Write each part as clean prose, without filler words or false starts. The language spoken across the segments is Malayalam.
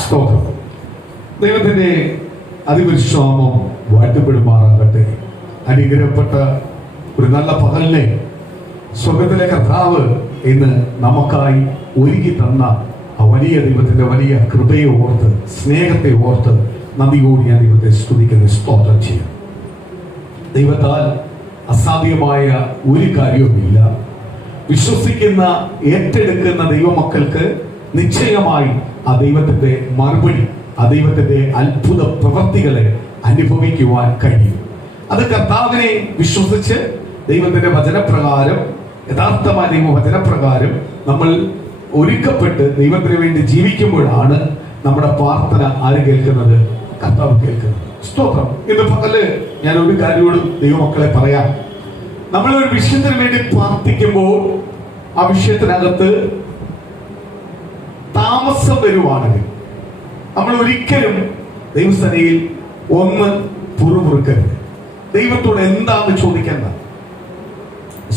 സ്തോത്രം. ദൈവത്തിന്റെ അതിവിശ്വാമം വാഴ്ത്തപ്പെടുമാറാകട്ടെ. അനുഗ്രഹപ്പെട്ട ഒരു നല്ല പകലിനെ സ്വർഗത്തിലെ കർത്താവ് ഇന്ന് നമുക്കായി ഒരുക്കി തന്ന ആ വലിയ ദൈവത്തിന്റെ വലിയ കൃപയെ ഓർത്ത്, സ്നേഹത്തെ ഓർത്ത് നന്ദിയോട് ഞാൻ ദൈവത്തെ സ്തുതിക്കുന്ന സ്തോത്രം ചെയ്യും. ദൈവത്താൽ അസാധ്യമായ ഒരു കാര്യവുമില്ല. വിശ്വസിക്കുന്ന, ഏറ്റെടുക്കുന്ന ദൈവമക്കൾക്ക് നിശ്ചയമായി ആ ദൈവത്തിന്റെ മറുപടി, ആ ദൈവത്തിന്റെ അത്ഭുത പ്രവൃത്തികളെ അനുഭവിക്കുവാൻ കഴിയും. അത് കർത്താവിനെ വിശ്വസിച്ച് ദൈവത്തിന്റെ വചനപ്രകാരം, യഥാർത്ഥമായ ദൈവവചനപ്രകാരം നമ്മൾ ഒരുക്കപ്പെട്ട് ദൈവത്തിന് വേണ്ടി ജീവിക്കുമ്പോഴാണ് നമ്മുടെ പ്രാർത്ഥന ആര് കേൾക്കുന്നത്? കർത്താവ് കേൾക്കുന്നത്. സ്തോത്രം. ഇന്ന് പകല് ഞാൻ ഒരു കാര്യത്തോടും ദൈവമക്കളെ പറയാം. നമ്മൾ ഒരു വിഷയത്തിന് വേണ്ടി പ്രാർത്ഥിക്കുമ്പോൾ ആ വിഷയത്തിനകത്ത് താമസം വരുവാണെങ്കിൽ നമ്മൾ ഒരിക്കലും ദൈവസേനയിൽ ഒന്ന് പുറമുറുക്കരുത്. ദൈവത്തോട് എന്താന്ന് ചോദിക്കേണ്ട.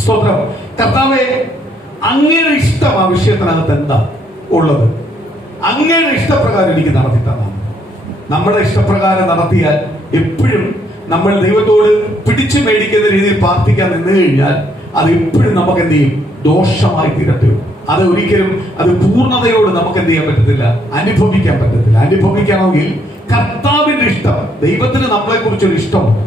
സ്തോത്രം. കർത്താവേ, അങ്ങയുടെ ഇഷ്ടം ആ വിഷയത്തിനകത്ത് എന്താ ഉള്ളത്? അങ്ങയുടെ ഇഷ്ടപ്രകാരം എനിക്ക് നടത്തി തന്നാണ്. നമ്മുടെ ഇഷ്ടപ്രകാരം നടത്തിയാൽ എപ്പോഴും നമ്മൾ ദൈവത്തോട് പിടിച്ചു മേടിക്കുന്ന രീതിയിൽ പ്രാർത്ഥിക്കാൻ നിന്ന് കഴിഞ്ഞാൽ അത് എപ്പോഴും നമുക്ക് എന്ത് ചെയ്യും? ദോഷമായി തീരത്തുള്ളൂ. അത് ഒരിക്കലും അത് പൂർണ്ണതയോട് നമുക്ക് എന്ത് ചെയ്യാൻ പറ്റത്തില്ല, അനുഭവിക്കാൻ പറ്റത്തില്ല. അനുഭവിക്കണമെങ്കിൽ കർത്താവിന്റെ ഇഷ്ടം, ദൈവത്തിന് നമ്മളെ കുറിച്ചൊരു ഇഷ്ടമുണ്ട്.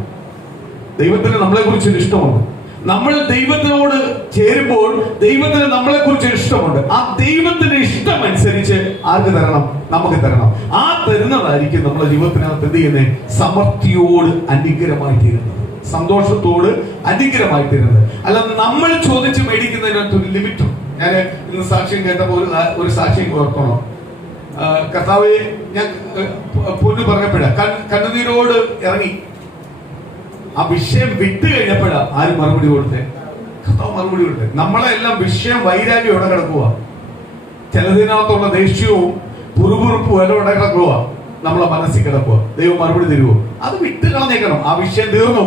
ദൈവത്തിന് നമ്മളെ കുറിച്ചൊരു ഇഷ്ടമുണ്ട്. നമ്മൾ ദൈവത്തിനോട് ചേരുമ്പോൾ ദൈവത്തിന് നമ്മളെ കുറിച്ച് ഇഷ്ടമുണ്ട്. ആ ദൈവത്തിന്റെ ഇഷ്ടം അനുസരിച്ച് ആർക്ക് തരണം? നമുക്ക് തരണം. ആ തരുന്നതായിരിക്കും നമ്മുടെ ജീവിതത്തിനകത്ത് എന്ത് ചെയ്യുന്നത്? സമൃദ്ധിയോട് അനുഗ്രഹമായി തീരുന്നത്, സന്തോഷത്തോട് അനുഗ്രഹമായി തീരുന്നത്. അല്ല നമ്മൾ ചോദിച്ച് മേടിക്കുന്നതിനകത്ത് ഒരു ലിമിറ്റും. ഞാൻ ഇന്ന് സാക്ഷ്യം കേട്ടപ്പോൾ ഒരു സാക്ഷ്യം ഓർക്കണം. കർത്താവെ, ഞാൻ പൊന്നു പറഞ്ഞപ്പോഴാ കണ്ണുനീരോട് ഇറങ്ങി ആ വിഷയം വിട്ട് കഴിഞ്ഞപ്പോഴാ ആര് മറുപടി കൊടുത്തേ? കർത്താവ് മറുപടി കൊടുത്തേ. നമ്മളെ എല്ലാം വിഷയം വൈരാഗ്യം ഇവിടെ കിടക്കുക, ചിലതിനകത്തുള്ള ദേഷ്യവും പുറുപുറുപ്പും എല്ലാം ഇവിടെ കിടക്കുക, നമ്മളെ മനസ്സിൽ കിടക്കുക. ദൈവം മറുപടി തരുമോ? അത് വിട്ട് കളഞ്ഞേക്കണം. ആ വിഷയം തീർന്നു,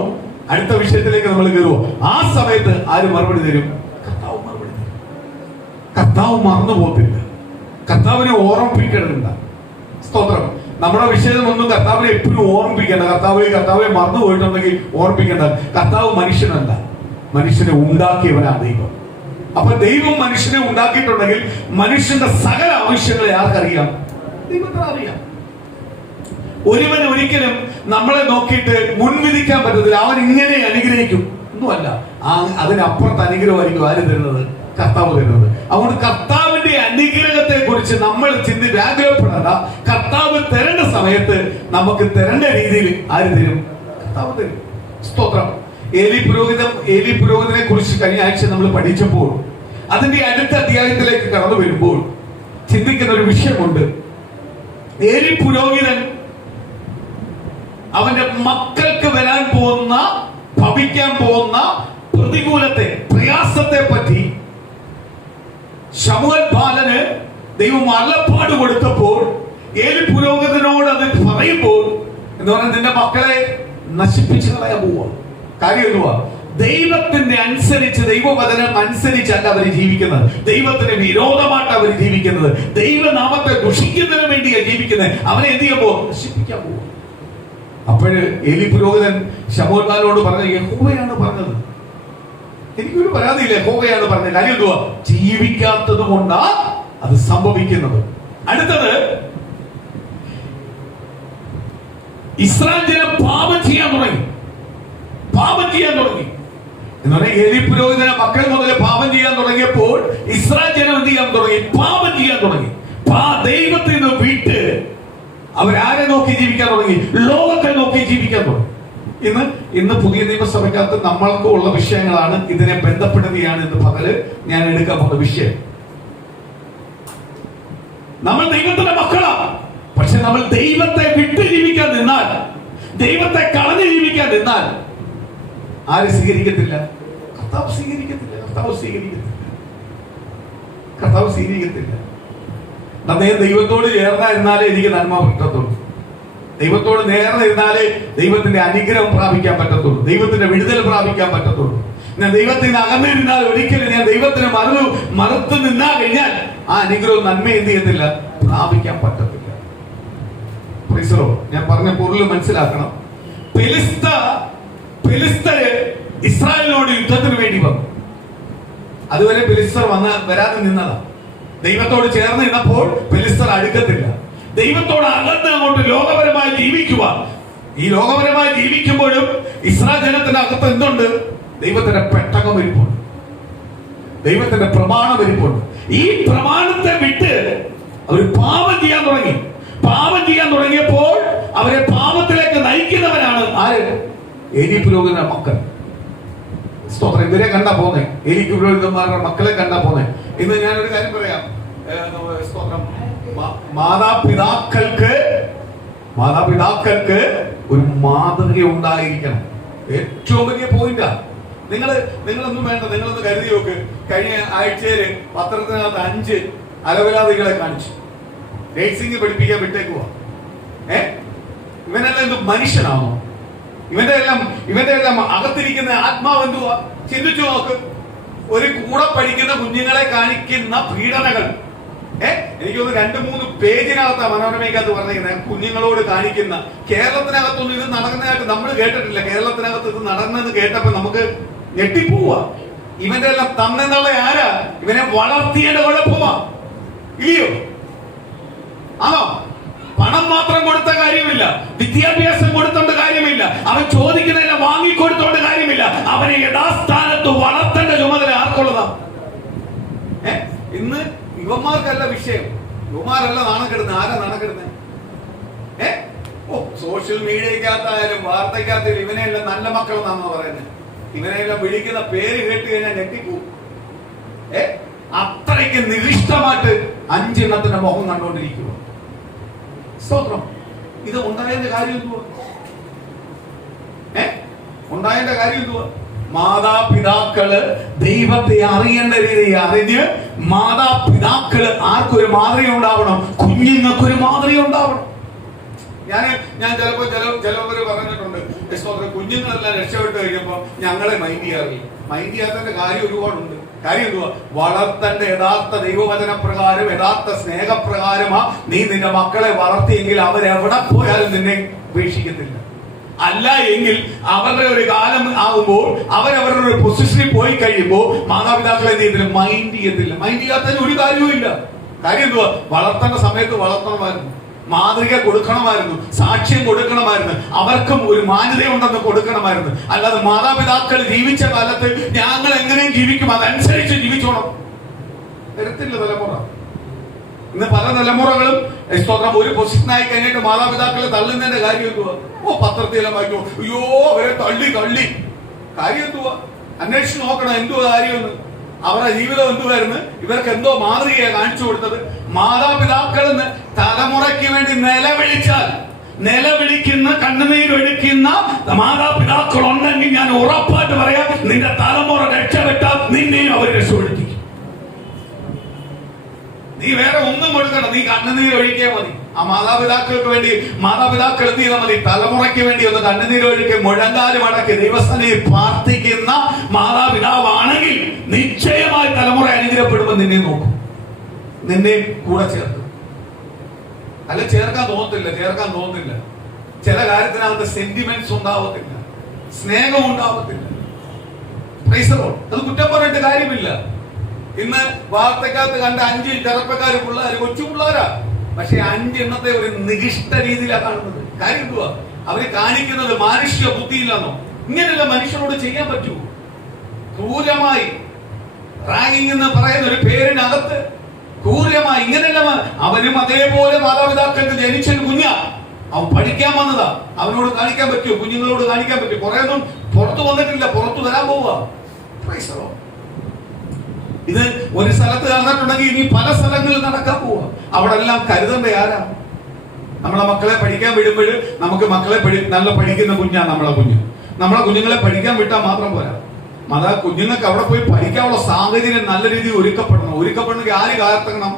അടുത്ത വിഷയത്തിലേക്ക് നമ്മൾ കയറുമോ? ആ സമയത്ത് ആര് മറുപടി തരും? കർത്താവ് മറുപടി തരും. കർത്താവ് മറന്നു പോകത്തില്ല. കർത്താവിനെ ഓർമ്മിപ്പിക്കണമെന്ന. സ്തോത്രം. നമ്മുടെ വിഷയമൊന്നും കർത്താവിനെ എപ്പോഴും ഓർമ്മിപ്പിക്കേണ്ട. കർത്താവെ മറന്നു പോയിട്ടുണ്ടെങ്കിൽ ഓർമ്മിപ്പിക്കേണ്ട. കർത്താവ് മനുഷ്യനല്ല, മനുഷ്യനെ ഉണ്ടാക്കിയവനാണ് ദൈവം. അപ്പൊ ദൈവം മനുഷ്യനെ ഉണ്ടാക്കിയിട്ടുണ്ടെങ്കിൽ മനുഷ്യന്റെ സകല ആവശ്യങ്ങളെ ആർക്കറിയാം? ദൈവത്തിന് അറിയാം. ഒരുവൻ ഒരിക്കലും നമ്മളെ നോക്കിയിട്ട് മുൻവിധിക്കാൻ പറ്റത്തില്ല. അവൻ ഇങ്ങനെ അനുഗ്രഹിക്കും ഒന്നുമല്ല. അതിനപ്പുറത്ത് അനുഗ്രഹമായിരിക്കും ആര് തരുന്നത്? കർത്താവ് തരുന്നത്. അതുകൊണ്ട് കർത്താവിന്റെ അനുഗ്രഹത്തെ കുറിച്ച് നമ്മൾ വ്യാകുലപ്പെടേണ്ട. കർത്താവ് തരേണ്ട സമയത്ത് നമുക്ക് തരേണ്ട രീതിയിൽ ആര് തരും? കർത്താവ് തരും. സ്തോത്രം. ഏലി പുരോഹിതനെ കുറിച്ച് കഴിഞ്ഞ ആഴ്ച നമ്മൾ പഠിച്ചപ്പോൾ അതിന്റെ അടുത്ത അധ്യായത്തിലേക്ക് കടന്നു വരുമ്പോൾ ചിന്തിക്കുന്ന ഒരു വിഷയമുണ്ട്. ഏലി പുരോഹിതൻ അവന്റെ മക്കൾക്ക് വരാൻ പോകുന്ന, ഭവിക്കാൻ പോകുന്ന പ്രതികൂലത്തെ, പ്രയാസത്തെ പറ്റി ശമൂവേൽ ബാലന് ദൈവം അരുളപ്പാട് കൊടുത്തപ്പോൾ ഏലി പുരോഹിതനോട് അത് പറയുമ്പോൾ എന്ന് പറഞ്ഞാൽ നിന്റെ മക്കളെ നശിപ്പിച്ചു കളയാൻ പോവുക. കാര്യം എന്തുവാ? ദൈവത്തിന്റെ അനുസരിച്ച്, ദൈവവചനം അനുസരിച്ചല്ല അവർ ജീവിക്കുന്നത്. ദൈവത്തിന് വിരോധമായിട്ട് അവർ ജീവിക്കുന്നത്. ദൈവനാമത്തെ ദുഷിക്കുന്നതിന് വേണ്ടിയാണ് ജീവിക്കുന്നത്. അവനെ എന്ത് ചെയ്യാൻ പോകും? നശിപ്പിക്കാൻ പോകും. അപ്പോഴ് ഏലി പുരോഹിതൻ ശമൂവേൽ ബാലനോട് പറഞ്ഞ യഹോവയാണ് പറഞ്ഞത്. എനിക്കൊരു പരാതിയില്ല, യഹോവയാണ് പറഞ്ഞത്. കാര്യം എന്തുവാ? ജീവിക്കാത്തത് കൊണ്ടാ അത് സംഭവിക്കുന്നത്. അടുത്തത്, ഇസ്രായേൽ ജനം പാപം ചെയ്യാൻ തുടങ്ങി എന്ന് പറഞ്ഞാൽ ഏലി പുരോഹിതന്റെ മക്കൾ മുതൽ പാപം ചെയ്യാൻ തുടങ്ങിയപ്പോൾ ഇസ്രായേൽ ജനം എന്ത് ചെയ്യാൻ തുടങ്ങി? പാപം ചെയ്യാൻ തുടങ്ങി. ദൈവത്തിൽ നിന്ന് വിട്ട് അവരാരെ നോക്കി ജീവിക്കാൻ തുടങ്ങി? ലോകത്തെ നോക്കി ജീവിക്കാൻ തുടങ്ങി. ഇന്ന് പുതിയ നിയമസഭയ്ക്കകത്ത് നമ്മൾക്ക് ഉള്ള വിഷയങ്ങളാണ്. ഇതിനെ ബന്ധപ്പെടുത്തിയാണ് ഇന്ന് പകല് ഞാൻ എടുക്കാൻ പോകുന്ന വിഷയം. നമ്മൾ ദൈവത്തിന്റെ മക്കളാണ്. പക്ഷെ നമ്മൾ ദൈവത്തെ വിട്ട് ജീവിക്കാൻ നിന്നാൽ, ദൈവത്തെ കളഞ്ഞു ജീവിക്കാൻ നിന്നാൽ ആര് സ്വീകരിക്കത്തില്ല? കർത്താവ് സ്വീകരിക്കത്തില്ല. ദൈവത്തോട് ചേർന്നിരുന്നാലേ എനിക്ക് നന്മ കിട്ടത്തുള്ളൂ. ദൈവത്തോട് നേർന്നിരുന്നാലേ ദൈവത്തിന്റെ അനുഗ്രഹം പ്രാപിക്കാൻ പറ്റത്തുള്ളൂ, ദൈവത്തിന്റെ വിടുതൽ പ്രാപിക്കാൻ പറ്റത്തുള്ളൂ. ഞാൻ ദൈവത്തിന് അകന്നിരുന്നാൽ ഒരിക്കലും ഞാൻ ദൈവത്തിന് മറുത്തു നിന്നാ കഴിഞ്ഞാൽ ആ അനുഗ്രഹവും നന്മ എന്ത് ചെയ്യത്തില്ല, പ്രാപിക്കാൻ പറ്റത്തില്ല. ഞാൻ പറഞ്ഞ പൊരുൾ മനസ്സിലാക്കണം. ഫെലിസ്തര് ഇസ്രായേലിനോട് യുദ്ധത്തിന് വേണ്ടി വന്നു. അതുവരെ ഫെലിസ്തർ വരാതെ നിന്നതാ. ദൈവത്തോട് ചേർന്ന് നിന്നപ്പോൾ ഫെലിസ്തർ അടുക്കത്തില്ല. ദൈവത്തോട് അകന്ന് അങ്ങോട്ട് ലോകപരമായി ജീവിക്കുക. ഈ ലോകപരമായി ജീവിക്കുമ്പോഴും ഇസ്രായേൽ ജനത്തിന്റെ അകത്ത് എന്തുണ്ട്? ദൈവത്തിന്റെ പെട്ടകം ഇരിപ്പുണ്ട്, ദൈവത്തിന്റെ പ്രമാണം ഇരിപ്പുണ്ട്. ഈ പ്രമാണത്തെ വിട്ട് അവർ പാപം ചെയ്യാൻ തുടങ്ങി. പാപം ചെയ്യാൻ തുടങ്ങിയപ്പോൾ അവരെ പാപത്തിലേക്ക് നയിക്കുന്നവരാണ് ആര്? ഏലി പുരോഹിതന്റെ മക്കൾ. സ്തോത്രം. ഇവരെ കണ്ടാ പോന്നെ, ഏലി പുരോഹിതന്മാരുടെ മക്കളെ കണ്ടാ പോന്നെ. ഇന്ന് ഞാനൊരു കാര്യം പറയാം. സ്തോത്രം. മാതാപിതാക്കൾക്ക് ഒരു മാതൃക ഉണ്ടായിരിക്കണം. ഏറ്റവും വലിയ പോയിന്റാ. നിങ്ങളൊന്നും വേണ്ട, നിങ്ങളൊന്ന് കരുതി നോക്ക്. കഴിഞ്ഞ ആഴ്ചയില് പത്രത്തിനകത്ത് 5 അലവലാദികളെ കാണിച്ചു. നേഴ്സിംഗ് പഠിപ്പിക്കാൻ വിട്ടേക്കുവാ. ഇവനെല്ലാം എന്ത് മനുഷ്യനാണോ? ഇവന്റെ എല്ലാം അകത്തിരിക്കുന്ന ആത്മാവ് എന്തുവാ? ചിന്തിച്ചു നോക്ക്. ഒരു കൂടെ പഠിക്കുന്ന കുഞ്ഞുങ്ങളെ കാണിക്കുന്ന പീഡനകൾ. എനിക്കൊന്ന് 2-3 പേജിനകത്താ മനോരമയ്ക്കകത്ത് പറഞ്ഞിരിക്കുന്നത്. കുഞ്ഞുങ്ങളോട് കാണിക്കുന്ന. കേരളത്തിനകത്തൊന്നും ഇത് നടക്കുന്നതായിട്ട് നമ്മൾ കേട്ടിട്ടില്ല. കേരളത്തിനകത്ത് ഇത് നടന്നത് കേട്ടപ്പോ നമുക്ക് ഞെട്ടിപ്പോവാ. ഇവന്റെ എല്ലാം തന്നെന്നുള്ള ആരാ? ഇവനെ വളർത്തിയുടെ കുഴപ്പമാ, ഇല്ലയോ? ആണോ? പണം മാത്രം കൊടുത്ത കാര്യമില്ല, വിദ്യാഭ്യാസം കൊടുത്തോണ്ട് കാര്യമില്ല, അവൻ ചോദിക്കുന്നതെല്ലാം വാങ്ങിക്കൊടുത്തോണ്ട് കാര്യമില്ല. അവനെ യഥാസ്ഥാനത്ത് വളർത്തേണ്ട ചുമതല ആർക്കുള്ളതാ? ഇന്ന് യുവന്മാർക്കല്ല വിഷയം. യുവമാരല്ല നാണക്കെടുന്നത്. ആരാ നാണക്കെടുന്നത്? സോഷ്യൽ മീഡിയക്കകത്തായാലും വാർത്തക്കകത്തായാലും ഇവനെല്ലാം നല്ല മക്കളെന്നാണോ പറയുന്നത്? ഇവനെല്ലാം വിളിക്കുന്ന പേര് കേട്ട് കഴിഞ്ഞാൽ ഞെട്ടിപ്പോവും. അത്രയ്ക്ക് നിവിഷ്ടമായിട്ട് 5 എണ്ണത്തിന്റെ മുഖം കണ്ടുകൊണ്ടിരിക്കുക. സ്തോത്രം. ഇത് ഉണ്ടായതിന്റെ കാര്യം എന്തുവാ? ഉണ്ടായതിന്റെ കാര്യം എന്തുവാ? മാതാപിതാക്കള് ദൈവത്തെ അറിയേണ്ട രീതിയിൽ അറിഞ്ഞ് മാതാപിതാക്കള് ആർക്കൊരു മാതൃക ഉണ്ടാവണം? കുഞ്ഞുങ്ങൾക്കൊരു മാതൃക ഉണ്ടാവണം. ഞാൻ ചിലവര് പറഞ്ഞിട്ടുണ്ട്, കുഞ്ഞുങ്ങളെല്ലാം രക്ഷപ്പെട്ട് കഴിഞ്ഞപ്പോ ഞങ്ങളെ മൈൻഡ് ചെയ്യാറില്ല. മൈൻഡ് ചെയ്യാത്തതിന്റെ കാര്യം ഒരുപാടുണ്ട്. കാര്യം എന്തുവാ? വളർത്തേണ്ട യഥാർത്ഥ ദൈവവചന പ്രകാരം, യഥാർത്ഥ സ്നേഹപ്രകാരമാ നീ നിന്റെ മക്കളെ വളർത്തിയെങ്കിൽ അവരെവിടെ പോയാലും നിന്നെ ഉപേക്ഷിക്കത്തില്ല. അല്ല എങ്കിൽ അവരുടെ ഒരു കാലം ആകുമ്പോൾ അവരവരുടെ ഒരു പൊസിഷനിൽ പോയി കഴിയുമ്പോൾ മാതാപിതാക്കളെ നീ മൈൻഡ് ചെയ്യത്തില്ല. മൈൻഡ് ചെയ്യാത്തതിന് ഒരു കാര്യവും ഇല്ല. കാര്യം എന്തുവാ? വളർത്തേണ്ട സമയത്ത് വളർത്തണമായിരുന്നു, മാതൃക കൊടുക്കണമായിരുന്നു, സാക്ഷ്യം കൊടുക്കണമായിരുന്നു, അവർക്കും ഒരു മാന്യതയുണ്ടെന്ന് കൊടുക്കണമായിരുന്നു. അല്ലാതെ മാതാപിതാക്കൾ ജീവിച്ച കാലത്ത് ഞങ്ങൾ എങ്ങനെയും ജീവിക്കും അതനുസരിച്ച് ജീവിച്ചോണം തരത്തില്ല തലമുറ. ഇന്ന് പല തലമുറകളും സ്തോത്രം ഒരു പൊസിഷനായി കഴിഞ്ഞിട്ട് മാതാപിതാക്കളെ തള്ളുന്നതിന്റെ കാര്യം എന്തുവാ? പത്രത്തിലെല്ലാം വായിക്കുമോ, അയ്യോ അവരെ തള്ളി. കാര്യം എന്തുവാ? അന്വേഷിച്ച് നോക്കണം എന്തുവാ കാര്യമെന്ന്. അവരുടെ ജീവിതം എന്തുവായിരുന്നു? ഇവർക്ക് എന്തോ മാതൃകയെ കാണിച്ചു കൊടുത്തത്. മാതാപിതാക്കൾ തലമുറയ്ക്ക് വേണ്ടി നിലവിളിക്കുന്ന കണ്ണുനീരൊഴുക്കുന്ന മാതാപിതാക്കൾ ഉണ്ടെങ്കിൽ ഞാൻ ഉറപ്പായിട്ട് പറയാം, നിന്റെ തലമുറ രക്ഷപ്പെട്ടാൽ നിന്നെയും അവർ രക്ഷപ്പെടുത്തി. നീ വേറെ ഒന്നും കൊടുക്കണം, നീ കണ്ണുനീരൊഴിക്കാൻ മതി. ആ മാതാപിതാക്കൾക്ക് വേണ്ടി മാതാപിതാക്കൾ എന്ത് ചെയ്താൽ മതി? തലമുറയ്ക്ക് വേണ്ടി ഒന്ന് കണ്ണുനീരൊഴുക്കി മുഴങ്കാലും അടക്കി ദൈവസന്നിധിയിൽ പ്രാർത്ഥിക്കുന്ന മാതാപിതാവാണെങ്കിൽ നിശ്ചയമായി തലമുറ അനുഗ്രഹപ്പെടുമ്പോൾ നിന്നെ നോക്കും, നിന്നെ കൂടെ ചേർക്കും. അല്ല ചേർക്കാൻ തോന്നത്തില്ല. ചില കാര്യത്തിനകത്ത് സെന്റിമെന്റ്സ് ഉണ്ടാവത്തില്ല, സ്നേഹം ഉണ്ടാവത്തില്ല. അത് കുറ്റം പറഞ്ഞിട്ട് കാര്യമില്ല. ഇന്ന് വാർത്തക്കകത്ത് കണ്ട 5 ചെറുപ്പക്കാര് പിള്ളേര്, കൊച്ചു പിള്ളേരാ, പക്ഷെ 5 എണ്ണത്തെ ഒരു നികിഷ്ട രീതിയിലാണ് കാണുന്നത്. കാര്യം എന്തുവാ? അവര് കാണിക്കുന്നത് മാനുഷ്യ ബുദ്ധിയില്ലെന്നോ. ഇങ്ങനെയല്ല മനുഷ്യനോട് ചെയ്യാൻ പറ്റൂ. ക്രൂരമായി റാഗിംഗ് എന്ന് പറയുന്ന ഒരു പേരിനകത്ത് ക്രൂരമായി ഇങ്ങനെയല്ല. അവനും അതേപോലെ മാതാപിതാക്കൾക്ക് ജനിച്ചൊരു കുഞ്ഞാ, അവൻ പഠിക്കാൻ വന്നതാ. അവനോട് കാണിക്കാൻ പറ്റുമോ? കുഞ്ഞുങ്ങളോട് കാണിക്കാൻ പറ്റും? കുറെ ഒന്നും പുറത്തു വന്നിട്ടില്ല, പുറത്തു വരാൻ പോവുക. ഇത് ഒരു സ്ഥലത്ത് നടന്നിട്ടുണ്ടെങ്കിൽ ഇനി പല സ്ഥലങ്ങളിൽ നടക്കാൻ പോവുക. അവിടെ എല്ലാം കരുതേണ്ട ആരാ? നമ്മളെ മക്കളെ പഠിക്കാൻ വിടുമ്പോൾ നമുക്ക് മക്കളെ നല്ല പഠിക്കുന്ന കുഞ്ഞാ നമ്മളെ കുഞ്ഞുങ്ങളെ പഠിക്കാൻ വിട്ടാൽ മാത്രം പോരാ. കുഞ്ഞുങ്ങൾക്ക് അവിടെ പോയി പഠിക്കാനുള്ള സാഹചര്യം നല്ല രീതിയിൽ ഒരുക്കപ്പെടണമെങ്കിൽ ആര് കാക്കണം?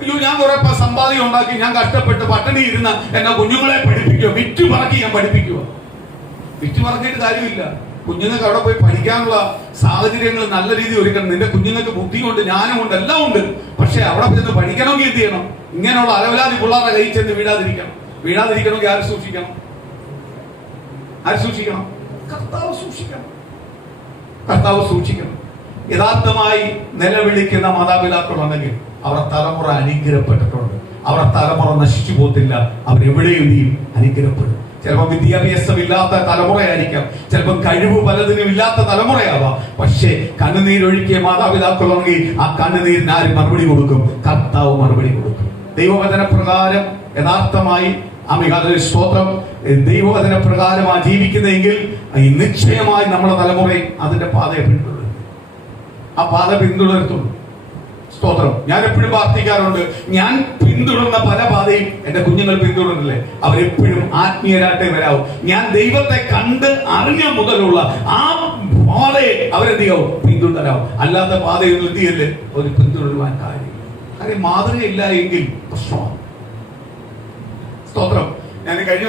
അയ്യോ ഞാൻ കുറെ സമ്പാദ്യം ഉണ്ടാക്കി, ഞാൻ കഷ്ടപ്പെട്ട് പട്ടിണി ഇരുന്ന എന്നെ കുഞ്ഞുങ്ങളെ പഠിപ്പിക്കുക, വിറ്റ് പറക്കി ഞാൻ പഠിപ്പിക്കുക. വിറ്റ് പറക്കിയിട്ട് കാര്യമില്ല. കുഞ്ഞുങ്ങൾക്ക് അവിടെ പോയി പഠിക്കാനുള്ള സാഹചര്യങ്ങൾ നല്ല രീതിയിൽ ഒരുക്കണം. നിന്റെ കുഞ്ഞുങ്ങൾക്ക് ബുദ്ധിയുണ്ട്, ജ്ഞാനമുണ്ട്, എല്ലാം ഉണ്ട്. പക്ഷെ അവിടെ ചെന്ന് പഠിക്കണമെങ്കിൽ എന്ത് ചെയ്യണം? ഇങ്ങനെയുള്ള അലവലാതി പിള്ളേരുടെ കയ്യിൽ ചെന്ന് വീഴാതിരിക്കണമെങ്കിൽ ആര് സൂക്ഷിക്കണം? കർത്താവ് സൂക്ഷിക്കണം. യഥാർത്ഥമായി നിലവിളിക്കുന്ന മാതാപിതാക്കളുണ്ടെങ്കിൽ അവരുടെ തലമുറ അനുഗ്രഹപ്പെട്ടിട്ടുണ്ട്. അവരുടെ തലമുറ നശിച്ചു പോകത്തില്ല. അവരെവിടെയും അനുഗ്രഹപ്പെടും. ചിലപ്പോൾ വിദ്യാഭ്യാസമില്ലാത്ത തലമുറയായിരിക്കാം, ചിലപ്പോൾ കഴിവ് പലതിനും ഇല്ലാത്ത തലമുറയാവാം. പക്ഷേ കണ്ണുനീരൊഴുക്കിയ മാതാപിതാക്കളുണ്ടെങ്കിൽ ആ കണ്ണുനീരിന് ആര് മറുപടി കൊടുക്കും? കർത്താവ് മറുപടി കൊടുക്കും. ദൈവവചന പ്രകാരം യഥാർത്ഥമായി സ്തോത്രം, ദൈവവചന പ്രകാരമാണ് ജീവിക്കുന്നതെങ്കിൽ നിശ്ചയമായി നമ്മുടെ തലമുറയും അതിന്റെ പാതയെ പിന്തുടരും. ആ പാത പിന്തുടരത്തുള്ളൂ. സ്തോത്രം. ഞാൻ എപ്പോഴും പ്രാർത്ഥിക്കാറുണ്ട്, ഞാൻ പിന്തുടർന്ന പല പാതയും എന്റെ കുഞ്ഞുങ്ങൾ പിന്തുടർന്നില്ലേ, അവരെപ്പോഴും ആത്മീയരായിട്ടേ വരാവും. ഞാൻ ദൈവത്തെ കണ്ട് അറിഞ്ഞ മുതലുള്ള ആ പാതയെ അവരെന്ത് ചെയ്യാവും? പിന്തുടരാവും. അല്ലാത്ത പാതയൊന്നും എന്ത് ചെയ്യല്ലേ അവർ പിന്തുടരുവാൻ കാര്യം മാതൃകയില്ല എങ്കിൽ പ്രശ്നമാണ്. സ്തോത്രം. ഞാൻ കഴിഞ്ഞ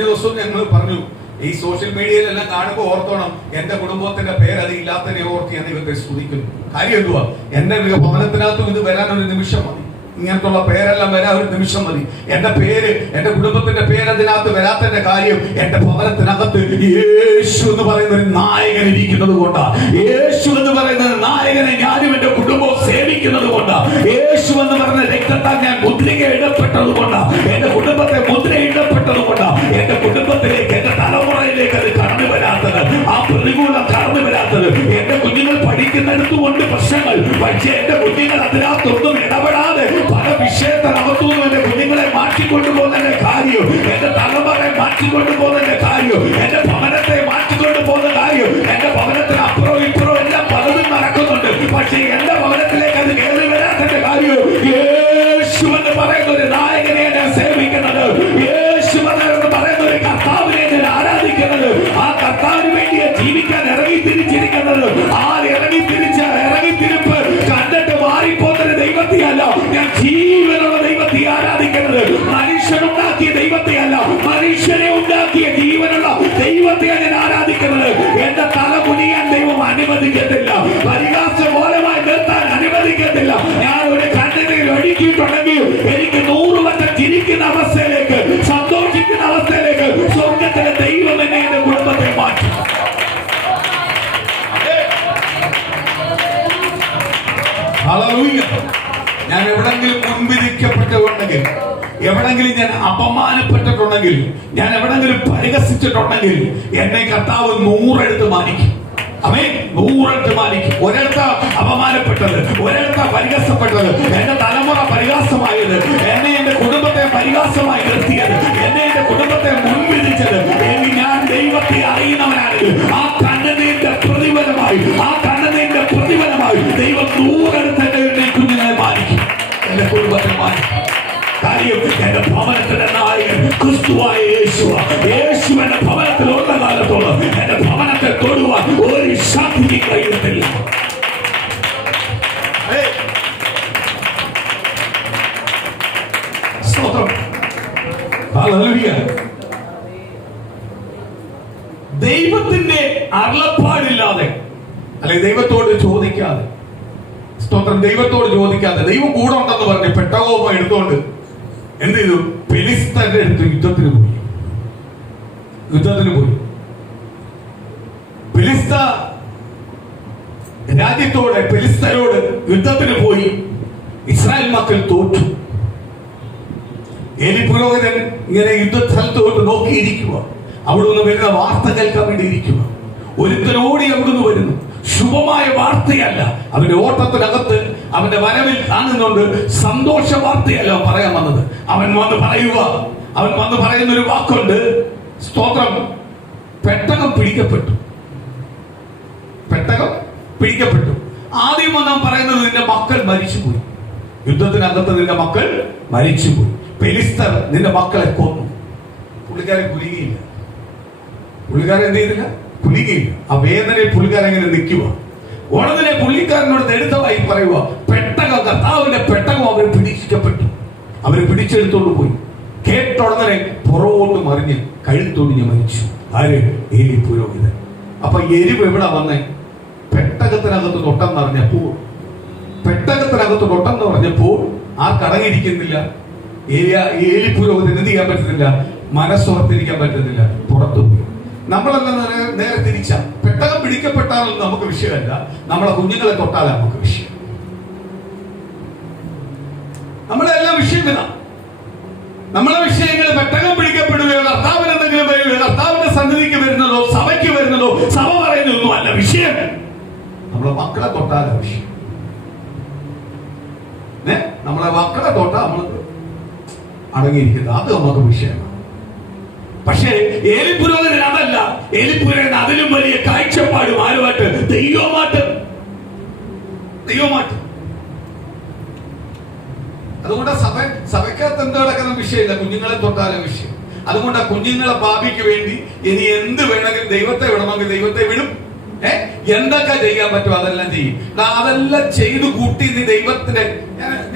ദിവസവും ഞങ്ങൾ പറഞ്ഞു, ഈ സോഷ്യൽ മീഡിയയിലെല്ലാം കാണുമ്പോൾ ഓർത്തോണം, എന്റെ കുടുംബത്തിന്റെ പേര് അത് ഇല്ലാത്തതിനെ ഓർത്ത് ഞാൻ ഇവർക്ക് സ്തുതിക്കുന്നു. കാര്യം എന്തുവാ? എന്റെ ഭവനത്തിനകത്തും ഇത് വരാൻ ഒരു നിമിഷം മതി. ഇങ്ങനത്തുള്ള പേരെല്ലാം വരാൻ ഒരു നിമിഷം മതി. എന്റെ പേര്, എന്റെ കുടുംബത്തിന്റെ പേര് അതിനകത്ത് വരാത്തതിന്റെ കാര്യം എന്റെ ഭവനത്തിനകത്ത് യേശു എന്ന് പറയുന്ന ഒരു നായകൻ ഇരിക്കുന്നത് കൊണ്ടാ. യേശു എന്ന് പറയുന്ന നായകനെ ഞാനും എന്റെ കുടുംബവും സേവിക്കുന്നത് കൊണ്ടാ. യേശു എന്ന് പറഞ്ഞ രക്തത്താൽ ഞാൻ മുദ്രക ഇടപ്പെട്ടത് കൊണ്ടാ. എന്റെ കുടുംബത്തെ മുദ്ര ഇടപ്പെട്ടത് കൊണ്ടാ. എന്റെ കുടുംബത്തിലേക്ക്, എന്റെ തലമുറയിലേക്ക് അത് കടന്നു വരാത്തത്, ആ പ്രതികൂലം കടന്നു വരാത്തത്. എന്റെ കുഞ്ഞുങ്ങൾ പഠിക്കുന്നിടത്തുകൊണ്ട് പ്രശ്നങ്ങൾ, പക്ഷേ എന്റെ കുഞ്ഞുങ്ങൾ അതിനകത്തൊന്നും ഇടപെടാതെ പല വിഷയത്തിനകത്തുനിന്നും എന്റെ കുഞ്ഞുങ്ങളെ മാറ്റിക്കൊണ്ടുപോകുന്നതിന്റെ കാര്യം, എന്റെ തലമുറയെ മാറ്റിക്കൊണ്ടുപോകുന്നതിന്റെ കാര്യം, എന്റെ ഭവനത്തെ മാറ്റിക്കൊണ്ടുപോകുന്ന കാര്യം, എന്റെ ഭവനത്തിന് അപ്പുറവും ഇപ്പുറവും എല്ലാം പലതും നടക്കുന്നുണ്ട്. പക്ഷേ എന്റെ ഭവനത്തിലേക്ക് അത് കയറി വരാത്തതിന്റെ കാര്യം യേശു എന്ന് പറയുന്ന ഒരു നായകനെ ഞാൻ സേവിക്കുന്നത്, യേശു എന്ന് പറയുന്ന ഒരു കർത്താവിനെ ഞാൻ ആരാധിക്കുന്നത്, ആ കർത്താവിന് വേണ്ടി ജീവിക്കാൻ ഇറങ്ങി തിരിച്ചിരിക്കുന്നത്. ആ ഇറങ്ങിത്തിരിപ്പ് കണ്ടിട്ട് മാറിപ്പോകുന്ന ദൈവത്തെയല്ല ഞാൻ ജീവനുള്ള ദൈവത്തെ ആരാധിക്കുന്നത്. മനുഷ്യനുണ്ടാക്കിയ ദൈവത്തെയല്ല, മനുഷ്യനെ ഉണ്ടാക്കിയ ജീവനുള്ള ദൈവത്തെയാണ് ഞാൻ ആരാധിക്കുന്നത്. എന്റെ തല കുനിയാൻ ദൈവം അനുവദിക്കത്തില്ല, പരിഹാസമൂലമായി നിർത്താൻ അനുവദിക്കത്തില്ല. ഞാൻ ഒരു കണ്ണിനെ ഒഴുക്കിയിട്ടുണ്ടെങ്കിൽ എനിക്ക് 100 വട്ടം ചിരിക്കുന്ന അവസ്ഥയിലേക്ക്, സന്തോഷിക്കുന്ന അവസ്ഥയിലേക്ക് സ്വർഗത്തിലെ ദൈവം എന്നെ എന്റെ കുടുംബത്തെ മാറ്റി. ഞാൻ എവിടെങ്കിലും മുൻവിധിക്കപ്പെട്ടുണ്ടെങ്കിൽ, എവിടെങ്കിലും ഞാൻ അപമാനപ്പെട്ടിട്ടുണ്ടെങ്കിൽ, ഞാൻ എവിടെങ്കിലും പരിഹസിച്ചിട്ടുണ്ടെങ്കിൽ എന്നെ കർത്താവ് 100 എടുത്ത് മാനിക്കും. അവൻ 100 എടുത്ത് മാനിക്കും. ഒരിടത്ത് അപമാനപ്പെട്ടത്, ഒരിടത്ത് പരിഹസപ്പെട്ടത്, എന്റെ തലമുറ പരിഹാസമായത്, എന്നെ എന്റെ കുടുംബത്തെ പരിഹാസമായി നിർത്തിയത്, എന്നെ എന്റെ കുടുംബത്തെ മുൻവിധിച്ചത്, എങ്കിൽ ഞാൻ ദൈവത്തെ അറിയുന്നവനാണെങ്കിൽ ആ കണ്ണുനീരിന്റെ പ്രതിഫലമായി, ദൈവം 100 എടുത്ത് എന്റെ കുഞ്ഞുങ്ങളെ മാനിക്കും, എന്റെ കുടുംബത്തെ മാനിക്കും. കാര്യം എന്റെ ഭവനത്തിന്റെ നായകൻ ക്രിസ്തുവായ യേശു എന്റെ ഭവനത്തിൽ ഉള്ള കാലത്തോളം എന്റെ ഭവനത്തെ തൊടുവാൻ ഒരു ശക്തി കഴിയത്തില്ല. ദൈവത്തിന്റെ അരുളപ്പാടില്ലാതെ, അല്ലെങ്കിൽ ദൈവത്തോട് ചോദിക്കാതെ, സ്തോത്രം, ദൈവത്തോട് ചോദിക്കാതെ, ദൈവം കൂടെ ഉണ്ടെന്ന് പറഞ്ഞ് പെട്ടകോപം എടുത്തോണ്ട് എന്ത് ചെയ്തു? ഫെലിസ്തരുടെ അടുത്ത് യുദ്ധത്തിന് പോയി. ഫെലിസ്ത രാജ്യത്തോട്, ഫെലിസ്തരോട് യുദ്ധത്തിന് പോയി. ഇസ്രായേൽ മക്കൾ തോറ്റു. ഏലി പുരോഹിതൻ ഇങ്ങനെ യുദ്ധസ്ഥലത്തോട്ട് നോക്കിയിരിക്കുക. അവിടുന്ന് വരുന്ന വാർത്ത കേൾക്കാൻ വേണ്ടി ഇരിക്കുക. ഒരുത്തനോടി അവിടുന്ന് വരുന്നു. ശുഭമായ വാർത്തയല്ല, അവന്റെ ഓട്ടത്തിനകത്ത് അവന്റെ വരവിൽ കാണുന്നുണ്ട് സന്തോഷ വാർത്തയല്ല പറയാൻ വന്നത്. അവൻ വന്ന് പറയുന്ന ഒരു വാക്കുണ്ട്, സ്തോത്രം, പെട്ടകം പിടിക്കപ്പെട്ടു. ആദ്യം വന്ന് പറയുന്നത് നിന്റെ മക്കൾ മരിച്ചുപോയി, യുദ്ധത്തിനകത്ത് നിന്റെ മക്കൾ മരിച്ചുപോയി, ഫെലിസ്തർ നിന്റെ മക്കളെ കൊന്നു. പുള്ളിക്കാരൻ കുലുങ്ങിയില്ല. പുള്ളിക്കാരൻ എന്ത് ചെയ്തില്ല? കുലുങ്ങിയില്ല. ആ വേദനയിൽ പുള്ളിക്കാരൻ എങ്ങനെ നിൽക്കുക? ഉടനെ പുള്ളിക്കാരനോട് എടുത്തതായി പറയുക, പെട്ടകം, കർത്താവിന്റെ പെട്ടകം അവർ പിടിക്കപ്പെട്ടു. അവര് പിടിച്ചെടുത്തോണ്ട് പോയി. കേട്ടുടനെ പുറകോട്ട് മറിഞ്ഞ് കഴുത്തൊടിഞ്ഞ് മരിച്ചു. ആര്? ഏലി പുരോഹിതൻ. അപ്പൊ എരിവ് എവിടെ വന്നേ? പെട്ടകത്തിനകത്ത് തൊട്ടെന്ന് പറഞ്ഞപ്പോൾ ആർക്കടങ്ങിയിരിക്കുന്നില്ല? ഏലി പുരോഹിതന് എന്ത് ചെയ്യാൻ പറ്റത്തില്ല? മനസ്സുറത്തിരിക്കാൻ പറ്റത്തില്ല, പുറത്തുപോയി. നമ്മളെല്ലാം നേരെ തിരിച്ച. പെട്ടകം പിടിക്കപ്പെട്ടാലൊന്നും നമുക്ക് വിഷയമല്ല, നമ്മളെ കുഞ്ഞുങ്ങളെ തൊട്ടാലും നമുക്ക് വിഷയം. നമ്മളെല്ലാം വിഷയം ഇതാ. നമ്മളെ വിഷയങ്ങൾ പെട്ടകം പിടിക്കപ്പെടുകയോ, കർത്താവിന് എന്തെങ്കിലും വരികയോ, കർത്താവിന്റെ സന്നിധിക്ക് വരുന്നതോ, സഭയ്ക്ക് വരുന്നതോ, സഭ പറയുന്നതൊന്നും അല്ല വിഷയം. നമ്മളെ മക്കളെ തൊട്ടാല വിഷയം. നമ്മളെ മക്കളെ തൊട്ടാ നമ്മൾ അടങ്ങിയിരിക്കുന്നത്, അത് നമുക്ക് വിഷയമാണ്. പക്ഷേ ഏലി പുരോഹിതൻ അതല്ല. ഏലി പുരോഹിതൻ അതിലും വലിയ കാഴ്ചപ്പാടും ആരുമായിട്ട്? ദൈവമായിട്ട്. അതുകൊണ്ട് സഭയ്ക്കകത്ത് എന്ത് നടക്കുന്ന വിഷയമില്ല, കുഞ്ഞുങ്ങളെ തൊട്ടാലും വിഷയം. അതുകൊണ്ട് കുഞ്ഞുങ്ങളെ ഭാവിക്ക് വേണ്ടി ഇനി എന്ത് വേണമെങ്കിലും ദൈവത്തെ വിടണമെങ്കിൽ ദൈവത്തെ വിടും. എന്തൊക്കെ ചെയ്യാൻ പറ്റും അതെല്ലാം ചെയ്യും. അതെല്ലാം ചെയ്തു കൂട്ടി നീ ദൈവത്തിന്റെ.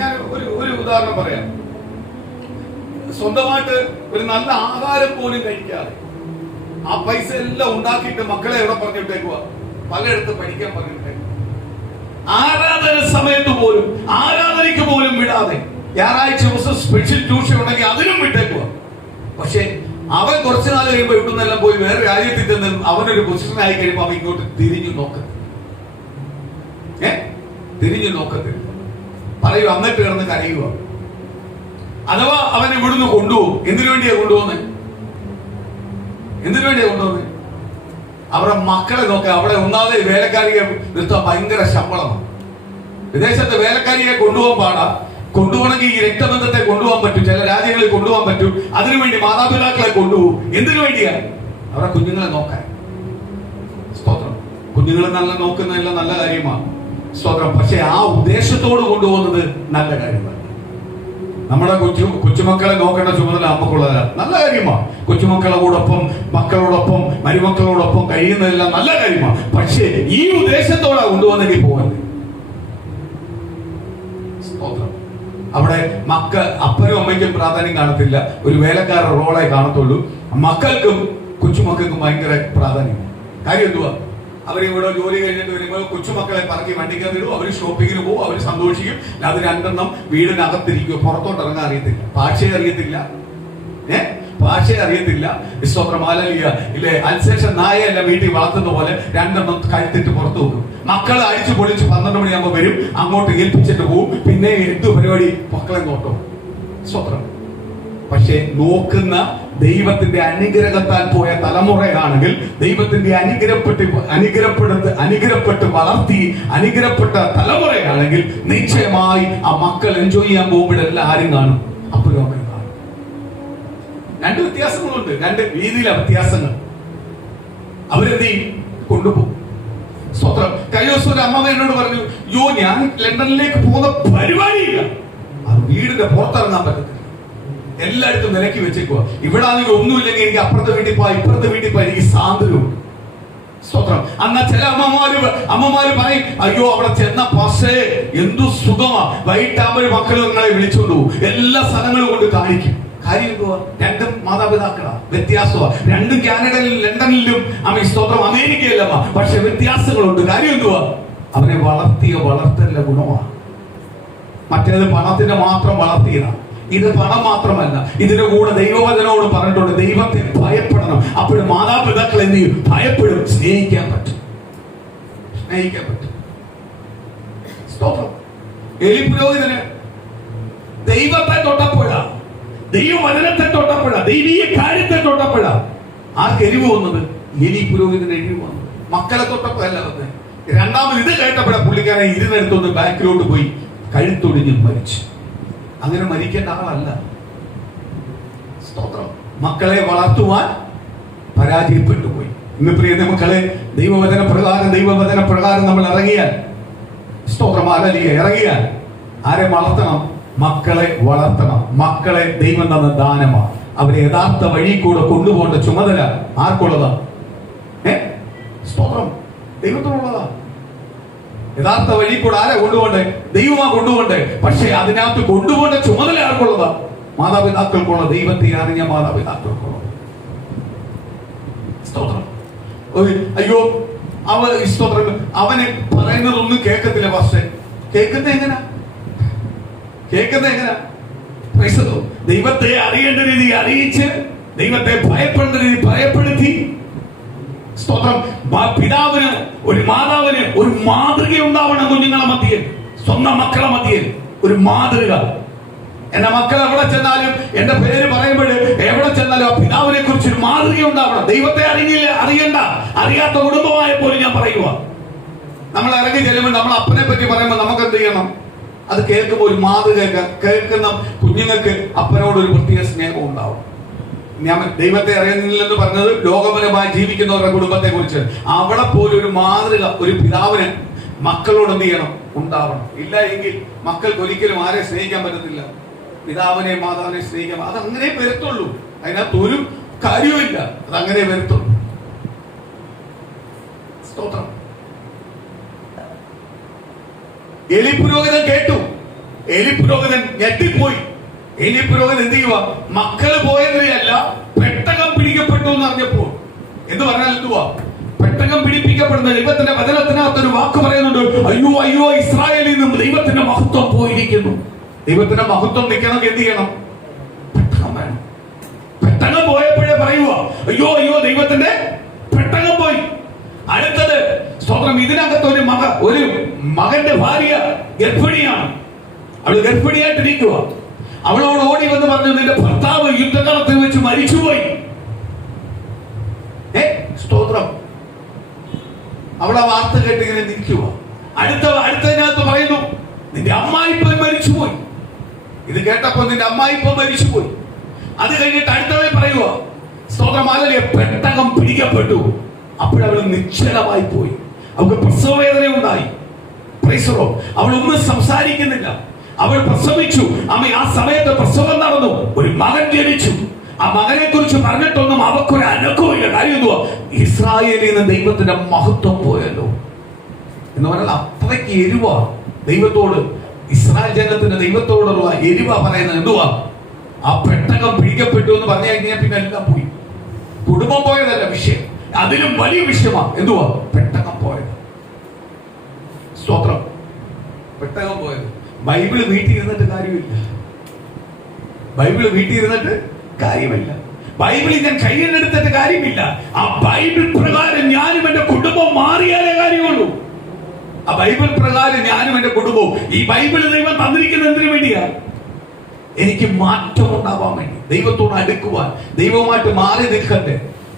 ഞാൻ ഒരു ഉദാഹരണം പറയാം. സ്വന്തമായിട്ട് ഒരു നല്ല ആഹാരം പോലും കഴിക്കാതെ ആ പൈസ എല്ലാം ഉണ്ടാക്കിയിട്ട് മക്കളെ എവിടെ പറഞ്ഞിട്ടേക്കുക? പലയിടത്ത് പഠിക്കാൻ പറഞ്ഞിട്ടേക്കുക. ആരാധന സമയത്ത് പോലും, ആരാധനയ്ക്ക് പോലും വിടാതെ, ഞായറാഴ്ച ദിവസം സ്പെഷ്യൽ ട്യൂഷൻ ഉണ്ടെങ്കിൽ അതിനും വിട്ടേക്കുക. പക്ഷെ അവൻ കുറച്ചു നാൾ കഴിയുമ്പോൾ ഇവിടുന്നെല്ലാം പോയി വേറെ രാജ്യത്തിൽ ചെന്ന് അവനൊരു പൊസിഷൻ ആയി കഴിയുമ്പോൾ അവൻ ഇങ്ങോട്ട് തിരിഞ്ഞു നോക്കത്തില്ല. പറയൂ, എന്നിട്ട് കിടന്ന് കരയുക. അഥവാ അവൻ ഇവിടുന്ന് കൊണ്ടുപോകും. എന്തിനു വേണ്ടിയാ കൊണ്ടുപോകുന്നത്? അവരുടെ മക്കളെ നോക്കുക. അവിടെ ഒന്നാമത് വേലക്കാരിയെ നിർത്താൻ ഭയങ്കര ശമ്പളമാണ്. വിദേശത്തെ വേലക്കാരിയെ കൊണ്ടുപോകാൻ പാടാ. കൊണ്ടുപോകണമെങ്കിൽ ഈ രക്തബന്ധത്തെ കൊണ്ടുപോകാൻ പറ്റും, ചില രാജ്യങ്ങളിൽ കൊണ്ടുപോകാൻ പറ്റും. അതിനുവേണ്ടി മാതാപിതാക്കളെ കൊണ്ടുപോകും. എന്തിനു വേണ്ടിയാ? അവരുടെ കുഞ്ഞുങ്ങളെ നോക്കാൻ. സ്തോത്രം. കുഞ്ഞുങ്ങളെ നല്ല നോക്കുന്നതെല്ലാം നല്ല കാര്യമാണ്, സ്തോത്രം. പക്ഷെ ആ ഉദ്ദേശത്തോട് കൊണ്ടുപോകുന്നത് നല്ല കാര്യമാണ്. നമ്മുടെ കൊച്ചുമക്കളെ നോക്കേണ്ട ചുമതല നമുക്കുള്ളതല്ല, നല്ല കാര്യമാണ്. കൊച്ചുമക്കളോടൊപ്പം, മക്കളോടൊപ്പം, മരുമക്കളോടൊപ്പം കഴിയുന്നതെല്ലാം നല്ല കാര്യമാണ്. പക്ഷേ ഈ ഉദ്ദേശത്തോടെ കൊണ്ടുവന്നെങ്കിൽ പോകുന്നത്. അവിടെ അപ്പനും അമ്മയ്ക്കും പ്രാധാന്യം കാണത്തില്ല, ഒരു വേലക്കാരുടെ റോളെ കാണത്തുള്ളൂ. മക്കൾക്കും കൊച്ചുമക്കൾക്കും ഭയങ്കര പ്രാധാന്യം. കാര്യം എന്തുവാ? അവരിവിടെ ജോലി കഴിഞ്ഞിട്ട് വരുമ്പോൾ കൊച്ചുമക്കളെ പറക്കി വണ്ടിക്കകത്തിടും, അവർ ഷോപ്പിങ്ങിന് പോകും, അവർ സന്തോഷിക്കും. അത് രണ്ടെണ്ണം വീടിനകത്തിരിക്കും, പുറത്തോട്ട് ഇറങ്ങാൻ അറിയത്തില്ല, ഭാഷ അറിയത്തില്ല. സ്തോത്രമാലിയ ഇല്ലേ, അൽസേഷൻ നായയല്ല വീട്ടിൽ വളർത്തുന്ന പോലെ രണ്ടെണ്ണം കഴുത്തിട്ട് പുറത്തു വെക്കും. മക്കളെ അടിച്ചു പൊളിച്ച് 12 മണിയാകുമ്പോൾ വരും, അങ്ങോട്ട് ഏൽപ്പിച്ചിട്ട് പോകും. പിന്നെ എന്തു പരിപാടി? മക്കളെ നോട്ടോ. സ്തോത്രം. പക്ഷെ നോക്കുന്ന ദൈവത്തിന്റെ അനുഗ്രഹത്താൽ പോയ തലമുറയാണെങ്കിൽ, ദൈവത്തിന്റെ അനുഗ്രഹപ്പെട്ട് വളർത്തി അനുഗ്രഹപ്പെട്ട തലമുറയാണെങ്കിൽ നിശ്ചയമായി ആ മക്കൾ എൻജോയ് ചെയ്യാൻ പോകുമ്പോഴെല്ലാം ആരും കാണും? അപ്പോഴും അമ്മയും കാണും. രണ്ട് വ്യത്യാസങ്ങളുണ്ട്, രണ്ട് രീതിയിലാണ് വ്യത്യാസങ്ങൾ. അവരെന്ത് കൊണ്ടുപോകും. സ്വത്രം. കഴിഞ്ഞ ദിവസം ഒരു അമ്മ എന്നോട് പറഞ്ഞു, ഞാൻ ലണ്ടനിലേക്ക് പോകുന്ന പരിപാടിയില്ല. അത് വീടിന്റെ പുറത്തിറങ്ങാൻ പറ്റത്തില്ല, എല്ലായിടത്തും നിലക്കി വെച്ചേക്കുക. ഇവിടെ ആണെങ്കിൽ ഒന്നുമില്ലെങ്കിൽ എനിക്ക് അപ്പുറത്തെ വീട്ടിൽ പോയി, ഇപ്പുറത്തെ വീട്ടിൽ പോയി എനിക്ക് സ്വാതന്ത്ര്യമുണ്ട്. സ്തോത്രം. അന്നാ ചില അമ്മമാര് പറയും, അയ്യോ അവിടെ ചെന്ന പക്ഷേ എന്തു സുഖമാ, വൈകിട്ടാകുമ്പോൾ മക്കൾ നിങ്ങളെ വിളിച്ചോണ്ടു പോകും, എല്ലാ സ്ഥലങ്ങളും കൊണ്ട് കാണിക്കും. കാര്യം എന്തുവാ? രണ്ടും മാതാപിതാക്കളാ, വ്യത്യാസമാ. രണ്ടും കാനഡയിലും ലണ്ടനിലും സ്തോത്രം, അമേരിക്കയിലമ്മ. പക്ഷെ വ്യത്യാസങ്ങളുണ്ട്. കാര്യം എന്തുവാ? അവനെ വളർത്തലിന്റെ ഗുണമാണ്. മറ്റേത് പണത്തിന്റെ മാത്രം വളർത്തിയതാണ്. ഇത് പണം മാത്രമല്ല, ഇതിന്റെ കൂടെ ദൈവവചനോട് പറഞ്ഞിട്ടുണ്ട്, ദൈവത്തെ ഭയപ്പെടണം. അപ്പോഴും മാതാപിതാക്കൾ എന്ത് ചെയ്യും? ഭയപ്പെടും. സ്നേഹിക്കാൻ പറ്റും. സ്തോത്രം. ഏലി പുരോഹിതന് ദൈവത്തെ തൊട്ടപ്പോഴാ, ദൈവവചനത്തെ തൊട്ടപ്പോഴാ, ദൈവീയ കാര്യത്തെ തൊട്ടപ്പോഴാ ആർക്ക് എരിവ് വന്നത്? ഏലി പുരോഹിതന് എരിവ് വന്നത്. മക്കളെ തൊട്ടപ്പോഴല്ല വന്നത്. രണ്ടാമത് ഇത് കേട്ടപ്പോഴാ പുള്ളിക്കാരൻ ഇരുന്നെടുത്തൊന്ന് ബാക്കിലോട്ട് പോയി കഴുത്തൊടിഞ്ഞ് മരിച്ചു. അങ്ങനെ മരിക്കേണ്ട ആളല്ല. സ്തോത്രം. മക്കളെ വളർത്തുവാൻ പരാജയപ്പെട്ടു പോയി. ഇന്ന് പ്രിയ മക്കളെ, ദൈവവചന പ്രകാരം നമ്മൾ ഇറങ്ങിയാൽ, സ്തോത്രം, ഇറങ്ങിയാൽ ആരെ വളർത്തണം? മക്കളെ വളർത്തണം. മക്കളെ ദൈവം തന്ന ദാനമാണ്. അവരെ യഥാർത്ഥ വഴി കൂടെ കൊണ്ടുപോകേണ്ട ചുമതല ആർക്കുള്ളതാ? സ്തോത്രം, ദൈവത്തിനുള്ളതാ. യഥാർത്ഥ വഴി കൂടെ ആരാ കൊണ്ടുപോണ്ടേ? ദൈവമാ കൊണ്ടുപോണ്ടേ. പക്ഷെ അതിനകത്ത് കൊണ്ടുപോകേണ്ട ചുമതല ആർക്കുള്ളതാ? മാതാപിതാക്കൾക്കുള്ള. ദൈവത്തെ അറിഞ്ഞ മാതാപിതാക്കൾക്കുള്ളത്. സ്തോത്രം. അയ്യോ സ്തോത്രം, അവന് പറയുന്നതൊന്നും കേൾക്കത്തില്ല. പക്ഷേ കേൾക്കുന്നത് എങ്ങനാ? ദൈവത്തെ അറിയേണ്ട രീതി അറിയിച്ച്, ദൈവത്തെ ഭയപ്പെടേണ്ട രീതി ഭയപ്പെടുത്തി. സ്തോത്രം. പിതാവിന്, ഒരു മാതാവിന് ഒരു മാതൃക ഉണ്ടാവണം കുഞ്ഞുങ്ങളെ മധ്യയിൽ, സ്വന്തം മക്കളെ മധ്യയിൽ ഒരു മാതൃക. എന്റെ മക്കൾ എവിടെ ചെന്നാലും, എന്റെ പേര് പറയുമ്പോൾ എവിടെ ചെന്നാലും ആ പിതാവിനെ കുറിച്ച് ഒരു മാതൃക ഉണ്ടാവണം. ദൈവത്തെ അറിയണ്ട, അറിയാത്ത കുടുംബമായപ്പോലും ഞാൻ പറയുക, നമ്മൾ ഇറങ്ങി ചെല്ലുമ്പോൾ നമ്മൾ അപ്പനെ പറ്റി പറയുമ്പോൾ നമുക്ക് എന്ത് ചെയ്യണം? അത് കേൾക്കുമ്പോൾ ഒരു മാതൃക, കേൾക്കുന്ന കുഞ്ഞുങ്ങൾക്ക് അപ്പനോട് ഒരു പ്രത്യേക സ്നേഹം ഉണ്ടാവും. ഞാൻ ദൈവത്തെ അറിയുന്നില്ലെന്ന് പറഞ്ഞത് ലോകപരമായി ജീവിക്കുന്നവരുടെ കുടുംബത്തെ കുറിച്ച്. അവിടെ പോലും ഒരു മാതൃക ഒരു പിതാവിന് മക്കളോട് എന്ത് ചെയ്യണം? ഉണ്ടാവണം. ഇല്ല എങ്കിൽ മക്കൾക്ക് ഒരിക്കലും ആരെ സ്നേഹിക്കാൻ പറ്റത്തില്ല. പിതാവിനെ മാതാവിനെ സ്നേഹിക്കാൻ അതങ്ങനെ വരത്തുള്ളൂ. അതിനകത്ത് ഒരു കാര്യവുമില്ല, അതങ്ങനെ വരത്തുള്ളൂ. സ്തോത്രം. എലി പുരോഹിതൻ കേട്ടു. എലി പുരോഹിതൻ ഞെട്ടിപ്പോയി. എലി പുരോഹിതൻ എന്ത് ചെയ്യുക? മക്കള് പോയതിനെയല്ല, പെട്ടകം പിടിക്കപ്പെട്ടു എന്ന് അറിഞ്ഞപ്പോൾ. എന്ന് പറഞ്ഞാൽ എന്തുവാ? പെട്ടകം പിടിപ്പിക്കപ്പെടുന്ന ദൈവത്തിന്റെ വചനത്തിനകത്ത് ഒരു വാക്ക് പറയുന്നുണ്ട്, അയ്യോ അയ്യോ ഇസ്രായേലിൽ നിന്നും ദൈവത്തിന്റെ മഹത്വം പോയിരിക്കുന്നു. ദൈവത്തിന്റെ മഹത്വം നിൽക്കണമെങ്കിൽ എന്ത് ചെയ്യണം? പെട്ടകം വേണം. പെട്ടകം പോയപ്പോഴേ പറയുക, അയ്യോ അയ്യോ ദൈവത്തിന്റെ പെട്ടകം പോയി. അടുത്തത് സ്തോത്രം, ഇതിനകത്ത് ഒരു മകന്റെ ഭാര്യ ഗർഭിണിയാണ്. അവൾ ഗർഭിണിയായിട്ടിരിക്കുക. അവളോട് ഓടി വന്ന് പറഞ്ഞു, നിന്റെ ഭർത്താവ് യുദ്ധകളത്തിൽ വെച്ച് മരിച്ചുപോയി. സ്തോത്രം. അവൾ ആ വാർത്ത കേട്ട് ഇങ്ങനെ നിൽക്കുക. അടുത്തതിനകത്ത് പറയുന്നു, നിന്റെ അമ്മായിപ്പൻ മരിച്ചുപോയി. ഇത് കേട്ടപ്പോ നിന്റെ അമ്മായിപ്പൻ മരിച്ചുപോയി. അത് കഴിഞ്ഞിട്ട് അടുത്തവേ പറയുക, സ്തോത്രം, അല്ലേ പെട്ടകം പിടിക്കപ്പെട്ടു. അപ്പോഴവൾ നിശ്ചലമായി പോയി. അവൾക്ക് പ്രസവവേദന ഉണ്ടായി. അവൾ ഒന്നും സംസാരിക്കുന്നില്ല. അവൾ പ്രസവിച്ചു. ആ സമയത്ത് പ്രസവം നടന്നു. ഒരു മകൻ ജനിച്ചു. ആ മകനെ കുറിച്ച് പറഞ്ഞിട്ടൊന്നും അവക്കൊരു അനക്കമില്ല. കാര്യം എന്തുവാ? ഇസ്രായേലിൽ നിന്ന് ദൈവത്തിന്റെ മഹത്വം പോയല്ലോ എന്ന് പറഞ്ഞാൽ അത്രയ്ക്ക് എരിവ ദൈവത്തോട്, ഇസ്രായേൽ ജനത്തിന്റെ ദൈവത്തോടുള്ള എരിവ പറയുന്നത്. എന്തുവാ? ആ പെട്ടകം പിടിക്കപ്പെട്ടു എന്ന് പറഞ്ഞു കഴിഞ്ഞാൽ പിന്നെ എല്ലാം പോയി. കുടുംബം പോയതല്ല വിഷയം, അതിലും വലിയ വിഷയമാണ്. എന്തുവാ? പെട്ടകം പോയത്. സ്തോത്രം. പെട്ടകം പോയത്. ബൈബിള് വീട്ടിൽ ഇരുന്നിട്ട് കാര്യമില്ല. ബൈബിള് വീട്ടിൽ ഇരുന്നിട്ട് കാര്യമില്ല. ബൈബിളിൽ ഞാൻ കയ്യിലെടുത്തിട്ട് കാര്യമില്ല. ആ ബൈബിൾ പ്രകാരം ഞാനും എന്റെ കുടുംബം മാറിയാലേ കാര്യമുള്ളൂ. ആ ബൈബിൾ പ്രകാരം ഞാനും എന്റെ കുടുംബവും. ഈ ബൈബിള് ദൈവം തന്നിരിക്കുന്നത് എന്തിനു വേണ്ടിയാ? എനിക്ക് മാറ്റം ഉണ്ടാവാൻ വേണ്ടി, ദൈവത്തോട് അടുക്കുവാൻ, ദൈവവുമായിട്ട് മാറി നിൽക്കണ്ടേ.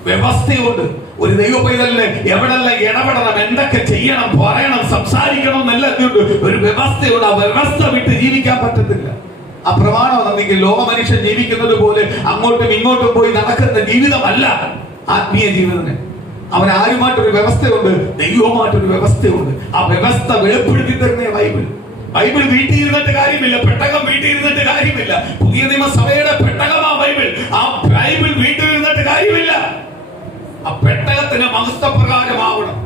വ്യവസ്ഥയുണ്ട്. ഒരു ദൈവ പൈതലിന് എവിടെല്ലാം ഇടപെടണം, എന്തൊക്കെ ചെയ്യണം, പറയണം, സംസാരിക്കണം എന്നെല്ലാം എന്തുണ്ട്? ഒരു വ്യവസ്ഥയുണ്ട്. ആ വ്യവസ്ഥ വിട്ട് ജീവിക്കാൻ പറ്റത്തില്ല. ആ പ്രമാണം അല്ലെങ്കിൽ ലോക മനുഷ്യൻ ജീവിക്കുന്നത് പോലെ അങ്ങോട്ടും ഇങ്ങോട്ടും പോയി നടക്കുന്ന ജീവിതമല്ല ആത്മീയ ജീവിതത്തിന്. അവൻ ആരുമായിട്ടൊരു വ്യവസ്ഥയുണ്ട്, ദൈവവുമായിട്ടൊരു വ്യവസ്ഥയുണ്ട്. ആ വ്യവസ്ഥ വെളിപ്പെടുത്തി തരുന്ന ബൈബിൾ. ബൈബിൾ വീട്ടിൽ ഇരുന്നിട്ട് കാര്യമില്ല. പെട്ടകം വീട്ടിൽ ഇരുന്നിട്ട് കാര്യമില്ല. പുതിയ നിയമസഭയുടെ പെട്ടകമാ ബൈബിൾ. ആ ബൈബിൾ വീട്ടിൽ ഇരുന്നിട്ട് കാര്യമില്ല. ആ പെട്ടകത്തിന് മഹത്വപ്രകാരമാവണം.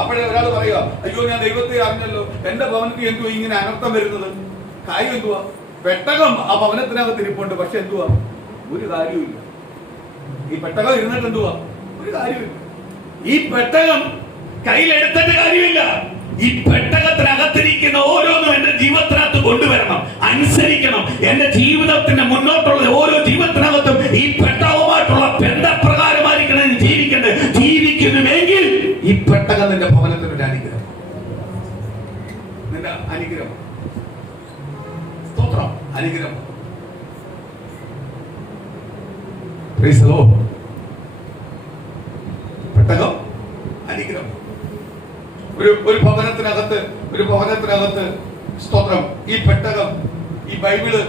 അപ്പോഴേ ഒരാൾ പറയുക, അയ്യോ ഞാൻ ദൈവത്തെ അറിഞ്ഞല്ലോ, എന്റെ ഭവനത്തിൽ എന്തുവാ ഇങ്ങനെ അനർത്ഥം വരുന്നത്? കാര്യം എന്തുവാ? പെട്ടകം ആ ഭവനത്തിനകത്ത് ഇരിപ്പുണ്ട്. പക്ഷെ എന്തുവാ? ഒരു കാര്യമില്ല. ഈ പെട്ടകം ഇരുന്നിട്ട് എന്തുവാ? ഒരു കാര്യമില്ല. ഈ പെട്ടകം കയ്യിലെടുത്തിട്ട് കാര്യമില്ല. ഈ പെട്ടകത്തിനകത്തിരിക്കുന്ന ഓരോന്നും എന്റെ ജീവിതത്തിനകത്ത് കൊണ്ടുവരണം, അനുസരിക്കണം. എന്റെ ജീവിതത്തിന്റെ മുന്നോട്ടുള്ള ഓരോ ജീവിതത്തിനകത്തും ഈ പെട്ടകവുമായിട്ടുള്ള ബന്ധപ്രകാരമായിരിക്കണം ജീവിക്കേണ്ടത്. ജീവിക്കുന്നുവെങ്കിൽ ഈ പെട്ടകം നിന്റെ ഭവനത്തിനൊരു അനുഗ്രഹം, നിന്റെ അനുഗ്രഹം. സ്തോത്രം. അനുഗ്രഹം. പെട്ടകം അനുഗ്രഹം. ഒരു ഭവനത്തിനകത്ത് സ്തോത്രം ഈ പെട്ടകം, ഈ ബൈബിള്,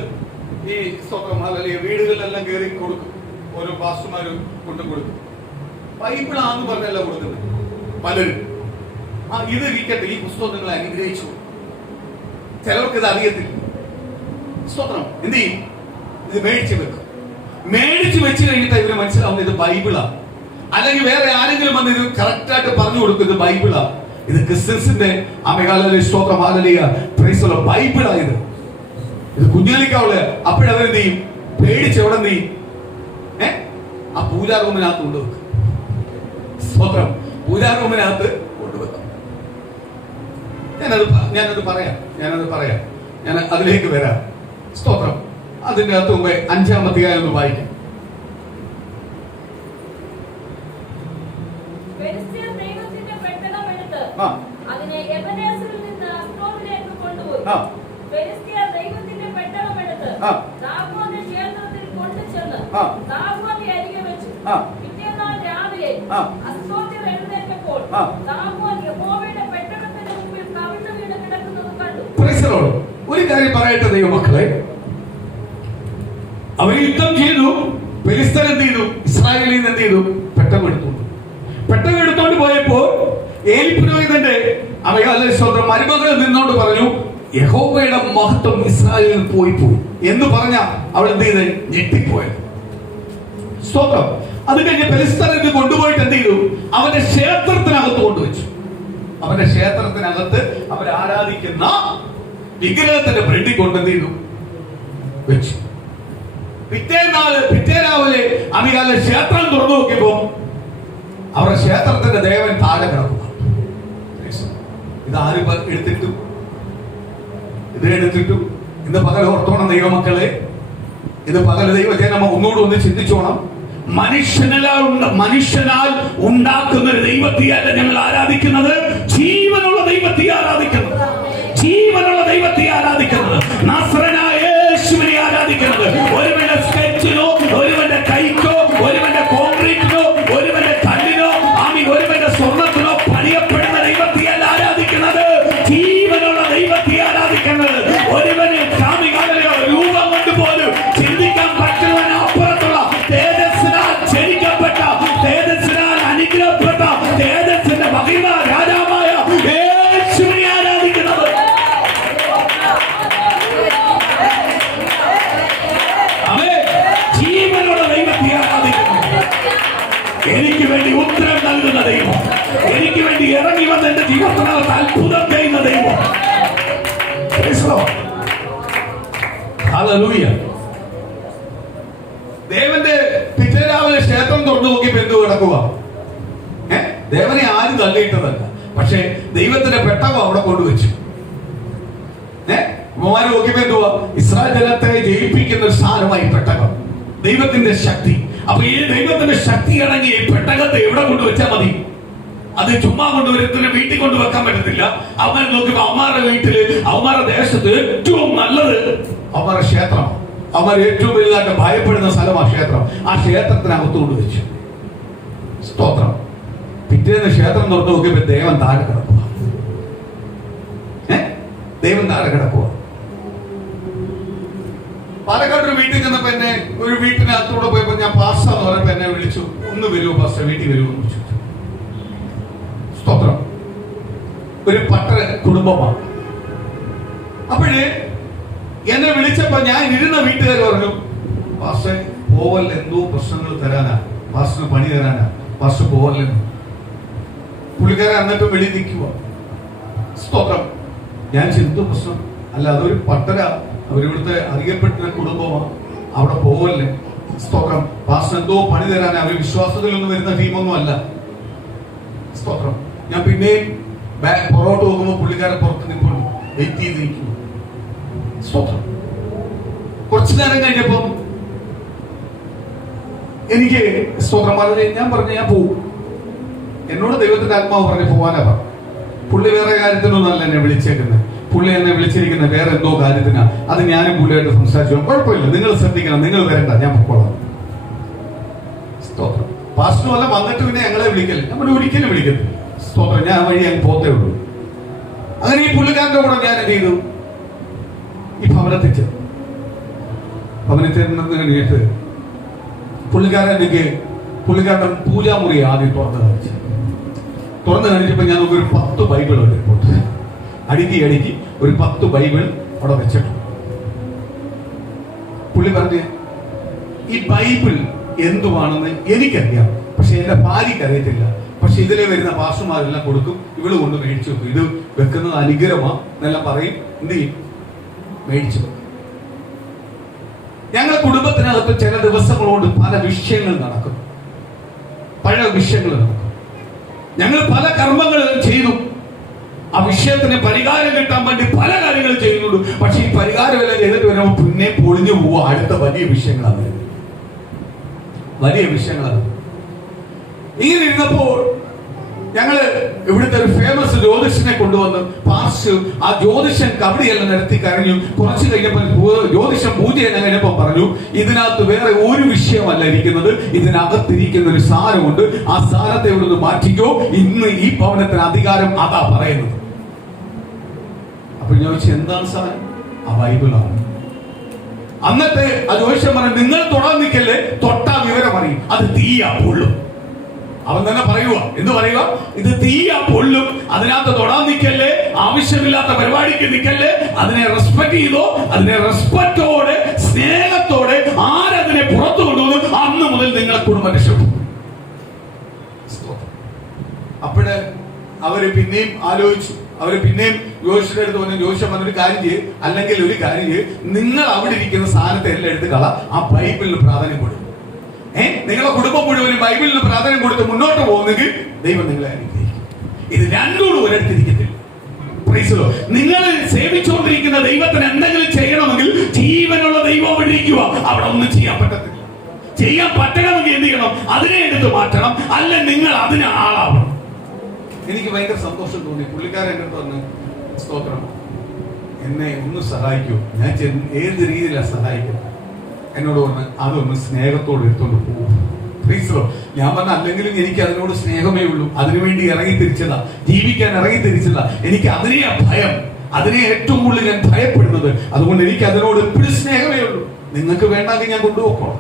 ഈ സ്തോത്രം അല്ലെങ്കിൽ വീടുകളിലെല്ലാം കയറി കൊടുക്കും. ഓരോ പാസ്റ്റർമാരും കൊണ്ടു കൊടുക്കും. ബൈബിളാന്ന് പറഞ്ഞല്ല കൊടുക്കുന്നത് പലരും. ഇത് ഇരിക്കട്ടെ, ഈ പുസ്തകം നിങ്ങളെ അനുഗ്രഹിച്ചു. ചിലർക്ക് ഇത് അറിയത്തില്ല. സ്തോത്രം. എന്ത് ചെയ്യും? ഇത് മേടിച്ചു വെക്കും. മേടിച്ചു വെച്ച് കഴിഞ്ഞിട്ട് ഇവര് മനസ്സിലാവുന്നത് ഇത് ബൈബിളാ. അല്ലെങ്കിൽ വേറെ ആരെങ്കിലും വന്ന് ഇത് കറക്റ്റായിട്ട് പറഞ്ഞു കൊടുക്കും ഇത് ബൈബിളാ, ഇത് ക്രിസ്ത്യൻസിന്റെ സ്തോത്രം ബൈബിളായത്. ഇത് കുഞ്ഞാലിക്കാവുള്ള. അപ്പോഴവരെന്ത് ചെയ്യും? പേടിച്ച് എവിടെ നീ ആ പൂജാ റൂമിനകത്ത് കൊണ്ടുവെക്കും. സ്തോത്രം. പൂജാറൂമിനകത്ത് കൊണ്ടുവന്നു. ഞാനത് പറയാം. ഞാൻ അതിലേക്ക് വരാം. സ്തോത്രം. അതിൻ്റെ അകത്ത് മുമ്പേ 5-ാം അധ്യായം ഒന്ന് വായിക്കാം. ഒരു കാര്യം പറയട്ടെ ദൈവമക്കളെ, അവർ യുദ്ധം ചെയ്തു. ഫെലിസ്ത്യൻ എന്ത് ചെയ്തു? ഇസ്രായേലിൽ നിന്ന് എന്ത് ചെയ്തു? പെട്ടകം എടുത്തോണ്ട് പോയപ്പോൾ ഏലി പുരോഹിതന്റെ സ്വന്തം മരുമകൾ നിന്നോട് പറഞ്ഞു, യഹോവയുടെ മഹത്വം ഇസ്രായേലിൽ പോയി എന്ന് പറഞ്ഞ അവൾ എന്ത് ചെയ്ത്? ഞെട്ടിപ്പോയത്. സ്തോത്രം. അത് കഴിഞ്ഞ് ഫെലിസ്ത്യനെ കൊണ്ടുപോയിട്ട് എന്ത് ചെയ്തു? അവന്റെ ക്ഷേത്രത്തിനകത്ത് കൊണ്ടുവച്ചു. അവന്റെ ക്ഷേത്രത്തിനകത്ത് അവർ ആരാധിക്കുന്ന വിഗ്രഹത്തിന്റെ ബ്രെഡിൽ കൊണ്ട് എന്ത് ചെയ്തു? വെച്ചു. പിറ്റേ രാവിലെ അമികാല ക്ഷേത്രം തുറന്നു നോക്കിയപ്പോ അവരുടെ ക്ഷേത്രത്തിന്റെ ദേവൻ താഴെ കിടക്കുക. ഇതാരും എടുത്തിട്ടു ഇന്ന് പകൽ ഓർത്തോണം ദൈവമക്കളെ, ഇത് പകൽ ദൈവജനം ഒന്നുകൂടെ ചിന്തിച്ചോണം. മനുഷ്യനാൽ ഉണ്ടാക്കുന്ന ഒരു ദൈവത്തെയല്ല ഞങ്ങൾ ആരാധിക്കുന്നത്, ജീവനുള്ള ദൈവത്തെ ആരാധിക്കുന്നത്. നസ്രനായ യേശുവിനെ ആരാധിക്കുന്നത്. ഒരുവന്റെ സ്കെച്ചിനോ, ഒരുവന്റെ കൈക്കോ, ഒരുവന്റെ കോൺക്രീറ്റിനോ, ഒരുവന്റെ കല്ലിനോ, ഒരുവന്റെ സ്വർണത്തിനോ പണിയപ്പെടുന്ന ദൈവത്തെയല്ല ആരാധിക്കുന്നത്, ജീവനുള്ള ദൈവത്തെ ആരാധിക്കുന്നത്. ഒരുവന് രൂപം കൊണ്ട് പോലും ചിന്തിക്കാൻ പറ്റുന്നതിന് അപ്പുറത്തുള്ള തേജസ്സിനാൽ ക്ഷണിക്കപ്പെട്ട, തേജസ്സിനാൽ അനുഗ്രഹപ്പെട്ട, തേജസ്സിന്റെ മഹിമ രാജാവായ യേശുവിനെ ആരാധിക്കുന്നത്. ജീവനുള്ള ദൈവത്തെ ആരാധിക്കുന്നത്. എനിക്ക് വേണ്ടി ഉത്തരം നൽകുന്ന ദൈവം, എനിക്ക് വേണ്ടി ഇറങ്ങി വന്ന് എന്റെ ജീവിതത്തിനകത്ത് അത്ഭുതം ചെയ്യുന്ന ദൈവം. ഹല്ലേലൂയ. ദേവന്റെ പിറ്റേ രാവിലെ ക്ഷേത്രം തുറന്നു നോക്കിയപ്പോ എന്തു കിടക്കുക? ദേവനെ ആരും തള്ളിയിട്ടതല്ല, പക്ഷെ ദൈവത്തിന്റെ പെട്ടകം അവിടെ കൊണ്ടുവച്ചു. ഉമ്മമാര് നോക്കിയപ്പോ എന്തുവാ? ഇസ്രായേൽ ജനത്തെ ജയിപ്പിക്കുന്ന ഒരു സാധനമായി പെട്ടകം, ദൈവത്തിന്റെ ശക്തി. അപ്പൊ ഈ ദൈവത്തിന്റെ ശക്തി ആണെങ്കിൽ ഈ പെട്ടകത്തെ എവിടെ കൊണ്ടുവച്ചാൽ മതി? അത് ചുമ്മാ കൊണ്ടുവരുന്ന വീട്ടിൽ കൊണ്ടുവെക്കാൻ പറ്റത്തില്ല. അവൻ നോക്കിയപ്പോ അവന്മാരുടെ വീട്ടില്, അവന്മാരുടെ ദേശത്ത് ഏറ്റവും നല്ലത് അവരുടെ ക്ഷേത്രം. അവർ ഏറ്റവും വലുതായിട്ട് ഭയപ്പെടുന്ന സ്ഥലമാണ് ക്ഷേത്രം. ആ ക്ഷേത്രത്തിനകത്ത് കൊണ്ടുവച്ചു. സ്തോത്രം. പിറ്റേന്ന് ക്ഷേത്രം തുറന്നു നോക്കിയപ്പോ ദേവൻ താഴെ കിടക്കുക. പാലക്കാട് ഒരു വീട്ടിൽ ചെന്നപ്പോ എന്നെ, ഒരു വീട്ടിനകത്തൂടെ പോയപ്പോ ഞാൻ പാസ്റ്റർ എന്ന് പറഞ്ഞപ്പോ എന്നെ വിളിച്ചു, ഒന്ന് വരുമോ പാസ്റ്റർ, വീട്ടിൽ വരുമോ എന്ന് ചോദിച്ചു. സ്തോത്രം. ഒരു പട്ടണ കുടുംബമാണ്. അപ്പോഴേ എന്നെ വിളിച്ചപ്പോ ഞാൻ ഇരുന്ന വീട്ടുകാർ പറഞ്ഞു, പാസ്റ്റർ പോവല്ല, എന്തോ പ്രശ്നങ്ങൾ തരാനാ, പാസ്റ്ററിന് പണി തരാനാ, പാസ്റ്റർ പോവല്ലെന്ന്. പുള്ളിക്കാരൻ എന്നിട്ടും വെളി നിൽക്കുക. സ്തോത്രം. ഞാൻ എന്തോ പ്രശ്നം അല്ല, അതൊരു പട്ടര, അവരിവിടുത്തെ അറിയപ്പെട്ട കുടുംബമാണ്, അവിടെ പോവല്ലേ. സ്തോത്രം. പാസ്റ്റർ എന്തോ പണി തരാനാ, അവർ വിശ്വാസത്തിലൊന്നും വരുന്ന ടീമൊന്നും അല്ല. സ്തോത്രം. ഞാൻ പിന്നെയും പുറകോട്ട് നോക്കുമ്പോൾ പുള്ളിക്കാരൻ പുറത്ത് നിൽക്കുന്നു, വെയിറ്റ് ചെയ്ത് നിൽക്കുന്നു. സ്തോത്രം. കുറച്ചു നേരം കഴിഞ്ഞപ്പോ എനിക്ക് സ്തോത്രം പറഞ്ഞു, ഞാൻ പറഞ്ഞു ഞാൻ പോവും. എന്നോട് ദൈവത്തിന്റെ ആത്മാവ് പറഞ്ഞു പോവാനാ പറഞ്ഞു. പുള്ളി വേറെ കാര്യത്തിനൊന്നല്ല എന്നെ വിളിച്ചേക്കുന്നത്, പുള്ളി എന്നെ വിളിച്ചിരിക്കുന്നത് വേറെ എന്തോ കാര്യത്തിനാ. അത് ഞാനും പുള്ളിയായിട്ട് സംസാരിച്ചു. കുഴപ്പമില്ല, നിങ്ങൾ ശ്രദ്ധിക്കണം, നിങ്ങൾ വരണ്ട, ഞാൻ പൊക്കോളാം. സ്തോത്രം. പാസ്റ്റർ വല്ല വന്നിട്ട് പിന്നെ ഞങ്ങളെ വിളിക്കല്ലേ, നമ്മൾ ഒരിക്കലും വിളിക്കത്തില്ല. സ്തോത്രം. ഞാൻ വഴി അങ്ങ് പോത്തേ ഉള്ളൂ. അങ്ങനെ ഈ പുള്ളിക്കാരന്റെ കൂടെ ഞാൻ എന്ത് ചെയ്തു? ഈ ഭവനത്തിൽ കഴിഞ്ഞിട്ട് പുള്ളിക്കാരൻ പൂജാമുറി ആദ്യം തുറന്നു കാണിച്ചപ്പോ ഞാൻ ഒരു 10 ബൈബിൾ അടുക്കി ഒരു 10 ബൈബിൾ അവിടെ വെച്ചിട്ടുണ്ട്. പുള്ളി പറഞ്ഞ്, ഈ ബൈബിൾ എന്തുവാണെന്ന് എനിക്കറിയാം, പക്ഷെ എന്റെ ഭാര്യയ്ക്ക് അറിയത്തില്ല. പക്ഷെ ഇതിലെ വരുന്ന പാസ്റ്റർമാരെല്ലാം കൊടുക്കും, ഇവള് കൊണ്ട് മേടിച്ചു വെക്കും, ഇത് വെക്കുന്നത് അനുഗ്രഹമാ എന്നെല്ലാം പറയും. എന്ത് ചെയ്യും? മേടിച്ചു വെക്കും. ഞങ്ങളുടെ കുടുംബത്തിനകത്ത് ചില ദിവസങ്ങളോട് പല വിഷയങ്ങൾ നടക്കും, പഴയ വിഷയങ്ങൾ നടക്കും. ഞങ്ങൾ പല കർമ്മങ്ങളും ചെയ്തു. ആ വിഷയത്തിന് പരിഹാരം കിട്ടാൻ വേണ്ടി പല കാര്യങ്ങളും ചെയ്യുന്നുണ്ട്. പക്ഷെ ഈ പരിഹാരമെല്ലാം ചെയ്തിട്ട് വരുമ്പോൾ പിന്നെ പൊളിഞ്ഞു പോവുക. അടുത്ത വലിയ വിഷയങ്ങളാണ്, വലിയ വിഷയങ്ങളാണ്. ഇങ്ങനെ ഇരുന്നപ്പോൾ ഞങ്ങള് ഇവിടുത്തെ ഒരു ഫേമസ് ജ്യോതിഷനെ കൊണ്ടുവന്ന് പാർശ്വ ആ ജ്യോതിഷൻ കബഡിയെല്ലാം നടത്തി കഴിഞ്ഞു. കുറച്ച് കഴിഞ്ഞപ്പോൾ ജ്യോതിഷം പൂജയെല്ലാം കഴിഞ്ഞപ്പോൾ പറഞ്ഞു, ഇതിനകത്ത് വേറെ ഒരു വിഷയമല്ല ഇരിക്കുന്നത്, ഇതിനകത്തിരിക്കുന്ന ഒരു സാരമുണ്ട്. ആ സാരത്തെ ഇവിടുന്ന് മാറ്റിക്കോ, ഇന്ന് ഈ ഭവനത്തിന് അധികാരം അതാ പറയുന്നത്. അപ്പൊ ഞാൻ ചോദിച്ചു, എന്താണ് സാരം? ആ ബൈബിളാണ്. അന്നത്തെ ആ ജ്യോതിഷം പറഞ്ഞു, നിങ്ങൾ തൊടാൻ നിൽക്കല്ലേ, തൊട്ടാ വിവരം അറിയും, അത് തീയാ പൊള്ളും. അവൻ തന്നെ പറയുക, എന്ത് പറയുക? ഇത് തീയാ പൊള്ളും, അതിനകത്ത് തൊടാൻ നിൽക്കല്ലേ, ആവശ്യമില്ലാത്ത പരിപാടിക്ക് നിൽക്കല്ലേ, അതിനെ റെസ്പെക്ട് ചെയ്തോ, അതിനെ റെസ്പെക്റ്റോടെ സ്നേഹത്തോടെ ആരതിനെ പുറത്തു കൊണ്ടുവന്നു, അന്ന് മുതൽ നിങ്ങളെ കുടുംബം രക്ഷപ്പെട്ടു. അപ്പോഴ് അവര് പിന്നെയും ആലോചിച്ചു. അവര് പിന്നെയും ജോഷിയുടെ അടുത്ത് പറഞ്ഞു, ജോഷി പറഞ്ഞൊരു കാര്യം ചെയ്യും, അല്ലെങ്കിൽ ഒരു കാര്യം ചെയ്യും, നിങ്ങൾ അവിടെ ഇരിക്കുന്ന സാധനത്തെ എല്ലാം എടുത്ത് കള, ആ ബൈബിളിന് പ്രാധാന്യം കൊടുക്കും. നിങ്ങളെ കുടുംബം മുഴുവനും ബൈബിളിന് പ്രാധാന്യം കൊടുത്ത് മുന്നോട്ട് പോകുന്നെങ്കിൽ ദൈവം നിങ്ങളെ അനുഗ്രഹിക്കും. ഇത് രണ്ടോടും ഒരിടത്തിരിക്കത്തില്ല. നിങ്ങൾ സേവിച്ചുകൊണ്ടിരിക്കുന്ന ദൈവത്തിന് എന്തെങ്കിലും ചെയ്യണമെങ്കിൽ ജീവനുള്ള ദൈവം അവിടെ ഇരിക്കുക, അവിടെ ഒന്നും ചെയ്യാൻ പറ്റത്തില്ല. ചെയ്യാൻ പറ്റണമെങ്കിൽ എന്ത് ചെയ്യണം? അതിനെ എടുത്ത് മാറ്റണം, അല്ല നിങ്ങൾ അതിന് ആളാവണം. എനിക്ക് ഭയങ്കര സന്തോഷം തോന്നി. പുള്ളിക്കാരൻ എൻ്റെ അടുത്ത് വന്ന്, സ്തോത്രം, എന്നെ ഒന്ന് സഹായിക്കൂ. ഞാൻ ഏത് രീതിയിലാണ് സഹായിക്കുന്നത്? എന്നോട് പറഞ്ഞ് അതൊന്ന് സ്നേഹത്തോട് എടുത്തോണ്ട് പോകും. ഞാൻ പറഞ്ഞ, അല്ലെങ്കിലും എനിക്ക് അതിനോട് സ്നേഹമേ ഉള്ളൂ. അതിനുവേണ്ടി ഇറങ്ങി തിരിച്ചതാ, ജീവിക്കാൻ ഇറങ്ങി തിരിച്ചതാ. എനിക്ക് അതിനെയാ ഭയം, അതിനെ ഏറ്റവും കൂടുതൽ ഞാൻ ഭയപ്പെടുന്നത്. അതുകൊണ്ട് എനിക്ക് അതിനോട് എപ്പോഴും സ്നേഹമേ ഉള്ളൂ. നിങ്ങൾക്ക് വേണ്ടെങ്കിൽ ഞാൻ കൊണ്ടുപോക്കോളാം.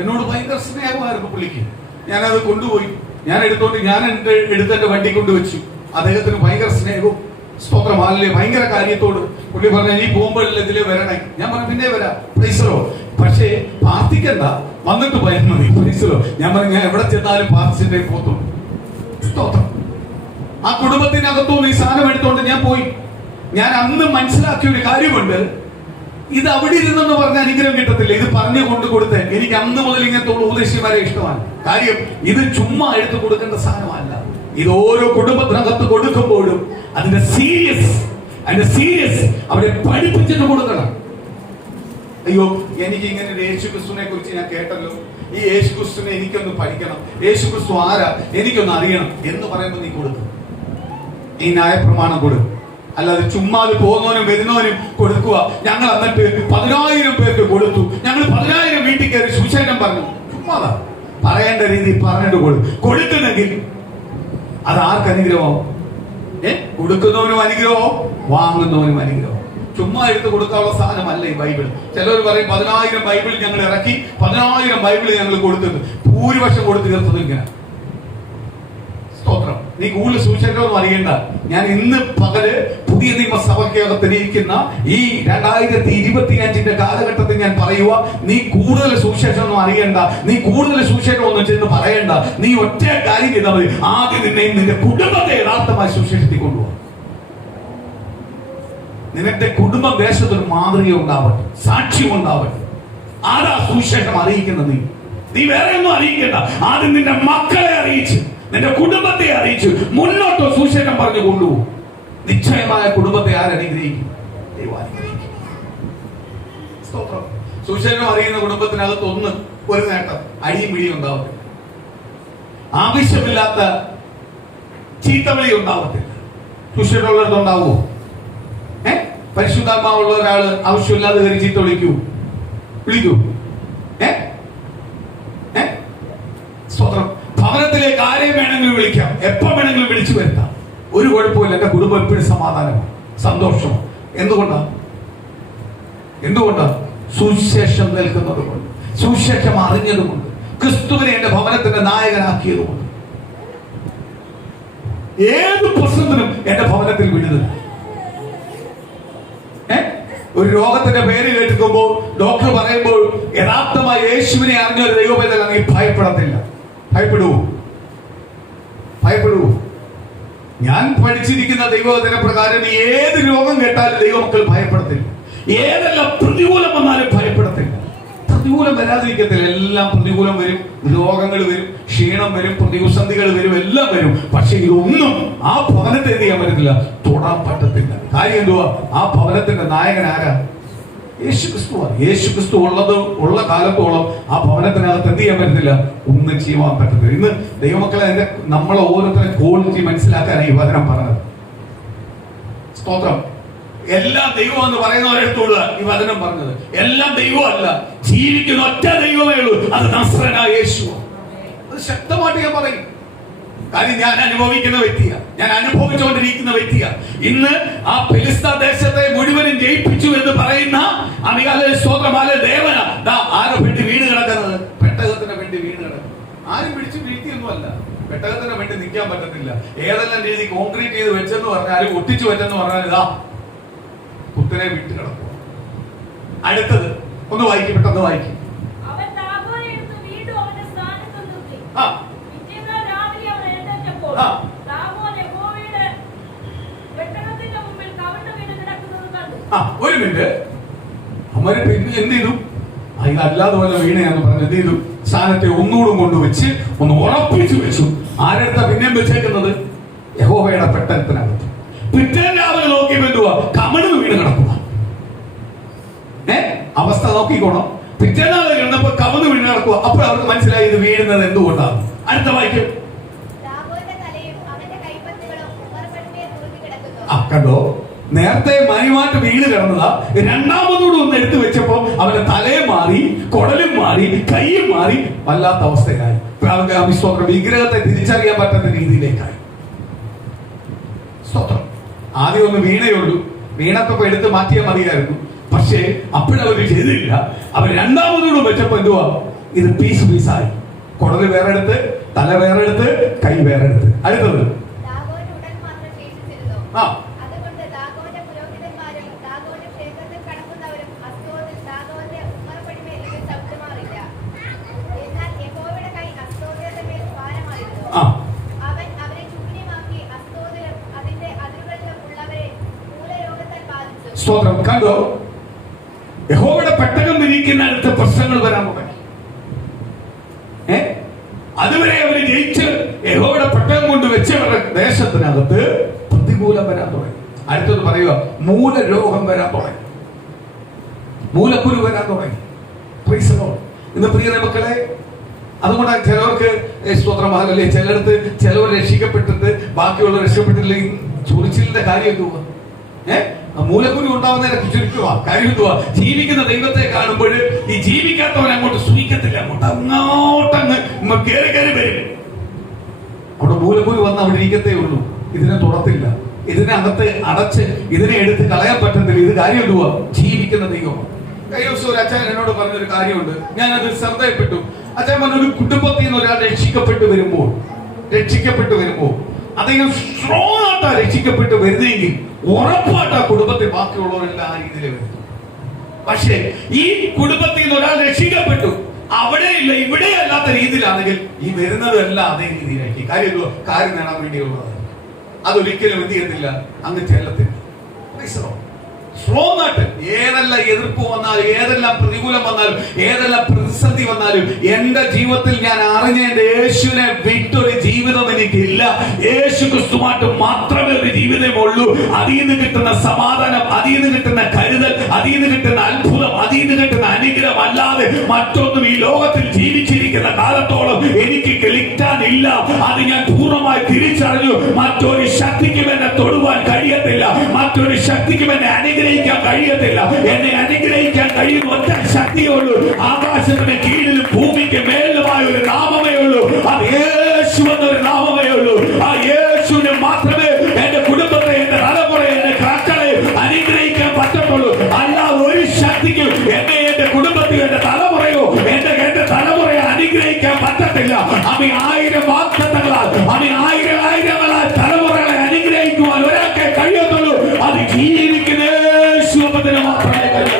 എന്നോട് ഭയങ്കര സ്നേഹമായിരുന്നു പുള്ളിക്ക്. ഞാനത് കൊണ്ടുപോയി, ഞാൻ എടുത്തോണ്ട് ഞാൻ എന്റെ വണ്ടി കൊണ്ടുവച്ചു. അദ്ദേഹത്തിന് ഭയങ്കര സ്നേഹവും സ്തോത്രം, അല്ലേ, ഭയങ്കര കാര്യത്തോട്. പുള്ളി പറഞ്ഞു, നീ പോകുമ്പോഴല്ലേ ഇതിലേ വരണേ. ഞാൻ പറഞ്ഞു, പിന്നെ വരാം, പ്രൈസലോ, പക്ഷേ പ്രാർത്ഥിക്കണ്ട, വന്നിട്ട് പോയാൽ മതി, പ്രൈസലോ. ഞാൻ പറഞ്ഞു, ഞാൻ എവിടെ ചെന്നാലും പ്രാർത്ഥിച്ചിട്ടേ പോത്തുള്ളൂ. സ്തോത്രം. ആ കുടുംബത്തിനകത്തുനിന്ന് ഈ സാധനം എടുത്തോണ്ട് ഞാൻ പോയി. ഞാൻ അന്ന് മനസ്സിലാക്കിയ ഒരു കാര്യമുണ്ട്, ഇത് അവിടെ ഇരുന്നെന്ന് പറഞ്ഞ അനുഗ്രഹം കിട്ടത്തില്ല. ഇത് പറഞ്ഞു കൊണ്ട് കൊടുത്ത് എനിക്ക് അന്ന് മുതൽ ഇങ്ങനത്തെ ഉപദേശിമാരെ ഇഷ്ടമാണ്. കാര്യം ഇത് ചുമ്മാ എടുത്തു കൊടുക്കേണ്ട സാധനമല്ല. ഇത് ഓരോ കുടുംബത്തിനകത്ത് കൊടുക്കുമ്പോഴും അതിന്റെ സീരിയസ് അവരെ പഠിപ്പിച്ചിട്ട് കൊടുക്കണം. അയ്യോ, എനിക്ക് ഇങ്ങനെ ഒരു യേശു ക്രിസ്തുവിനെ കുറിച്ച് ഞാൻ കേട്ടല്ലോ, ഈ യേശു ക്രിസ്തുവിനെ എനിക്കൊന്ന് പഠിക്കണം, യേശു ക്രിസ്തു ആരാ എനിക്കൊന്ന് അറിയണം എന്ന് പറയുമ്പോൾ നീ കൊടുക്കും, ഈ ന്യായപ്രമാണം കൊടുക്കും. അല്ലാതെ ചുമ്മാ പോകുന്നവനും വരുന്നവനും കൊടുക്കുക. ഞങ്ങൾ എന്നിട്ട് 10,000 പേർക്ക് കൊടുത്തു, ഞങ്ങൾ 10,000 വീട്ടിൽ കയറി സുശേഷം പറഞ്ഞു. ചുമ്മാതാ, പറയേണ്ട രീതി പറഞ്ഞിട്ട് കൊടുക്കുന്നെങ്കിൽ അത് ആർക്ക് അനുഗ്രഹമാവും? കൊടുക്കുന്നവനും അനുഗ്രഹവും വാങ്ങുന്നവനും അനുഗ്രഹം. ചുമ്മാ എടുത്ത് കൊടുക്കാനുള്ള സാധനമല്ല ഈ ബൈബിൾ. ചിലർ പറയും 10,000 ബൈബിൾ ഞങ്ങൾ ഇറക്കി, 10,000 ബൈബിൾ ഞങ്ങൾ കൊടുത്തത്, ഭൂരിപക്ഷം കൊടുത്തു തീർത്തത് ഇങ്ങനെ. സ്തോത്രം. നീ കൂടുതൽ സൂക്ഷിക്കണമെന്ന് അറിയണ്ട. ഞാൻ ഇന്ന് പകല് പുതിയ നിയമസഭയ്ക്കകത്തിരിക്കുന്ന ഈ 2025 കാലഘട്ടത്തിൽ ഞാൻ പറയുക, നീ കൂടുതൽ സുവിശേഷമൊന്നും അറിയണ്ട, നീ കൂടുതൽ സുവിശേഷമൊന്നും ചെന്ന് പറയണ്ട. നീ ഒറ്റ കാര്യം ചെയ്താൽ മതി, ആദ്യം നിന്റെ കുടുംബത്തെ യഥാർത്ഥമായി സുവിശേഷത്തിൽ കൊണ്ടുപോകും. നിന്റെ കുടുംബം ദേശത്തൊരു മാതൃക ഉണ്ടാവട്ടെ, സാക്ഷ്യം ഉണ്ടാവട്ടെ. ആരാ സുവിശേഷം അറിയിക്കുന്നത്? നീ വേറെ ഒന്നും അറിയിക്കണ്ട. ആദ്യം നിന്റെ മക്കളെ അറിയിച്ച്, നിന്റെ കുടുംബത്തെ അറിയിച്ചു മുന്നോട്ട് സുവിശേഷം പറഞ്ഞു കൊണ്ടുപോകും. നിശ്ചയമായ കുടുംബത്തെ ആരനുഗ്രഹിക്കും? ദൈവം അനുഗ്രഹിക്കും. സുവിശേഷം അറിയുന്ന കുടുംബത്തിനകത്ത് ഒരു നേട്ടം, അടിയും പിടിയും ഉണ്ടാവത്തില്ല, ആവശ്യമില്ലാത്ത ചീത്തവിളി ഉണ്ടാവത്തില്ല. സുവിശേഷമുള്ളവർക്ക് ഉണ്ടാവുമോ? പരിശുദ്ധാത്മാവുള്ള ഒരാള് ആവശ്യമില്ലാതെ കയറി ചീത്ത വിളിക്കൂ? സ്തോത്രം. ഭവനത്തിലേക്ക് ആരെയും വേണമെങ്കിലും വിളിക്കാം, എപ്പോ വേണമെങ്കിലും വിളിച്ചു വരുത്താം, ഒരു കുഴപ്പമില്ല. എന്റെ കുടുംബം എപ്പോഴും സമാധാനമാണ്, സന്തോഷമാണ്. എന്തുകൊണ്ടാ? സുവിശേഷം നിൽക്കുന്നത് കൊണ്ട്, സുവിശേഷം അറിഞ്ഞതുകൊണ്ട്, ക്രിസ്തുവിനെ എന്റെ ഭവനത്തിന്റെ നായകനാക്കിയതുകൊണ്ട്. ഏത് പ്രശ്നത്തിനും എന്റെ ഭവനത്തിൽ വിടുതൽ. ഒരു രോഗത്തിന്റെ പേര് കേൾക്കുമ്പോൾ ഡോക്ടർ പറയുമ്പോൾ യഥാർത്ഥമായി യേശുവിനെ അറിഞ്ഞ ഒരു ദൈവപൈതൽ നീ ഭയപ്പെടത്തില്ല. ഭയപ്പെടുവോ? ഞാൻ പഠിച്ചിരിക്കുന്ന ദൈവവചന പ്രകാരം ഏത് രോഗം കേട്ടാലും ദൈവമക്കൾ ഭയപ്പെടത്തില്ല. ഏതെല്ലാം പ്രതികൂലം വന്നാലും ഭയപ്പെടത്തില്ല. പ്രതികൂലം വരാതിരിക്കത്തില്ല. എല്ലാം പ്രതികൂലം വരും, രോഗങ്ങൾ വരും, ക്ഷീണം വരും, പ്രതിസന്ധികൾ വരും, എല്ലാം വരും. പക്ഷെ ഇതൊന്നും ആ ഭവനത്തെ എന്ത് ചെയ്യാൻ പറ്റത്തില്ല, തൊടാൻ പറ്റത്തില്ല. കാര്യം എന്തുവാ? ആ ഭവനത്തിന്റെ നായകൻ ആരാ? യേശു ക്രിസ്തുവാണ്. യേശു ക്രിസ്തു ഉള്ള കാലത്തോളം ആ ഭവനത്തിനകത്ത് എന്ത് ചെയ്യാൻ പറ്റത്തില്ല, ഒന്നും ചെയ്യാൻ പറ്റത്തില്ല. ഇന്ന് ദൈവമക്കളെ, അതിന്റെ നമ്മളെ ഓരോരുത്തരെ ക്വാളിറ്റി മനസ്സിലാക്കാനാണ് ഈ വചനം പറഞ്ഞത്. സ്തോത്രം. എല്ലാം ദൈവം എന്ന് പറയുന്നവരെടുത്തോടുക ഈ വചനം പറഞ്ഞത്. എല്ലാം ദൈവമല്ല, ജീവിക്കുന്ന ഒറ്റ ദൈവമേ ഉള്ളൂ, അത് നസ്രനായ യേശു. അത് ശക്തമായിട്ട് ഞാൻ പറയും. കാര്യം ഞാൻ അനുഭവിക്കുന്ന വ്യക്തിയാണ്, ഞാൻ അനുഭവിച്ചുകൊണ്ടിരിക്കുന്ന വ്യക്തിയാണ്. ഇന്ന് ആ ഫെലിസ്ത ദേശത്തെ മുഴുവനും ജയിപ്പിച്ചു എന്ന് പറയുന്ന സ്തോത്രമാല ദേവന ആരോ വേണ്ടി വീണ് കിടക്കുന്നത്, പെട്ടകത്തിന് വേണ്ടി വീണ് കിടക്കുന്നത്. ആരും പിടിച്ചു വീഴ്ത്തിയൊന്നുമല്ല. പെട്ടകത്തിന് വേണ്ടി നിൽക്കാൻ പറ്റത്തില്ല. ഏതെല്ലാം രീതി കോൺക്രീറ്റ് ചെയ്ത് വെച്ചെന്ന് പറഞ്ഞാലും ഒട്ടിച്ചു വെച്ചെന്ന് പറഞ്ഞാൽ ഇതാ കുത്തനെ വിട്ട് കിടക്കുക. അടുത്തത് ഒന്ന് വായിക്കും, പെട്ടെന്ന് വായിക്കും. ഒരു മിനിറ്റ്, അവര് പിന്നെ എന്ത് ചെയ്തു? അല്ലാതെ പോലെ വീണയാന്ന് പറഞ്ഞു എന്ത് ചെയ്തു? സ്ഥാനത്തെ ഒന്നുകൂടും കൊണ്ടുവച്ച് ഒന്ന് ഉറപ്പിച്ചു വെച്ചു. ആരെടുത്താ പിന്നെയും വെച്ചേക്കുന്നത്? യഹോവയുടെ പെട്ടകത്തിനകത്ത്. പിറ്റേന്ന് രാവിലെ നോക്കിയപ്പോ എന്തുവാ? കമഴ്ന്ന് വീണ് കിടക്കുക. അവസ്ഥ നോക്കിക്കോണം. പിറ്റേന്നാളെ കിടന്നപ്പോ കമഴ്ന്ന് വീണ് കിടക്കുക. അപ്പൊ അവർക്ക് മനസ്സിലായി ഇത് വീഴുന്നത് എന്തുകൊണ്ടാണ്. അടുത്ത വായിക്കും. കണ്ടോ, നേരത്തെ മണിമാറ്റ് വീണ് കിടന്നതാ, രണ്ടാമതോട് ഒന്ന് എടുത്തു വെച്ചപ്പോ അവന്റെ തലയും മാറി, കുടലും മാറി, കൈയും മാറി, വല്ലാത്ത അവസ്ഥയായി. സ്തോത്രം. വിഗ്രഹത്തെ തിരിച്ചറിയാൻ പറ്റാത്ത രീതിയിലേക്കായി. സ്തോത്രം. ആദ്യം ഒന്ന് വീണയുള്ളൂ, വീണപ്പോ എടുത്ത് മാറ്റിയാൽ മതിയായിരുന്നു. പക്ഷേ അപ്പോഴവര് ചെയ്തില്ല. അവർ രണ്ടാമതോടും വെച്ചപ്പോ എന്തുവാ? ഇത് പീസ് പീസായി. കുടല് വേറെ എടുത്ത്, തല വേറെ എടുത്ത്, കൈ വേറെ എടുത്ത്. അടുത്തത് സ്തോത്രം. കണ്ടോ, യഹോവയുടെ പെട്ടകം വിരിക്കുന്നിടത്ത് പ്രശ്നങ്ങൾ വരാൻ തുടങ്ങി. അതുവരെ അവര് ജയിച്ച് യഹോവയുടെ പെട്ടകം കൊണ്ട് വെച്ചവരുടെ ദേശത്തിനകത്ത് പ്രതികൂലം വരാൻ തുടങ്ങി. അടുത്തത് പറയുക, മൂലരോഗം വരാൻ തുടങ്ങി, മൂലക്കുരു വരാൻ തുടങ്ങി. ഇന്ന് പ്രിയ മക്കളെ, അതുകൊണ്ടാണ് ചിലവർക്ക് സ്തോത്രമാകല്ലേ, ചിലടത്ത് ചിലവർ രക്ഷിക്കപ്പെട്ടിട്ട് ബാക്കിയുള്ള രക്ഷപ്പെട്ടില്ലെങ്കിൽ ചൊറിച്ചിലിന്റെ കാര്യം എന്തുവാ? മൂലക്കുരു ഉണ്ടാവുന്നതിനെ ചുരുക്കുക. കാര്യം എന്തുവാ? ജീവിക്കുന്ന ദൈവത്തെ കാണുമ്പോൾ ഈ ജീവിക്കാത്തവൻ അങ്ങോട്ട് സൂഹിക്കത്തില്ല, അങ്ങോട്ടങ്ങ് കയറി കയറി വരും. അവിടെ മൂലക്കുരു വന്ന് അവിടെ ഇരിക്കത്തേ ഉള്ളൂ, ഇതിനെ തുടത്തില്ല. ഇതിനകത്ത് അടച്ച് ഇതിനെ എടുത്ത് കളയാൻ പറ്റത്തില്ല. ഇത് കാര്യം എന്തുവാ? ജീവിക്കുന്ന ദൈവം. കഴിഞ്ഞ ദിവസം ഒരു അച്ഛൻ എന്നോട് പറഞ്ഞൊരു കാര്യമുണ്ട്, ഞാനത് ശ്രദ്ധയപ്പെട്ടു. അച്ഛൻ പറഞ്ഞൊരു കുടുംബത്തിൽ നിന്ന് ഒരാൾ രക്ഷിക്കപ്പെട്ടു വരുമ്പോൾ അദ്ദേഹം സ്ട്രോങ് ആയിട്ടാ രക്ഷിക്കപ്പെട്ട് വരുന്നെങ്കിൽ ഉറപ്പായിട്ട് ആ കുടുംബത്തിൽ ബാക്കിയുള്ളവരെല്ലാം ആ രീതിയിൽ വരും. പക്ഷേ ഈ കുടുംബത്തിൽ നിന്ന് ഒരാൾ രക്ഷിക്കപ്പെട്ടു, അവിടെ ഇല്ല ഇവിടെ അല്ലാത്ത രീതിയിലാണെങ്കിൽ ഈ വരുന്നതെല്ലാം അതേ രീതിയിലായിരിക്കും. കാര്യം നേടാൻ വേണ്ടിയുള്ളതാണ്. അതൊരിക്കലും എന്ത് ചെയ്യത്തില്ല, അങ്ങ് ചെല്ലത്തില്ല. സ്ട്രോങ് ആയിട്ട് ഏതെല്ലാം എതിർപ്പ് വന്നാലും, ഏതെല്ലാം പ്രതികൂലം വന്നാലും, ഏതെല്ലാം പ്രതിസന്ധി വന്നാലും, എന്റെ ജീവിതത്തിൽ ഞാൻ അറിഞ്ഞ എന്റെ യേശുവിനെ വിട്ടൊരു ജീവിതം എനിക്കില്ല. യേശു ക്രിസ്തുമായിട്ട് മാത്രമേ ഒരു ജീവിതമുള്ളൂ. അതിൽ നിന്ന് കിട്ടുന്ന സമാധാനം, അതിൽ നിന്ന് കിട്ടുന്ന കരുതൽ, അതിൽ നിന്ന് കിട്ടുന്ന അത്ഭുതം, അതിൽ നിന്ന് കിട്ടുന്ന അനുഗ്രഹം അല്ലാതെ മറ്റൊന്നും ഈ ലോകത്തിൽ ജീവിച്ചിരിക്കുന്ന കാലത്തോളം എനിക്ക് കിട്ടാനില്ല. അത് ഞാൻ പൂർണ്ണമായി തിരിച്ചറിഞ്ഞു. മറ്റൊരു ശക്തിക്കും എന്നെ തൊടുവാൻ കഴിയത്തില്ല, മറ്റൊരു ശക്തിക്കും എന്നെ അനുഗ്രഹിക്കാൻ കഴിയത്തില്ല. എന്നെ അനുഗ്രഹിക്കാൻ കഴിയുന്ന ഒറ്റ ശക്തിയുള്ളൂ. ആകാശത്തിന് കീഴിലും ഭൂമിക്ക് മേലുമായ ഒരു നാമമേ ഉള്ളൂ, അത് യേശു എന്നൊരു നാമമേ ഉള്ളൂ. ആ യേശുവിനെ മാത്രമേ എന്റെ കുടുംബത്തെ, എന്റെ തലമുറയെ, എന്റെ മക്കളെ അനുഗ്രഹിക്കാൻ പറ്റത്തുള്ളൂ. അല്ലാതെ ഒരു ശക്തിക്കും എന്നെ, എന്റെ കുടുംബത്തെ, എന്റെ തലമുറയോ എന്റെ തലമുറയെ അനുഗ്രഹിക്കാൻ പറ്റത്തില്ല. അവ 1000 വാഗ്ദത്തങ്ങളാൽ, അവ 1000 തലമുറകളെ അനുഗ്രഹിക്കുവാൻ ഒരാൾക്കെ കഴിയത്തുള്ളൂ. അത് ജീവിക്കുന്ന യേശുവിനെ മാത്രമേ കഴിയൂ.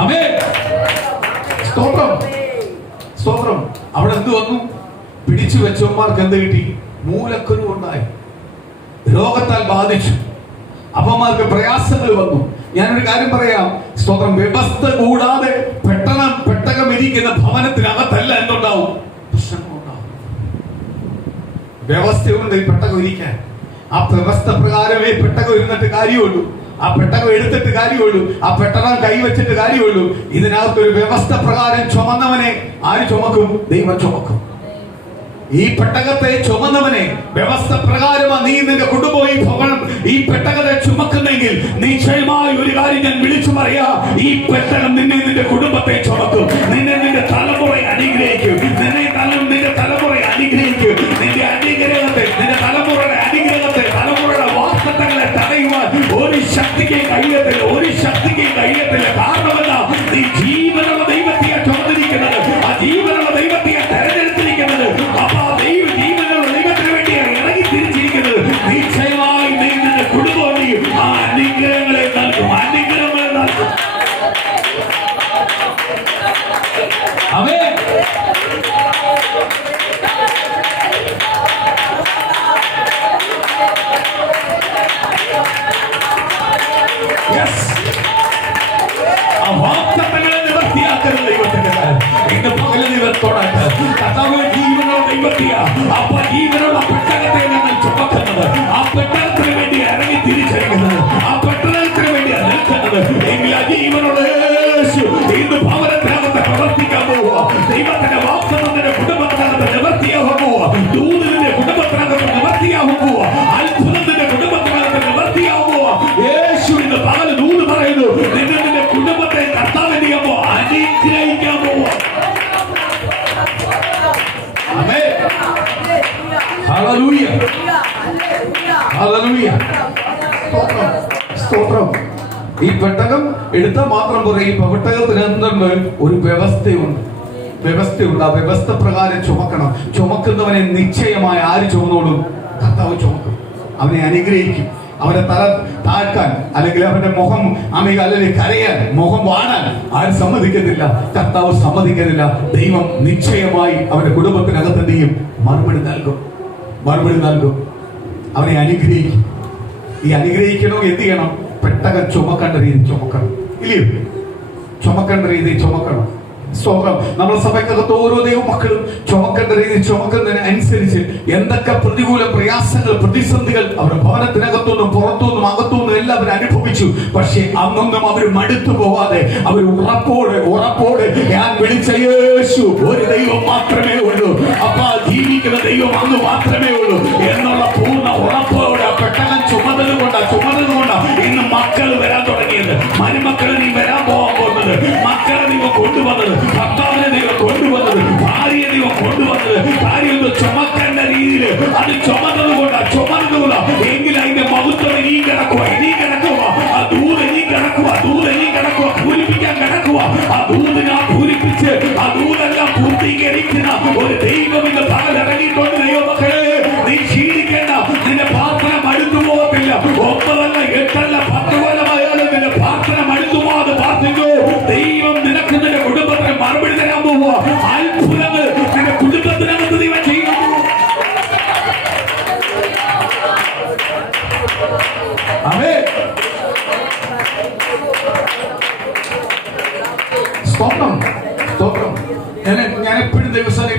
ആമേൻ. സ്തോത്രം, സ്തോത്രം. അവിടെ എന്ത് വന്നു? പിടിച്ചു വെച്ചവന്മാർക്ക് എന്ത് കിട്ടി? മൂലക്കുരു ഉണ്ടായി, രോഗത്താൽ ബാധിച്ചു. അപ്പന്മാർക്ക് പ്രയാസങ്ങൾ വന്നു. ഞാനൊരു കാര്യം പറയാം, സ്തോത്രം, വ്യവസ്ഥ കൂടാതെ പെട്ടകം ഇരിക്കുന്ന ഭവനത്തിനകത്തല്ല എന്തുണ്ടാവും, പ്രശ്നങ്ങളുണ്ടാവും. വ്യവസ്ഥയുണ്ട് ഈ പെട്ടകം ഇരിക്കാൻ. ആ വ്യവസ്ഥ പ്രകാരമേ പെട്ടകം ഇരുന്നിട്ട് കാര്യമുള്ളൂ, ആ പെട്ടകം എടുത്തിട്ട് കാര്യമുള്ളൂ, ആ പെട്ടകം കൈവച്ചിട്ട് കാര്യമുള്ളൂ. ഇതിനകത്തൊരു വ്യവസ്ഥ പ്രകാരം ചുമന്നവനെ ആര് ചുമക്കും? ദൈവം ചുമക്കും. ഈ പെട്ടകത്തെ ചുമന്നവനെ വ്യവസ്ഥ പ്രകാരമാണ് നീ നിന്റെ കുടുംബം ഈ പെട്ടകത്തെ ചുമക്കുന്നെങ്കിൽ നിശ്ചയമായി ഒരു കാര്യം ഞാൻ വിളിച്ചു പറയാ, ഈ പെട്ടകം നിന്നെ നിന്റെ കുടുംബത്തെ ചുമക്കും, നിന്നെ നിന്റെ തലമുറയെ അനുഗ്രഹിക്കും, നിന്റെ തലമുറയെ അനുഗ്രഹിക്കും. നിന്റെ അനുഗ്രഹത്തെ, നിന്റെ തലമുറയുടെ അനുഗ്രഹത്തെ, തലമുറയുടെ വാസ്തവങ്ങളെ തടയുവാൻ ഒരു ശക്തിക്ക് കഴിയത്തില്ല, ഒരു ശക്തിക്ക് കഴിയത്തില്ല. കാരണമെന്താ? നീ ജീവനുള്ള ദൈവത്തെയാണ് ചുമന്നിരിക്കുന്നത്, ആ ജീവനുള്ള ദൈവത്തെയാണ് തെരഞ്ഞെടുത്തിരിക്കുന്നത്. അപ്പൊ ആ ജീവനുള്ള ദൈവത്തിന് വേണ്ടിയാണ് ഇറങ്ങി തിരിച്ചിരിക്കുന്നത്. നിശ്ചയമായി നീ നിന്റെ കുടുംബം ആ അനുഗ്രഹങ്ങളെ നൽകും, അനുഗ്രഹങ്ങളെ നൽകും. ആമേൻ. നിവർത്തിയാക്കരുത് ദൈവത്തിന്റെ ഇന്ന് പകല് ദൈവത്തോടായിട്ട് കർത്താവേ ജീവനുള്ള ദൈവത്തെയാ. അപ്പൊ ജീവനുള്ള പെട്ടകത്തെ ഞങ്ങൾ ചുമക്കുന്നത്, ആ പെട്ടകത്തിന് വേണ്ടി ഇറങ്ങി തിരിച്ചറിയുന്നത്, ആ പെട്ടകത്തിന് വേണ്ടി നിൽക്കുന്നത് എങ്കിൽ ആ ജീവനുള്ള യേശു ഇന്ന് ഭവനത്തിനകത്ത് പ്രവർത്തിക്കാൻ പോവുക. ദൈവത്തിന്റെ വാഗ്ദത്തത്തിന്റെ കുടുംബത്തിനകത്ത് നിവർത്തിയാകാൻ പോവുക. ദൂതന്റെ കുടുംബത്തിനകത്ത് നിവർത്തിയാകാൻ പോവുക. അത്ഭുതത്തിന്റെ കുടുംബത്തിനകത്ത് നിവർത്തിയാകാൻ പോവുക. യേശു ഇന്ന് പകല് ദൂത് പറയുന്നു, നിന്റെ കുടുംബത്തെ കർത്താവ് ചെയ്യുമ്പോ അനുഗ്രഹിക്കാൻ പോവുക. Hallelujah, hallelujah. സ്തോത്രം. ഈ പെട്ടകം എടുത്താൽ മാത്രം പോരാ, ഈ പെട്ടകത്തിന് എന്തുണ്ട്? ഒരു വ്യവസ്ഥയുണ്ട്. ആ വ്യവസ്ഥ പ്രകാരം ചുമക്കണം. ചുമക്കുന്നവനെ നിശ്ചയമായി ആര് ചുമന്നോളും? കർത്താവ് ചുമക്കും. അവനെ അനുഗ്രഹിക്കും. അവന്റെ തല താഴ്ത്താൻ അല്ലെങ്കിൽ അവന്റെ മുഖം അല്ലെങ്കിൽ കരയാൻ, മുഖം വാടാൻ ആരും സമ്മതിക്കത്തില്ല. കർത്താവ് സമ്മതിക്കുന്നില്ല. ദൈവം നിശ്ചയമായി അവന്റെ കുടുംബത്തിനകത്ത് എന്ത് ചെയ്യും? മറുപടി നൽകും. അവനെ അനുഗ്രഹിക്കും. ഈ അനുഗ്രഹിക്കണോ എന്ത് ചെയ്യണം? പെട്ടകം ചുമക്കേണ്ട രീതി ചുമക്കണം, ഇല്ലയോ? ചുമക്കേണ്ട രീതി ചുമക്കണം. സ്തോത്രം. നമ്മുടെ സഭയ്ക്കകത്ത് ഓരോ ദൈവമക്കളും ചുമക്കേണ്ട രീതി ചുമക്കുന്നതിന് അനുസരിച്ച് എന്തൊക്കെ പ്രതികൂല പ്രയാസങ്ങൾ, പ്രതിസന്ധികൾ അവരുടെ ഭവനത്തിനകത്തുനിന്നും പുറത്തുനിന്നും അകത്തുനിന്നും എല്ലാം അവർ അനുഭവിച്ചു. പക്ഷെ അന്നൊന്നും അവർ മടുത്തു പോവാതെ അവർ ഉറപ്പോടെ ഞാൻ വിളിച്ച യേശു ഒരു ദൈവം മാത്രമേ ഉള്ളൂ, അപ്പൊ ജീവിക്കുന്ന ദൈവം അന്ന് മാത്രമേ ഉള്ളൂ എന്നുള്ള പൂർണ്ണ ഉറപ്പോടെ ആ പെട്ടകം ചുമതല കൊണ്ടാ ഇന്ന് മക്കൾ വരാൻ തുടങ്ങിയത്. മരുമക്കളെ നീ വരാൻ പോകാൻ പോകുന്നത്, മക്കളെ നീ കൊണ്ടുവന്നത്, ഭർത്താവിനെ ദൈവം കൊണ്ടുവന്നത്, ഭാര്യയെ ദൈവം കൊണ്ടുവന്നത്. കാര്യം ചുമക്കേണ്ട രീതിയിൽ അത് ചുമന്നതുകൊണ്ടാ എങ്കിൽ അതിന്റെ മഹത്വം ഇനിയും കിടക്കുക. ആ ദൂത് ഇനിയും കിടക്കുക, പൂരിപ്പിക്കാൻ കിടക്കുക. ആ ദൂതിനെ പൂരിപ്പിച്ച് ആ ദൂതെല്ലാം പൂർത്തീകരിക്കുന്ന ഒരു ദൈവം ഇന്ന് പകലിറങ്ങിക്കൊണ്ട് ദൈവമക്കളെ നീ ക്ഷീണിക്കേണ്ട. നിന്റെ പ്രാർത്ഥന മടുത്തു പോകത്തില്ല. 9 അല്ല 8 അല്ല 10 കൊല്ലമായാലും നിന്റെ പ്രാർത്ഥന മടുത്തു പോകാതെ പ്രാർത്ഥിക്കൂ. ദൈവം നിനക്ക് നിന്റെ കുടുംബത്തിന് മറുപടി തരാൻ പോവുക. അത്ഭുതങ്ങൾ നിന്റെ കുടുംബത്തിനകത്ത് ദൈവം ചെയ്യുന്നു. ആമേൻ. സ്തോത്രം. ഞാൻ എപ്പോഴും ദിവസമായി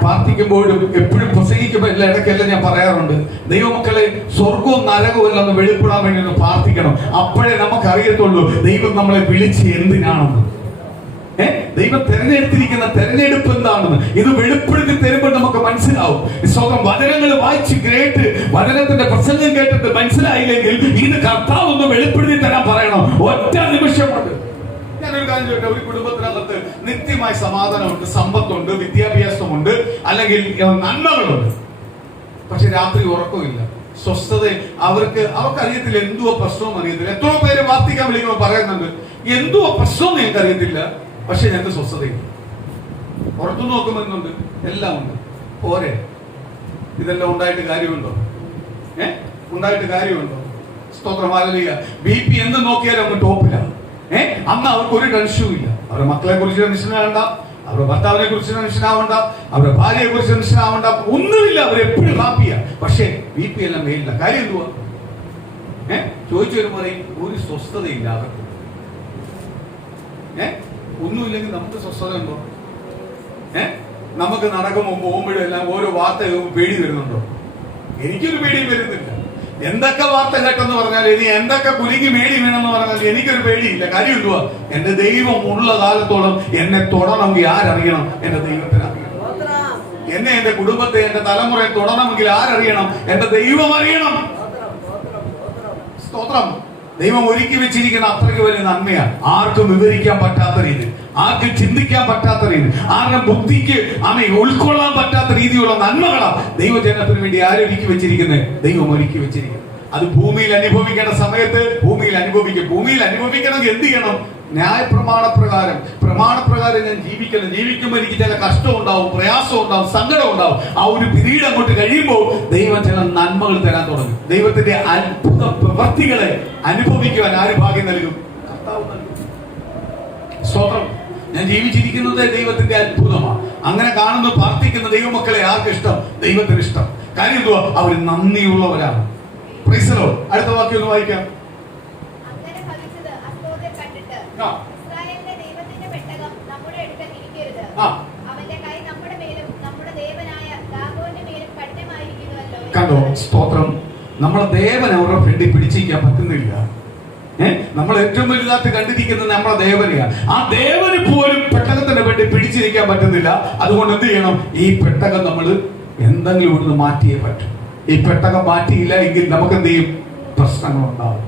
പ്രാർത്ഥിക്കുമ്പോഴും എപ്പോഴും പ്രസംഗിക്കുമ്പോൾ ഇടയ്ക്കെല്ലാം ഞാൻ പറയാറുണ്ട്, ദൈവമക്കളെ സ്വർഗവും നരകവും എല്ലാം ഒന്ന് വെളിപ്പെടാൻ വേണ്ടി ഒന്ന് പ്രാർത്ഥിക്കണം. അപ്പോഴേ നമുക്കറിയത്തുള്ളൂ ദൈവം നമ്മളെ വിളിച്ച് എന്തിനാണെന്ന്. ദൈവം തെരഞ്ഞെടുത്തിരിക്കുന്ന തെരഞ്ഞെടുപ്പ് എന്താണെന്ന് ഇത് വെളിപ്പെടുത്തി തരുമ്പോൾ നമുക്ക് മനസ്സിലാവും. സ്വന്തം വചനങ്ങൾ വായിച്ച് കേട്ട് വചനത്തിന്റെ പ്രസംഗം കേട്ടിട്ട് മനസ്സിലായില്ലെങ്കിൽ ഇത് കർത്താവ് ഒന്ന് വെളിപ്പെടുത്തി തരാൻ പറയണം. ഒറ്റ നിമിഷം കൊണ്ട്. ഞാനൊരു കാര്യം ചോദിക്കട്ടെ, ഒരു കുടുംബത്തിനകത്ത് നിത്യമായ സമാധാനമുണ്ട്, സമ്പത്തുണ്ട്, വിദ്യാഭ്യാസമുണ്ട്, അല്ലെങ്കിൽ നന്മകളുണ്ട്. പക്ഷെ രാത്രി ഉറക്കമില്ല, സ്വസ്ഥത. അവർക്കറിയത്തില്ല എന്തുവോ പ്രശ്നം അറിയത്തില്ല. എത്രയോ പേര് പ്രാർത്ഥിക്കാൻ വിളിക്കുമ്പോൾ പറയുന്നുണ്ട് എന്തുവോ പ്രശ്നം ഞങ്ങൾക്ക് അറിയത്തില്ല, പക്ഷെ ഞങ്ങൾക്ക് സ്വസ്ഥതയില്ല. പുറത്തു നോക്കുമെന്നുണ്ട്, എല്ലാം ഉണ്ട്. പോരെ, ഇതെല്ലാം ഉണ്ടായിട്ട് കാര്യമുണ്ടോ? ഉണ്ടായിട്ട് കാര്യമുണ്ടോ? സ്തോത്രം. ഹല്ലേലൂയ. BP എന്ത് നോക്കിയാലും അങ്ങ് ടോപ്പിലാണ്. അന്ന് അവർക്ക് ഒരു ടെൻഷനും ഇല്ല. അവരുടെ മക്കളെ കുറിച്ച് ടെൻഷനാവണ്ട, അവരുടെ ഭർത്താവിനെ കുറിച്ച് ടെൻഷനാവണ്ട, അവരുടെ ഭാര്യയെ കുറിച്ച് ടെൻഷനാവണ്ട, ഒന്നുമില്ല. അവരെപ്പോഴും ഹാപ്പിയാ. പക്ഷേ BP എല്ലാം മേലില്ല. കാര്യം എന്തുവാ? ചോദിച്ചു വരുമ്പോൾ പറയും ഒരു സ്വസ്ഥതയില്ലാതെ. ഒന്നുമില്ലെങ്കിൽ നമുക്ക് സ്വസ്ഥത ഉണ്ടോ? നമുക്ക് നടക്കുമ്പോൾ പോകുമ്പോഴും എല്ലാം ഓരോ വാർത്ത പേടി വരുന്നുണ്ടോ? എനിക്കൊരു പേടിയും വരുന്നില്ല. എന്തൊക്കെ വാർത്ത കേട്ടെന്ന് പറഞ്ഞാൽ, ഇനി എന്തൊക്കെ കുലിക്ക് മേടി വീണെന്ന് പറഞ്ഞാൽ എനിക്കൊരു പേടിയില്ല. കാര്യം എന്തുവാ? എന്റെ ദൈവം ഉള്ള കാലത്തോളം എന്നെ തൊടണമെങ്കിൽ ആരറിയണം? എന്റെ ദൈവത്തിന് അറിയണം. എന്നെ, എന്റെ കുടുംബത്തെ, എന്റെ തലമുറയെ തൊടണമെങ്കിൽ ആരറിയണം? എന്റെ ദൈവം അറിയണം. സ്തോത്രം. ദൈവം ഒരുക്കി വെച്ചിരിക്കുന്ന അത്രയ്ക്ക് വലിയ നന്മയാണ്. ആർക്കും വിവരിക്കാൻ പറ്റാത്ത രീതി, ആർക്കും ചിന്തിക്കാൻ പറ്റാത്ത രീതി, ആരുടെ ബുദ്ധിക്ക് ഉൾക്കൊള്ളാൻ പറ്റാത്ത രീതിയിലുള്ള നന്മകളാണ് ദൈവജനത്തിന് വേണ്ടി ആരൊരുക്കി വെച്ചിരിക്കുന്നത്? ദൈവം ഒരുക്കി വെച്ചിരിക്കുന്നത്. അത് ഭൂമിയിൽ അനുഭവിക്കേണ്ട സമയത്ത് ഭൂമിയിൽ അനുഭവിക്കും. ഭൂമിയിൽ അനുഭവിക്കണമെങ്കിൽ എന്ത് ചെയ്യണം? പ്രമാണപ്രകാരം ഞാൻ ജീവിക്കണം. ജീവിക്കുമ്പോൾ എനിക്ക് ചില കഷ്ടം ഉണ്ടാവും, പ്രയാസം ഉണ്ടാവും, സങ്കടം ഉണ്ടാവും. ആ ഒരു പിരീഡ് അങ്ങോട്ട് കഴിയുമ്പോൾ ദൈവം ചില നന്മകൾ തരാൻ തുടങ്ങും. ദൈവത്തിന്റെ അത്ഭുത പ്രവൃത്തികളെ അനുഭവിക്കുവാൻ ആര് ഭാഗ്യം നൽകും? കർത്താവ് നൽകും. സ്തോത്രം. ഞാൻ ജീവിച്ചിരിക്കുന്നത് ദൈവത്തിന്റെ അത്ഭുതമാണ്. അങ്ങനെ കാണുന്ന പ്രാർത്ഥിക്കുന്ന ദൈവമക്കളെ ആർക്ക് ഇഷ്ടം? ദൈവത്തിന് ഇഷ്ടം. കാര്യം എന്തുവാ? അവർ നന്ദിയുള്ളവരാണ്. Praise the Lord. അടുത്ത വാക്യം ഒന്ന് വായിക്കാം. കണ്ടോ? സ്തോത്രം. നമ്മളെ ദേവനെ അവരുടെ ഫ്രണ്ടിൽ പിടിച്ചിരിക്കാൻ പറ്റുന്നില്ല. നമ്മൾ ഏറ്റവും വലുതായിട്ട് കണ്ടിരിക്കുന്നത് നമ്മളെ ദേവനെയാണ്. ആ ദേവന് പോലും പെട്ടകത്തിന് വേണ്ടി പിടിച്ചിരിക്കാൻ പറ്റുന്നില്ല. അതുകൊണ്ട് എന്ത് ചെയ്യണം? ഈ പെട്ടകം നമ്മൾ എന്തെങ്കിലും ഇവിടുന്ന് മാറ്റിയേ പറ്റും. ഈ പെട്ടകം മാറ്റിയില്ല എങ്കിൽ നമുക്ക് എന്ത് ചെയ്യും? പ്രശ്നങ്ങളുണ്ടാവും.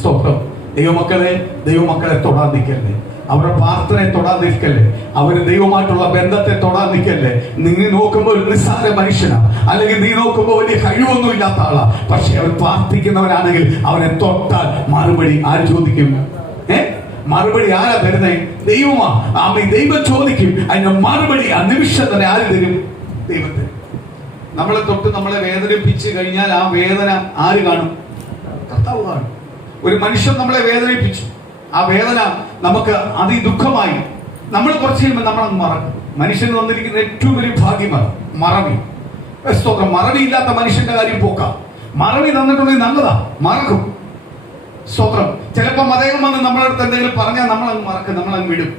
സ്തോത്രം. ദൈവമക്കളെ തൊടാൻ നിൽക്കല്ലേ. അവരുടെ പ്രാർത്ഥനയെ തൊടാൻ നിൽക്കല്ലേ. അവര് ദൈവമായിട്ടുള്ള ബന്ധത്തെ തൊടാൻ നിൽക്കല്ലേ. നിങ്ങൾ നോക്കുമ്പോൾ ഒരു നിസ്സാര മനുഷ്യനാ, അല്ലെങ്കിൽ നീ നോക്കുമ്പോൾ വലിയ കഴിവൊന്നും ഇല്ലാത്ത ആളാ. പക്ഷെ അവർ പ്രാർത്ഥിക്കുന്നവരാണെങ്കിൽ അവനെ തൊട്ടാൽ മറുപടി ആര് ചോദിക്കും? മറുപടി ആരാ തരുന്നേ? ദൈവമാ. ദൈവം ചോദിക്കും. അതിന്റെ മറുപടി ആ നിമിഷം തന്നെ ആര് തരും? ദൈവത്തിന്. നമ്മളെ തൊട്ട് നമ്മളെ വേദനിപ്പിച്ച് കഴിഞ്ഞാൽ ആ വേദന ആര് കാണും? കർത്താവ് കാണും. ഒരു മനുഷ്യൻ നമ്മളെ വേദനിപ്പിച്ചു, ആ വേദന നമുക്ക് അതിദുഃഖമായി. നമ്മൾ കുറച്ച് കഴിയുമ്പോൾ നമ്മളങ്ങ് മറക്കും. മനുഷ്യന് വന്നിരിക്കുന്ന ഏറ്റവും വലിയ ഭാഗ്യമാണ് മറവി. സ്തോത്രം. മറവിയില്ലാത്ത മനുഷ്യന്റെ കാര്യം പോക്കാം. മറവി തന്നിട്ടുണ്ടെങ്കിൽ നല്ലതാ, മറക്കും. സ്തോത്രം. ചിലപ്പോൾ അദ്ദേഹം വന്ന് നമ്മളെ അടുത്ത് എന്തെങ്കിലും പറഞ്ഞാൽ നമ്മളങ്ങ് മറക്കും, നമ്മളങ്ങ് വിടും.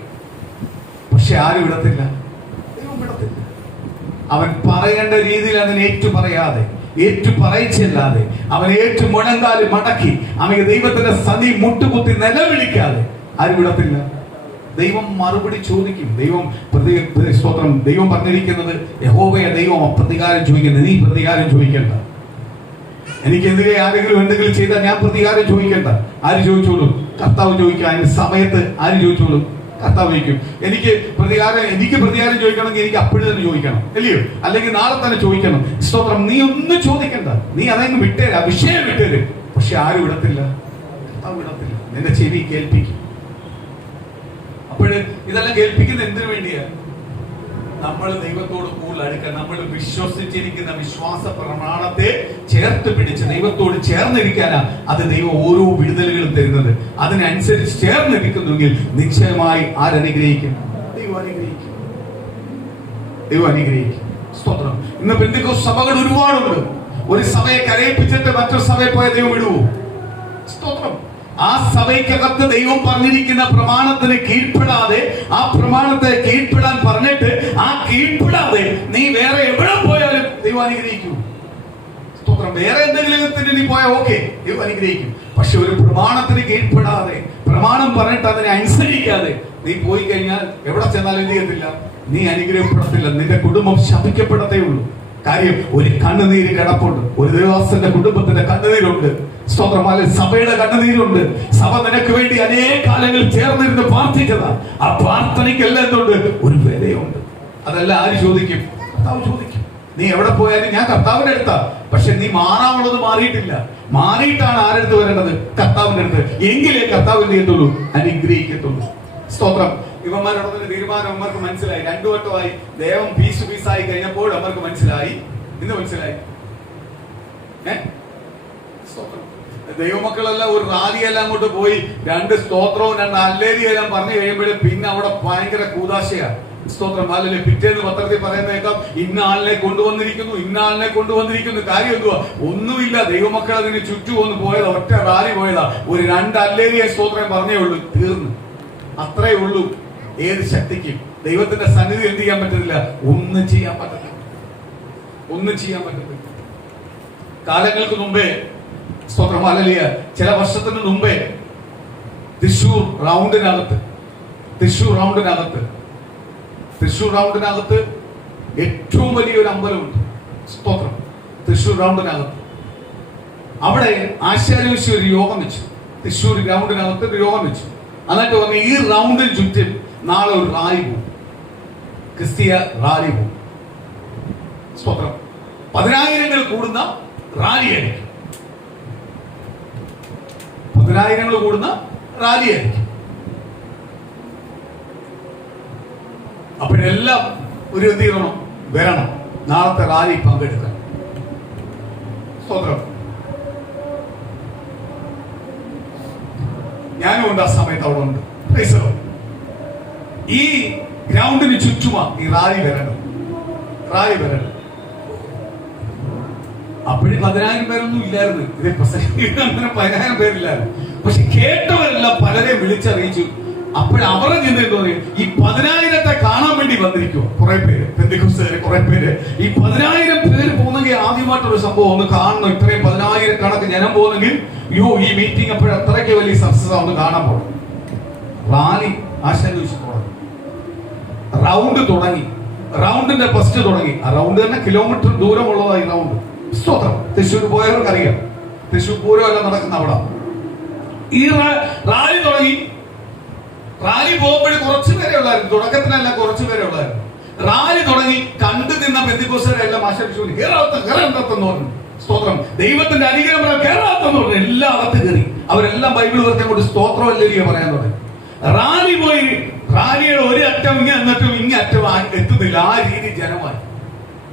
പക്ഷെ ആരും വിടത്തില്ല. ദൈവം വിടത്തില്ല. അവൻ പറയേണ്ട രീതിയിൽ അതിനെ ഏറ്റുപറയിച്ചല്ലാതെ അവൻ മുഴങ്കാല് മടക്കി അവന് ദൈവത്തിന്റെ സതി മുട്ടുകുത്തി നിലവിളിക്കാതെ ആരും വിടത്തില്ല. ദൈവം മറുപടി ചോദിക്കും. സ്തോത്രം. ദൈവം പറഞ്ഞിരിക്കുന്നത്, യഹോവയെ ദൈവം പ്രതികാരം ചോദിക്കുന്നത്. നീ പ്രതികാരം ചോദിക്കണ്ട. എനിക്കെതിരെ ആരെങ്കിലും എന്തെങ്കിലും ചെയ്താൽ ഞാൻ പ്രതികാരം ചോദിക്കണ്ട. ആര് ചോദിച്ചോളും? കർത്താവ് ചോദിക്കുക. അതിന്റെ സമയത്ത് ആര് ചോദിച്ചോളും? കർത്താവ് ചോദിക്കും. എനിക്ക് പ്രതികാരം ചോദിക്കണമെങ്കിൽ എനിക്ക് അപ്പോഴും തന്നെ ചോദിക്കണം, അല്ലയോ? അല്ലെങ്കിൽ നാളെ തന്നെ ചോദിക്കണം. സ്തോത്രം. നീ ഒന്നും ചോദിക്കണ്ട, നീ അതങ്ങ് വിട്ടേര്, ആ വിഷയം വിട്ടേര്. പക്ഷെ ആരും വിടത്തില്ല. കർത്താവ് വിടത്തില്ല. നിന്റെ ചെവി കേൾപ്പിക്കും. അപ്പോഴ് ഇതെല്ലാം കേൾപ്പിക്കുന്നത് എന്തിനു വേണ്ടിയാ? നമ്മൾ ദൈവത്തോട് കൂടുതൽ അടുക്കാൻ, നമ്മൾ വിശ്വസിച്ചിരിക്കുന്ന വിശ്വാസ പ്രമാണത്തെ ചേർത്ത് പിടിച്ച് ദൈവത്തോട് ചേർന്നിരിക്കാനാ അത് ദൈവം ഓരോ വിടുതലുകളും തരുന്നത്. അതിനനുസരിച്ച് ചേർന്നിരിക്കുന്നുവെങ്കിൽ നിശ്ചയമായി ആരനുഗ്രഹിക്കും? ദൈവം അനുഗ്രഹിക്കും. സ്തോത്രം. ഇന്ന് പെന്തക്കോസ്ത് സഭകൾ ഒരുപാടുണ്ട്. ഒരു സഭയെ കരയിപ്പിച്ചിട്ട് മറ്റൊരു സഭയെ പോയ ദൈവം വിടുവോ? സ്തോത്രം. ആ സഭയ്ക്കകത്ത് ദൈവം പറഞ്ഞിരിക്കുന്ന പ്രമാണത്തിന് കീഴ്പ്പെടാതെ, ആ പ്രമാണത്തെ കീഴ്പ്പെടാൻ പറഞ്ഞിട്ട് ആ കീഴ്പ്പെടാതെ നീ വേറെ എവിടെ പോയാലും ദൈവം അനുഗ്രഹിക്കൂ. സ്തോത്രം. വേറെ എന്തെങ്കിലും നീ പോയാൽ ഓക്കെ, ദൈവം അനുഗ്രഹിക്കും. പക്ഷെ ഒരു പ്രമാണത്തിന് കീഴ്പ്പെടാതെ, പ്രമാണം പറഞ്ഞിട്ട് അതിനെ അനുസരിക്കാതെ നീ പോയി കഴിഞ്ഞാൽ എവിടെ ചെന്നാലും എന്ത് ചെയ്യത്തില്ല? നീ അനുഗ്രഹിക്കപ്പെടത്തില്ല. നിന്റെ കുടുംബം ശപിക്കപ്പെടത്തേ ഉള്ളൂ. കാര്യം, ഒരു കണ്ണുനീര് കിടപ്പുണ്ട്. ഒരു ദേവാസന്റെ കുടുംബത്തിന്റെ കണ്ണുനീരുണ്ട്. സ്തോത്രമാല സഭയുടെ കണ്ണുനീരുണ്ട്. സഭ നിനക്ക് വേണ്ടി അനേക കാലങ്ങൾ ചേർന്നിരുന്ന് പ്രാർത്ഥിച്ചതാ. ആ പ്രാർത്ഥനയ്ക്കെല്ലാം എന്തുണ്ട്? ഒരു വിലയുണ്ട്. അതല്ല ആര് ചോദിക്കും? കർത്താവ് ചോദിക്കും. നീ എവിടെ പോയാലും ഞാൻ കർത്താവിന്റെ അടുത്താ. പക്ഷെ നീ മാറാനുള്ളത് മാറിയിട്ടില്ല. മാറിയിട്ടാണ് ആരെടുത്ത് വരേണ്ടത്? കർത്താവിന്റെ അടുത്ത്. എങ്കിലേ കർത്താവ് എന്ത് ചെയ്യത്തുള്ളൂ? അനുഗ്രഹിക്കത്തുള്ളൂ. സ്തോത്രം. ഇവന്മാരുടെ തീരുമാനം അമ്മർക്ക് മനസ്സിലായി. 2 വട്ടമായി ദേവം പീസായി കഴിഞ്ഞപ്പോൾ അമ്മർക്ക് മനസ്സിലായി. ഇന്ന് മനസ്സിലായി. ദൈവമക്കളെല്ലാം ഒരു റാലിയെല്ലാം അങ്ങോട്ട് പോയി 2 സ്തോത്രവും 2 ഹല്ലേലൂയയും പറഞ്ഞു കഴിയുമ്പോഴേ പിന്നെ അവിടെ ഭയങ്കര കൂദാശയാ. സ്തോത്രം. അല്ലെങ്കിൽ പിറ്റേന്ന് പത്രത്തിൽ പറയുന്നേക്കാം ഇന്ന ആളിനെ കൊണ്ടുവന്നിരിക്കുന്നു, ഇന്ന ആളിനെ കൊണ്ടുവന്നിരിക്കുന്നു. കാര്യം എന്തുവാ? ഒന്നുമില്ല. ദൈവമക്കൾ അതിന് ചുറ്റും ഒന്ന് പോയതാ, ഒറ്റ റാലി പോയതാ. ഒരു 2 അല്ലേലിയ സ്തോത്രം പറഞ്ഞേ ഉള്ളൂ, തീർന്നു. അത്രേ ഉള്ളൂ. ഏത് ശക്തിക്കും ദൈവത്തിന്റെ സന്നിധി എന്ത് ചെയ്യാൻ പറ്റത്തില്ല? ഒന്നും ചെയ്യാൻ പറ്റത്തില്ല, ഒന്നും ചെയ്യാൻ പറ്റത്തില്ല. കാലങ്ങൾക്ക് മുമ്പേ സ്തോത്രം ഹല്ലേലൂയ, ചില വർഷത്തിന് മുമ്പേ തൃശ്ശൂർ റൗണ്ടിനകത്ത് ഏറ്റവും വലിയൊരു അമ്പലമുണ്ട്. സ്തോത്രം. തൃശ്ശൂർ റൗണ്ടിനകത്ത് അവിടെ ആശാരിവശി ഒരു യോഗം വെച്ചു. തൃശ്ശൂർ റൗണ്ടിനകത്ത് ഒരു യോഗം വെച്ചു. എന്നിട്ട് പറഞ്ഞു ഈ റൗണ്ടിന് ചുറ്റും നാളെ ഒരു റാലി പോകും, ക്രിസ്തീയ റാലി പോകും. സ്തോത്രം. 10,000 കൂടുന്ന റാലിയായിരിക്കും. 10,000 കൂടുന്ന റാലിയായിരിക്കും. അപ്പോഴെല്ലാം ഒരു എന്ത് ചെയ്യണം? വരണം, നാളത്തെ റാലി പങ്കെടുക്കാൻ. സ്തോത്രം. ഞാനും ഉണ്ട്, ആ സമയത്ത് അവിടെ ഉണ്ട്. ഈ ഗ്രൗണ്ടിന് ചുറ്റുമാ ഈ റാലി വരണം. അപ്പോഴും 10,000 പേരൊന്നും ഇല്ലായിരുന്നു. ഇത് പ്രസംഗിക്കാൻ അങ്ങനെ 10,000 പേരില്ലായിരുന്നു. പക്ഷെ കേട്ടവരെല്ലാം പലരെ വിളിച്ചറിയിച്ചു. അപ്പോഴവരുടെ ചിന്ത എന്ന് പറയും, ഈ 10,000 കാണാൻ വേണ്ടി വന്നിരിക്കുവോ കുറെ പേര്, പെന്തിക്കോസ്തുകാര് കുറെ പേര്. ഈ 10,000 പേര് പോകുന്നെങ്കിൽ ആദ്യമായിട്ടൊരു സംഭവം ഒന്ന് കാണണം. ഇത്രയും 10,000 കണക്ക് ജനം പോകുന്നെങ്കിൽ ഈ മീറ്റിംഗ് അപ്പോഴും അത്രയ്ക്ക് വലിയ സക്സസ് ഒന്ന് കാണാൻ പോകും. റാലി ആശാരിവശി തുടങ്ങി, റൗണ്ട് തുടങ്ങി, റൗണ്ടിന്റെ ഫസ്റ്റ് തുടങ്ങി. ആ റൗണ്ട് തന്നെ കിലോമീറ്റർ ദൂരമുള്ളതായി റൗണ്ട്. സ്തോത്രം. തൃശ്ശൂർ പോയവർക്ക് അറിയാം, തൃശ്ശൂർ പൂരം എല്ലാം നടക്കുന്ന അവിടെ. ഈ റാലി തുടങ്ങി. റാലി പോകുമ്പോഴും കുറച്ചു പേരെ ഉള്ളായിരുന്നു, തുടക്കത്തിലല്ല കുറച്ചു പേരെ ഉള്ളായിരുന്നു. റാലി തുടങ്ങി. കണ്ടു നിന്ന പെന്തിക്കോസ്തുകാരെല്ലാം ആശാരിച്ചു കേരളത്തെന്ന് പറഞ്ഞു. സ്തോത്രം. ദൈവത്തിന്റെ അനുഗ്രഹം കേരളത്തെന്ന് പറഞ്ഞു. എല്ലാം അകത്ത് കയറി. അവരെല്ലാം ബൈബിൾ വെറുതെ കൊണ്ട് സ്തോത്രം അല്ലേലിയ പറയാൻ തുടങ്ങി. റാലി പോയി. റാലിയുടെ ഒരു അറ്റം എന്നിട്ടും അറ്റം എത്തുന്നില്ല. ആ രീതി ജനമായി.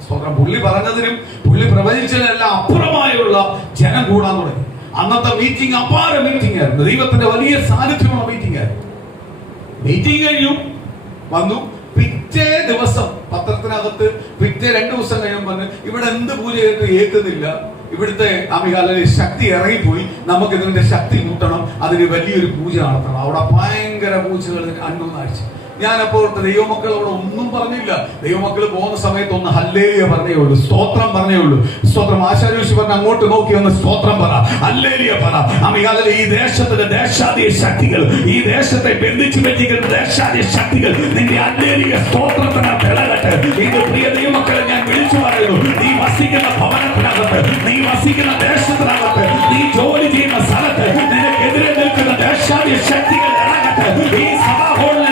സ്തോത്രം. പുള്ളി പറഞ്ഞതിനും പുള്ളി പ്രവചിച്ചതിനെല്ലാം അപ്പുറമായുള്ള ജനം കൂടാൻ തുടങ്ങി. അന്നത്തെ മീറ്റിംഗ് അപാര മീറ്റിംഗ് ആയിരുന്നു. ദൈവത്തിന്റെ വലിയ സാന്നിധ്യമുള്ള മീറ്റിംഗ് ആയിരുന്നു. മീറ്റിംഗ് കഴിഞ്ഞു, വന്നു. പിറ്റേ ദിവസം പത്രത്തിനകത്ത് പിറ്റേ 2 ദിവസം കഴിയുമ്പോൾ ഇവിടെ എന്ത് പൂജ ചെയ്തിട്ട് ഏൽക്കുന്നില്ല, ഇവിടുത്തെ അമികാലിൽ ശക്തി ഇറങ്ങിപ്പോയി, നമുക്ക് ഇതിന്റെ ശക്തി കൂട്ടണം, അതിന് വലിയൊരു പൂജ നടത്തണം. അവിടെ ഭയങ്കര പൂജകൾ 2-3 ആഴ്ച. ഞാനപ്പോൾ ദൈവമക്കളോട് ഒന്നും പറഞ്ഞില്ല. ദൈവമക്കൾ പോകുന്ന സമയത്ത് ഒന്ന് ഹല്ലേലൂയ പറഞ്ഞേ ഉള്ളൂ, സ്തോത്രം പറഞ്ഞേ ഉള്ളൂ. സ്തോത്രം. ആശാരിവശി പറഞ്ഞ അങ്ങോട്ട് നോക്കി ഒന്ന് സ്തോത്രം പറ, ഹല്ലേലൂയ പറ. അമികാലിലെ ഈ ദേശത്തിന്റെ ദേശാദീയ ശക്തികൾ, ഈ ദേശത്തെ ബന്ധിച്ചു പറ്റിക്കുന്ന ദേശാദീയ ശക്തികൾ നിന്റെ ഹല്ലേലൂയ സ്തോത്രത്തിനകത്ത് ഇളകട്ടെ. ഇത് പ്രിയ ദൈവമക്കളെ ഞാൻ വിളിച്ചു പറയുന്നു. നീ വസിക്കുന്ന ഭവനത്തിനകത്ത്, നീ വസിക്കുന്ന ദേശത്തിനകത്ത്, നീ ജോലി ചെയ്യുന്ന സ്ഥലത്ത് നിനക്കെതിരെ നിൽക്കുന്ന ദേശാദീയ ശക്തികൾ ഇളകട്ടെ. ഈ സഭാഹോളിൽ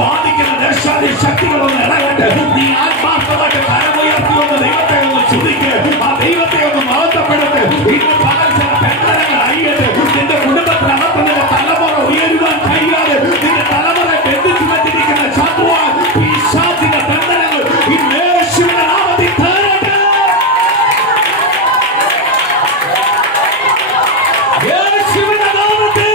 വാദിക്കുന്ന ദേശാദീയ ശക്തികളൊന്ന് ഇളകട്ടെ. നീ ആത്മാർത്ഥമായിട്ട് കരമുയർത്തി ഒന്ന് ദൈവത്തെ ഒന്ന് ചിന്തിക്ക്, ആ ദൈവത്തെ ഒന്ന് മഹത്വപ്പെടുത്ത്. ഇന്ന് പകൽ ചില ബന്ധനങ്ങൾ അയ്യട്ട്. നിന്റെ കുടുംബത്തിനകത്ത് നിന്റെ തലമുറ ഉയരുവാൻ കഴിയാതെ നിന്റെ തലമുറ ബന്ധിച്ചു വെച്ചിരിക്കുന്ന ശത്രുവാൻ പിശാചിന്റെ ബന്ധനങ്ങൾ ഈ യേശുവിന്റെ നാമത്തിൽ തകരട്ടെ. യേശുവിന്റെ നാമത്തിൽ.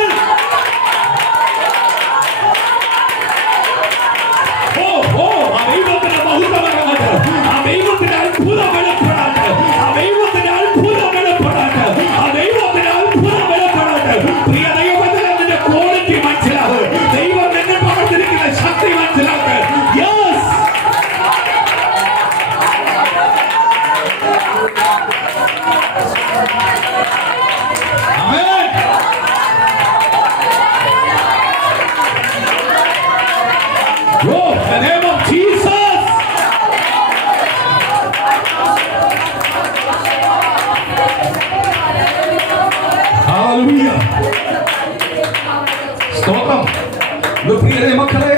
ദൈവത്തിന്റെ അത്ഭുതം വെളിപ്പെടാട്ടെ. ആ ദൈവത്തിന്റെ അത്ഭുതം വെളിപ്പെടാട്ടെ. ആ ദൈവത്തിന്റെ അത്ഭുതം വെളിപ്പെടാട്ടെ. പ്രിയ ദൈവത്തിന് അതിന്റെ ക്വാളിറ്റി മനസ്സിലാക്കുക. ദൈവം എന്നെ പകർത്തിരിക്കുന്ന ശക്തി മനസ്സിലാക്കുക. Yes. Amen. Oh, the name of Jesus. സ്തോത്രം. പ്രിയ മക്കളെ,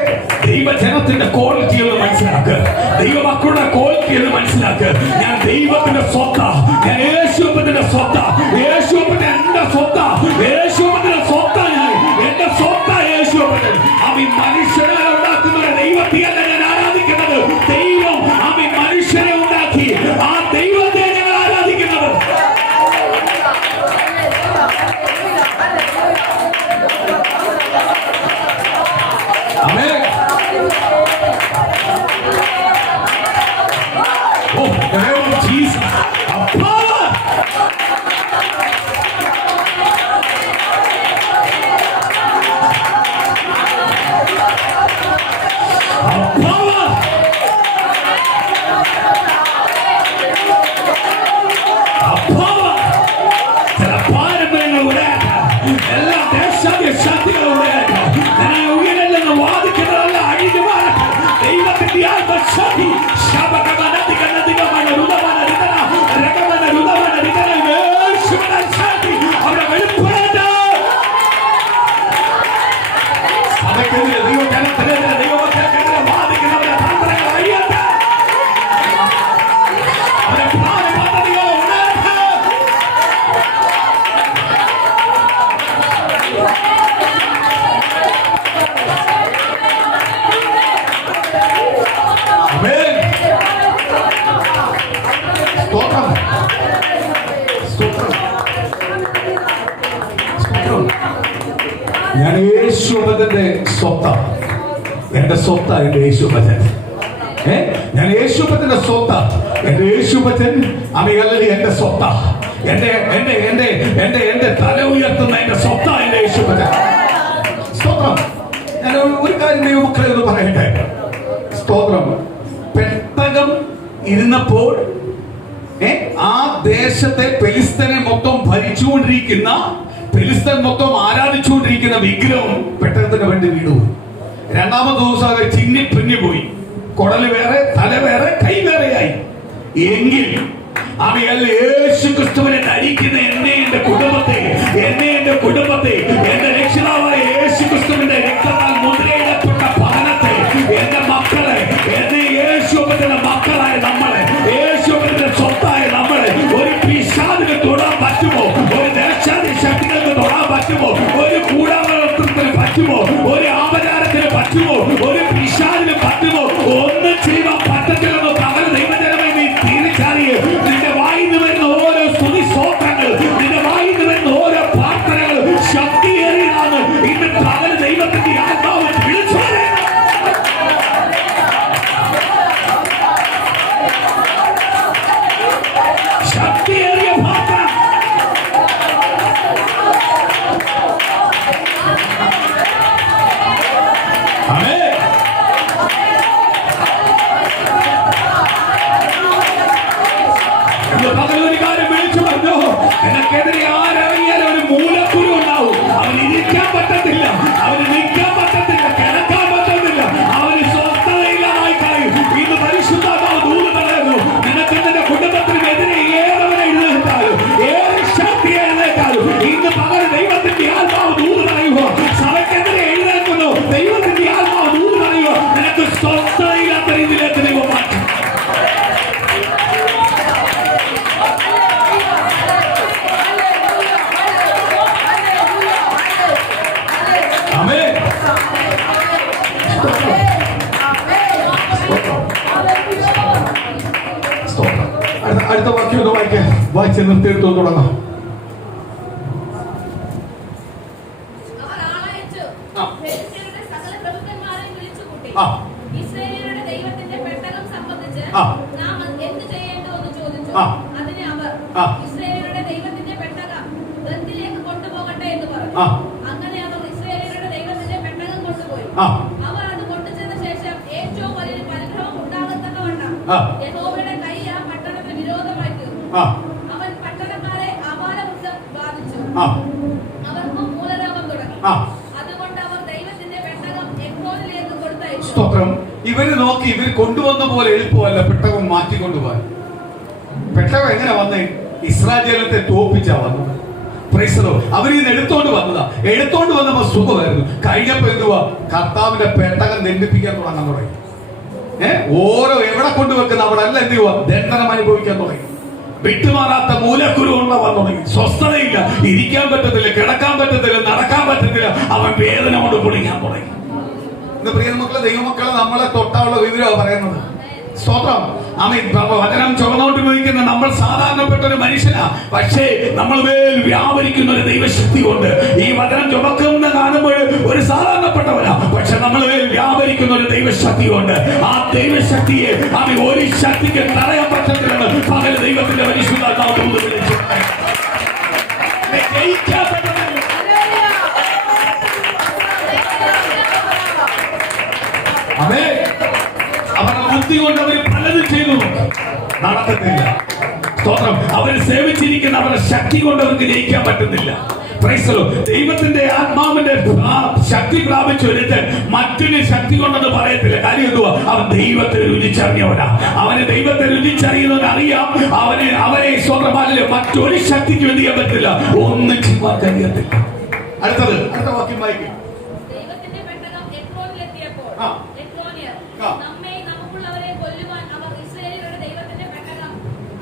ദൈവജനത്തിന്റെ ക്വാളിറ്റി എന്ന് മനസ്സിലാക്കുക. ദൈവമക്കളുടെ ക്വാളിറ്റി എന്ന് മനസ്സിലാക്കുക. ഞാൻ ദൈവത്തിന്റെ സ്വത്ത, ഞാൻ യേശുവിന്റെ സ്വത്ത, യേശുവിന്റെ എന്റെ സ്വത്ത, യേശുവിന്റെ സ്വത്ത, ഞാൻ എന്റെ സ്വത്ത യേശുവിന്റെ. അവൻ മനുഷ്യനെ ഉണ്ടാക്കുന്ന ദൈവത്തെയല്ല ഞാൻ ആരാധിക്കുന്നത്. ദൈവം അവൻ മനുഷ്യനെ ഉണ്ടാക്കി, ആ ദൈവത്തെ ഞങ്ങൾ ആരാധിക്കുന്നത്. ആമേൻ. ഞാൻ യേശുപതന്റെ സ്വത്താണ്. എന്റെ സ്വത്താ എന്റെ യേശുപതൻ. ഞാൻ യേശുപതന്റെ സ്വത്താ. എന്റെ യേശുപതൻ അമിയല്ലി എന്റെ സ്വത്താ. എന്റെ എന്റെ എന്റെ എന്റെ എന്റെ തല ഉയർത്തുന്ന എന്റെ സ്വത്താ എന്റെ യേശുപതൻ. സ്തോത്രം. ഞാൻ ഒരു കാര്യം ദൈവമക്കളെ ഒന്ന് പറയട്ടെ. സ്തോത്രം. പെട്ടകം ഇരുന്നപ്പോൾ ആ ദേശത്തെ ഫെലിസ്തീനെ മൊത്തം ഭരിച്ചുകൊണ്ടിരിക്കുന്ന, ഫെലിസ്തീൻ മൊത്തം ആരാധിച്ചുകൊണ്ടിരിക്കുന്ന വിഗ്രഹം പെട്ടകത്തിന് വേണ്ടി വീണു. രണ്ടാമത്തെ ദിവസം അവർ ചിന്നി പിന്നി പോയി. കുടല് വേറെ, തല വേറെ, കൈ വേറെയായി. എങ്കിൽ അവയല്ല യേശു ക്രിസ്തുവിനെ ധരിക്കുന്ന എന്നെ എന്റെ കുടുംബത്തെ എന്റെ രക്ഷിതാവായ യേശു ക്രിസ്തുവിന്റെ രക്തത്താൽ മുദ്രയിടപ്പെട്ട ഭവനത്തെ, എന്റെ മക്കളെ, എന്റെ യേശുവിന്റെ മക്കളായ നമ്മളെ, യേശുവിന്റെ സ്വത്തായ നമ്മളെ ഒരു പിശാചിന് തൊടാൻ പറ്റുമോ? ഒരു ദേശാദി ശക്തികൾക്ക് തൊടാൻ പറ്റുമോ? ഒരു കൂടാരത്തിന് പറ്റുമോ? ഒരു ആപചാരത്തിന് പറ്റുമോ? ഒരു പിശാചിന് പറ്റുമോ? ഒന്നും ചെയ്യാൻ പറ്റത്തില്ലെന്ന് പകൽ ദൈവജനമേ നീ തിരിച്ചറിയേ. നിന്റെ വായിന്ന് വരുന്ന ഓരോ സ്തുതി സ്തോത്രങ്ങൾ, നിന്റെ വായിന്ന് വരുന്ന ഓരോ പ്രാർത്ഥനകൾ ശക്തിയേറിയതാണ്. ഇന്ന് പകൽ ദൈവത്തിന്റെ ആത്മാവ് വിളിച്ചു ശക്തിയേറിയ പ്രാർത്ഥന. പകലൊരു കാര്യം വിളിച്ചു പറഞ്ഞു, നിനക്കെതിരെ ആരിറങ്ങിയാലും ഒരു മൂലക്കുരു ഉണ്ടാവും. അവന് ഇരിക്കാൻ പറ്റത്തില്ല, അവന് നിൽക്കാൻ പറ്റത്തില്ല, കിടക്കാൻ പറ്റത്തില്ല, അവന് സ്വസ്ഥതയില്ലാതായി കളയും. ഇന്ന് പരിശുദ്ധാത്മാവ് ദൂത് പറയുന്നു, നിനക്ക് നിന്റെ കുടുംബത്തിനെതിരെ ഏറവനെ എഴുന്നേറ്റാലും, ഏറെ ശക്തിയെ എഴുന്നേറ്റാലും ഇന്ന് പകൽ ദൈവത്തിന്റെ ആത്മാവ് ദൂത് പറയുക. സഭയ്ക്കെതിരെ എഴുന്നേൽക്കുന്നു, ദൈവത്തിന്റെ ആത്മാവ് ദൂത് പറയുക. നിനക്ക് സ്വസ്ഥതയില്ലാത്ത രീതിയിലേക്ക് ദൈവം മാറ്റും. അടുത്ത വാക്യം ഒന്ന് വായിക്കാൻ, വായിച്ച് നിർത്തിയെടുത്തു തുടങ്ങാം. അങ്ങനെ അവർ ഇസ്രായേലിയരുടെ ദൈവത്തിന്റെ പെട്ടകം കൊണ്ടുപോയി. അവർ അത് കൊണ്ടുചെന്ന ശേഷം ഏറ്റവും വലിയൊരു പരിഭ്രമം ഉണ്ടാകത്തക്കവണ്ണം യഹോവയുടെ കൈ ആ പട്ടണത്തിന് വിരോധമായി തീർന്നു. അവൻ പട്ടണക്കാരെ അപാരവൃദ്ധം ബാധിച്ചു. അവർക്ക് മൂലരോഗം തുടങ്ങി. അതുകൊണ്ട് അവർ ദൈവത്തിന്റെ പെട്ടകം എക്രോനിലേക്ക് കൊടുത്തയച്ചു. സ്തോത്രം. ഇവര് നോക്കി, ഇവർ കൊണ്ടുവന്ന പോലെ എളുപ്പമല്ല പെട്ടകം മാറ്റിക്കൊണ്ടുപോകാൻ. പെട്ടകം എങ്ങനെ വന്നേ? ഇസ്രായേൽ ജനത്തെ തോപ്പിച്ചാ വന്നത്. അവരിന്ന് എടുത്തോണ്ട് വന്നതാ. എടുത്തോണ്ട് വന്നപ്പോ സുഖമായിരുന്നു. കഴിഞ്ഞപ്പോ എന്തുവാ? കർത്താവിന്റെ പെട്ടകം ദണ്ഡിപ്പിക്കാൻ തുടങ്ങാൻ തുടങ്ങി. ഓരോ എവിടെ കൊണ്ടുവെക്കുന്ന അവിടെ അല്ല എന്ത് ചെയ്യുക? ദണ്ഡനം അനുഭവിക്കാൻ തുടങ്ങി. വിട്ടുമാറാത്ത മൂലക്കുരു ഉണ്ടാവാൻ തുടങ്ങി. സ്വസ്ഥതയില്ല, ഇരിക്കാൻ പറ്റത്തില്ല, കിടക്കാൻ പറ്റത്തില്ല, നടക്കാൻ പറ്റത്തില്ല. അവൻ വേദന കൊണ്ട് പൊളിക്കാൻ തുടങ്ങി. ഇന്ന് പ്രിയ മക്കളെ, ദൈവമക്കളെ, നമ്മളെ തൊട്ടാനുള്ള വിവരമാണ് പറയുന്നത്. സ്തോത്രം. വചനം ചുമന്നുകൊണ്ടിരിക്കുന്ന നമ്മൾ സാധാരണപ്പെട്ട ഒരു മനുഷ്യനാ. പക്ഷേ നമ്മൾ മേൽ വ്യാപരിക്കുന്ന ഒരു ദൈവശക്തി കൊണ്ട് ഈ വചനം ചുമക്കുന്ന കാണുമ്പോൾ ഒരു സാധാരണപ്പെട്ടവരാ. പക്ഷെ നമ്മൾ മേൽ വ്യാപരിക്കുന്ന ഒരു ദൈവശക്തി കൊണ്ട് ആ ദൈവശക്തിയെ ഒരു ശക്തിക്ക് തടയാൻ പറ്റത്തില്ലെന്ന് പകൽ ദൈവത്തിന്റെ പരിശുദ്ധാത്മാവ് വിളിച്ചു. അവരുടെ ബുദ്ധി കൊണ്ട് അവർ പലതും ചെയ്തു. നടക്കത്തില്ല. സ്തോത്രം. അവർ സേവിച്ചിരിക്കുന്ന അവരുടെ ശക്തി കൊണ്ട് അവർക്ക് ജയിക്കാൻ പറ്റുന്നില്ല. Praise the Lord. ദൈവത്തിന്റെ ആത്മാവിന്റെ ശക്തി പ്രാപിച്ചു ഒരുത്തൻ മറ്റൊരു ശക്തി കൊണ്ടെന്ന് പറയത്തില്ല. കാര്യം എന്തുവാ? അവൻ ദൈവത്തെ രുചിച്ചറിഞ്ഞവനാ. അവന് ദൈവത്തെ രുചിച്ചറിയുന്നവൻ അറിയാം. അവനെ സ്വന്തമാലില് മറ്റൊരു ശക്തിക്ക് എന്ത് ചെയ്യാൻ പറ്റില്ല, ഒന്നും ചെയ്യാൻ കഴിയത്തില്ല. അടുത്ത വാക്യം വായിക്കും. ദൈവത്തിന്റെ പെട്ടകം എക്രോനിലെത്തിയപ്പോൾ എക്രോനിയർ നമ്മെ നമുക്കുള്ളവരെ കൊല്ലുവാൻ അവർ ഇസ്രായേലിയരുടെ ദൈവത്തിന്റെ പെട്ടകം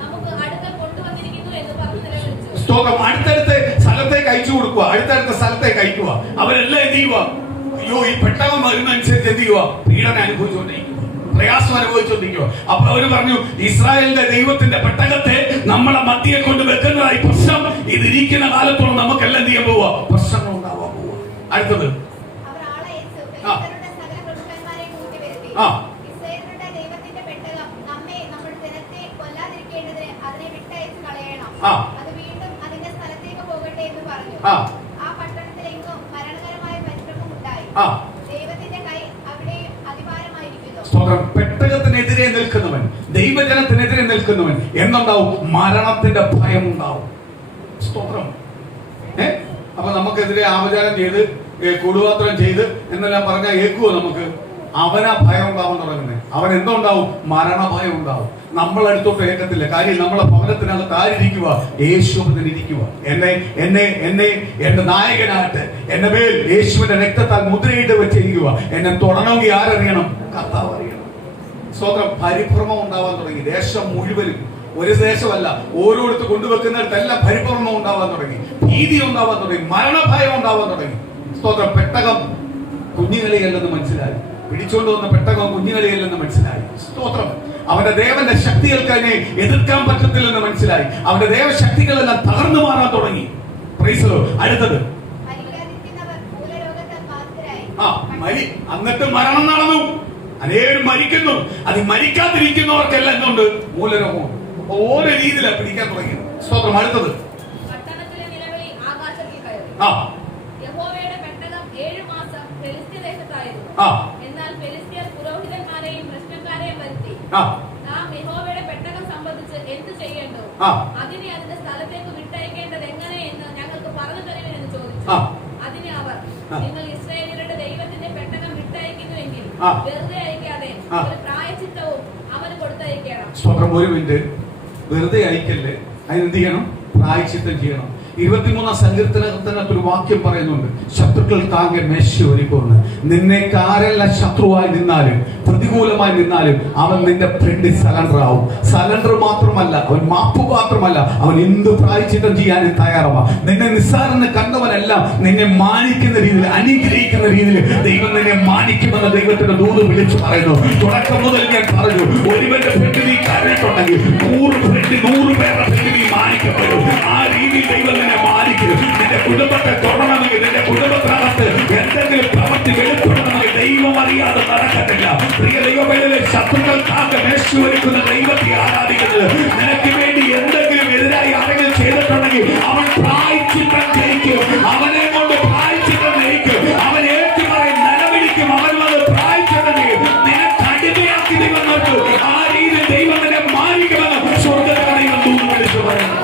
നമുക്ക് അടുക്കൽ കൊണ്ടുവന്നിരിക്കുന്നു എന്ന് പറഞ്ഞു നിലവിളിച്ചു. സ്തോത്രം. അടുത്തടുത്ത സ്ഥലത്തേക്ക് അയച്ചു കൊടുക്കുക, അടുത്തടുത്ത സ്ഥലത്തേക്ക് അയക്കുക. അവരെല്ലാം എന്ത് ചെയ്യുക? അയ്യോ, ഈ പെട്ടകം വരുന്നതനുസരിച്ച് എന്ത് ചെയ്യുക? പീഡനം അനുഭവിച്ചുകൊണ്ടിരിക്കുക, പ്രയാസം അനുഭവിച്ചുകൊണ്ടിരിക്കുക. അപ്പൊ അവര് പറഞ്ഞു, ഇസ്രായേലിന്റെ ദൈവത്തിന്റെ പെട്ടകത്തെ നമ്മളെ മധ്യയെ കൊണ്ട് വെക്കുന്നതായി പ്രശ്നം ഇതിരിക്കുന്ന കാലത്തോളം നമുക്കെല്ലാം എന്ത് ചെയ്യാൻ പോവുക? പ്രശ്നങ്ങൾ ഉണ്ടാവാൻ പോവുക. അടുത്തത് പെട്ടകത്തിനെതിരെ നിൽക്കുന്നവൻ, ദൈവജനത്തിനെതിരെ നിൽക്കുന്നവൻ എന്നുണ്ടാവും? മരണത്തിന്റെ ഭയം ഉണ്ടാവും. സ്തോത്രം. അപ്പൊ നമുക്കെതിരെ ആപചാരം ചെയ്ത് കൂടുപാത്രം ചെയ്ത് എന്നെല്ലാം പറഞ്ഞാൽ ഏക്കുവോ? നമുക്ക് അവനാ ഭയം ഉണ്ടാവാൻ തുടങ്ങുന്നത്. അവൻ എന്തുണ്ടാവും? മരണഭയം ഉണ്ടാവും. നമ്മളടുത്തോട്ട് ഏക്കത്തില്ല. കാര്യം നമ്മളെ ഭവനത്തിനകത്ത് ആരിയ്ക്കുക? യേശുവിനിരിക്കുക. എന്റെ നായകനായിട്ട് എന്റെ മേൽ യേശുവിന്റെ രക്തത്താൽ മുദ്രയിട്ട് വെച്ചിരിക്കുക. എന്നെ തുടരണമെങ്കിൽ ആരറിയണം? കർത്താവ് അറിയണം. സ്വന്തം പരിഭ്രമം ഉണ്ടാവാൻ തുടങ്ങി. ദേശം മുഴുവനും, ഒരു ദേശമല്ല, ഓരോരുത്തർ കൊണ്ടുവെക്കുന്നിടത്തെല്ലാം പരിഭ്രമം ഉണ്ടാവാൻ തുടങ്ങി, ഭീതി ഉണ്ടാവാൻ തുടങ്ങി, മരണഭയം ഉണ്ടാവാൻ തുടങ്ങി. സ്തോത്രം. പെട്ടകം കുഞ്ഞുകളിയല്ലെന്ന് മനസ്സിലായി. പിടിച്ചുകൊണ്ട് വന്ന പെട്ടകം കുഞ്ഞുകളിയല്ലെന്ന് മനസ്സിലായി. സ്തോത്രം. അവന്റെ ദേവന്റെ ശക്തികൾക്ക് അതിനെ എതിർക്കാൻ പറ്റത്തില്ലെന്ന് മനസ്സിലായി. അവന്റെ ദേവശക്തികളെല്ലാം തകർന്നു മാറാൻ തുടങ്ങി. Price the Lord. അടുത്തത് എന്നിട്ട് മരണം നടന്നു. അനേകം മരിക്കുന്നു. അത് മരിക്കാതിരിക്കുന്നവർക്കെല്ലാം എന്തുണ്ട്? മൂലരോഗം. ഓരോ രീതിയിലാണ് പിടിക്കാൻ തുടങ്ങിയത്. സ്തോത്രം. അടുത്തത് യഹോവയുടെ പെട്ടകം 7 മാസം ഫെലിസ്ത്യ ദേശത്തായിരുന്നു. എന്നാൽ ഫെലിസ്ത്യർ പുരോഹിതന്മാരെയും പ്രശ്നക്കാരെയും വരുത്തി നാം യഹോവയുടെ പെട്ടകം സംബന്ധിച്ച് എന്ത് ചെയ്യേണ്ടു, അതിനെ അതിന്റെ സ്ഥലത്തേക്ക് വിട്ടയക്കേണ്ടത് എങ്ങനെ എന്ന് ഞങ്ങൾക്ക് പറഞ്ഞു തരുമെന്ന് ചോദിച്ചു. അതിന് അവർ, നിങ്ങൾ ഇസ്രായേലിയരുടെ ദൈവത്തിന്റെ പെട്ടകം വിട്ടയക്കുന്നുവെങ്കിൽ വെറുതെ അയക്കാതെ ഒരു പ്രായശ്ചിത്തവും അവന് കൊടുത്തയക്കണം. സ്വന്തം. ഒരു മിനിറ്റ്. വെറുതെ അയക്കല്ലേ, അതിനെന്ത് ചെയ്യണം? പ്രായശ്ചിത്തം ചെയ്യണം. 23 സങ്കീർത്തനത്തിൽ ഒരു വാക്യം പറയുന്നുണ്ട്, ശത്രുക്കൾക്കാകെ മേശ ഒരുക്കുന്നു. നിന്നെ ആരെല്ലാം ശത്രുവായി നിന്നാലും പ്രതികൂലമായി നിന്നാലും അവൻ നിന്റെ ഫ്രണ്ടിൽ സലണ്ടർ ആവും. സലണ്ടർ മാത്രമല്ല, അവൻ മാപ്പ് മാത്രമല്ല, അവൻ എന്ത് പ്രായശ്ചിത്തം ചെയ്യാനും തയ്യാറാവാം. നിന്നെ നിസ്സാരെന്ന് കണ്ടവനെല്ലാം നിന്നെ മാനിക്കുന്ന രീതിയിൽ, അനുഗ്രഹിക്കുന്ന രീതിയിൽ ദൈവം നിന്നെ മാനിക്കുമെന്ന് ദൈവത്തിന്റെ ദൂത് വിളിച്ചു പറയുന്നു. തുടക്കം മുതൽ ഞാൻ പറഞ്ഞു, ഒരുവന്റെ ഫ്രണ്ടിൽ നീ കരഞ്ഞിട്ടുണ്ടെങ്കിൽ 100 പേരുടെ ഫ്രണ്ടിൽ നീ മാനിക്കപ്പെടും. ആ രീതിയിൽ ദൈവം നിന്നെ മാനിക്കും. നിന്റെ കുടുംബത്തെ തൊടണമെങ്കിൽ, നിന്റെ കുടുംബത്തിനകത്ത് എന്തെങ്കിലും പ്രവൃത്തി വെളിപ്പെടണമെങ്കിൽ ദൈവം അറിയാതെ നടക്കത്തില്ല. പ്രിയ ദൈവമേ, ശത്രുക്കൾക്കാകെ മേശ ഒരുക്കുന്ന ദൈവത്തെ ആരാധിക്കുന്നത്. നിനക്ക് വേണ്ടി എന്തെങ്കിലും എതിരായി ആരെങ്കിലും ചെയ്തിട്ടുണ്ടെങ്കിൽ അവൻ പ്രായശ്ചിത്തം ചെയ്യിക്കും. അവനെ കൊണ്ട് പ്രായശ്ചിത്തം ചെയ്യിക്കും. അവൻ ഏറ്റു പറയും, നിലവിളിക്കും. അവൻ വന്ന് പ്രായശ്ചിത്തം ചെയ്യും. നിനക്ക് അടിമയാക്കി ദൈവം നിർത്തും. ആ രീതിയിൽ ദൈവം നിന്നെ മാനിക്കുമെന്ന് സ്വർഗ്ഗത്തിൽ ദൂത് വിളിച്ചു പറയുന്നു.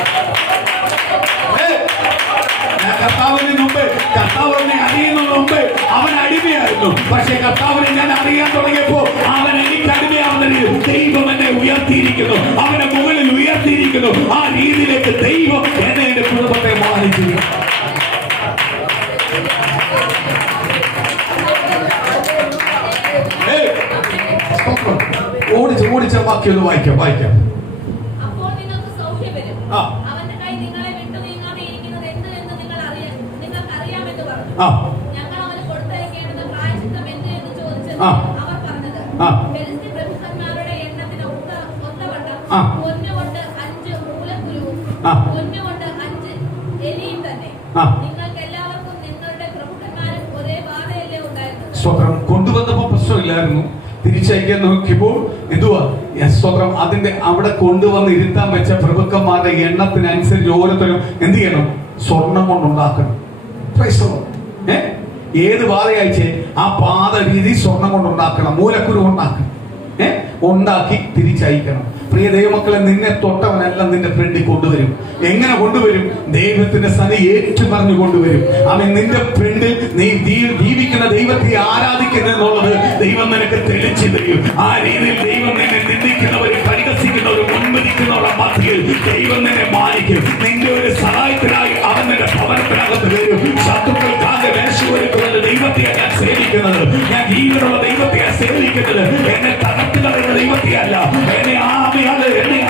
കർത്താവിന് മുമ്പ്, കർത്താവിനെ അറിയുന്നതിന് മുമ്പ് അവൻ അടിമയായിരുന്നു. പക്ഷെ കർത്താവിനെ ഞാൻ അറിയാൻ തുടങ്ങിയപ്പോ അവൻ എനിക്ക് അടിമയാവുന്ന ദൈവം എന്നെ ഉയർത്തിയിരിക്കുന്നു. അവന്റെ മുകളിൽ ഉയർത്തിയിരിക്കുന്നു. ആ രീതിയിലേക്ക് ദൈവം എന്നെ, എന്റെ കുടുംബത്തെ മാനിക്കുന്നു. ഓടിച്ച വാക്യം ഒന്ന് വായിക്കാം. അപ്പോൾ നിങ്ങൾക്ക് സൗഖ്യം വരും. അവന്റെ കൈ നിങ്ങളെ വിട്ടു നീങ്ങാതെ ഇരിക്കുന്നത് എന്ത് എന്ന് നിങ്ങൾക്ക് അറിയാമെന്ന് പറഞ്ഞു. ഞങ്ങൾ അവന് കൊടുത്തയക്കേണ്ടത് പ്രായശ്ചിത്തം എന്ത് എന്ന് ചോദിച്ചത് അവർ പറഞ്ഞത്, ഫെലിസ്ത്യ പ്രഭുക്കന്മാരുടെ എണ്ണത്തിന് ഒത്തവണ്ണം പൊന്നുകൊണ്ട് 5 മൂലക്കുരുവും പൊന്നുകൊണ്ട് 5 എലിയും തന്നെ. നിങ്ങൾക്ക് എല്ലാവർക്കും നിങ്ങളുടെ പ്രഭുക്കന്മാരും ഒരേ ബാധയല്ലേ ഉണ്ടായിരുന്നത്. സ്വതന്ത്രം കൊണ്ടുവന്നപ്പോ പ്രശ്നമില്ലായിരുന്നു. തിരിച്ചയക്കാൻ നോക്കിയപ്പോൾ എന്തുവാ? സ്വതന്ത്രം. അതിന്റെ അവിടെ കൊണ്ടുവന്ന് ഇരുത്താൻ വെച്ച പ്രഭുക്കന്മാരുടെ എണ്ണത്തിനനുസരിച്ച് ഓരോരുത്തരും എന്ത് ചെയ്യണം? സ്വർണം കൊണ്ടുണ്ടാക്കണം. ഏത് പാത അയച്ചേ ആ പാത രീതി സ്വർണം കൊണ്ടുണ്ടാക്കണം, മൂലക്കുരു ഉണ്ടാക്കണം. ഉണ്ടാക്കി തിരിച്ചയക്കണം. പ്രിയ ദൈവമക്കളെ, നിന്നെ തൊട്ടവനെല്ലാം നിന്റെ ഫ്രണ്ടിൽ കൊണ്ടുവരും. എങ്ങനെ കൊണ്ടുവരും? ദൈവത്തിന്റെ സനി ഏറ്റുപറഞ്ഞു കൊണ്ടുവരും. അവൻ നിന്റെ ഫ്രണ്ടിൽ നീ ജീവിക്കുന്ന ദൈവത്തെ ആരാധിക്കുന്നെന്നുള്ളത് ദൈവം നിനക്ക് തെളിച്ചു തരും. ആ രീതിയിൽ ദൈവം നിന്നെ നിന്ദിക്കുന്നവരും പരിഹസിക്കുന്നവരും മുൻപതിക്കുന്നവരുടെ മധ്യയിൽ ദൈവം നിന്നെ മാനിക്കും. നിന്റെ ഒരു സഹായത്തിനായി അവൻ നിന്റെ ഭവനത്തിനകത്ത് വരും. ശത്രുക്കൾക്കാകെ വേഷമൊരുക്കുന്നത് ദൈവത്തെയാണ് ഞാൻ സേവിക്കുന്നത്, ഞാൻ ജീവനുള്ള ദൈവത്തെയാണ് സേവിക്കുന്നത്, എന്നെ തകർത്ത് കളയുന്ന ദൈവത്തെയല്ല, എന്നെ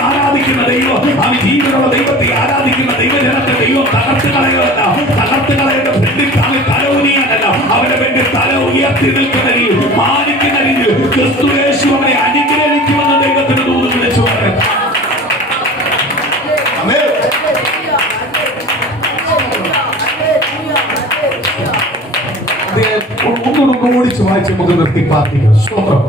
ആരാധിക്കുന്ന ദൈവം, അവൻ ജീവനുള്ള ദൈവത്തെ ആരാധിക്കുന്ന ദൈവജനത്തെ ദൈവം തകർത്ത് കളയുകയല്ല, തകർത്ത് കളയുന്ന ഫ്രണ്ടിൽ അവൻ തല ഉയർത്തല്ല, അവന്റെ വേണ്ടി തല ഉയർത്തി നിൽക്കുന്ന രീതിയിൽ, മാനിക്കുന്ന രീതിയിൽ ക്രിസ്തു യേശു അവനെ അനുഗ്രഹിക്കുമെന്ന് ദൈവത്തിന് ദൂത് വിളിച്ചു പറയാം. ഒന്നുകൂടെ ഓടിച്ചു വായിച്ച് നമുക്ക് നിർത്തി പ്രാർത്ഥിക്കാം. സ്തോത്രം.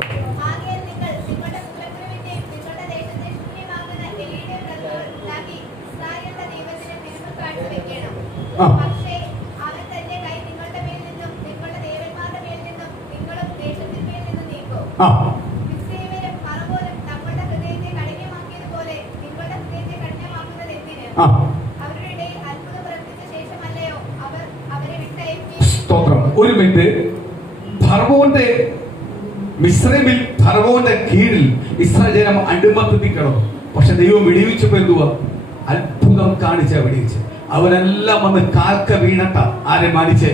സ്തോത്രം. ഒരു മിനിറ്റ്. ഫറവോന്റെ മിസ്രൈമിൽ ഫറവോന്റെ കീഴിൽ ഇസ്രായേൽ ജനം അടിമത്തത്തിൽ കിടന്നു. പക്ഷെ ദൈവം വിടിവിച്ചപ്പോ എന്തുവാ? അത്ഭുതം കാണിച്ച വിടിവിച്ച്. അവരെല്ലാം വന്ന് കാൽക്ക വീണട്ട ആരെ മാനിച്ച്?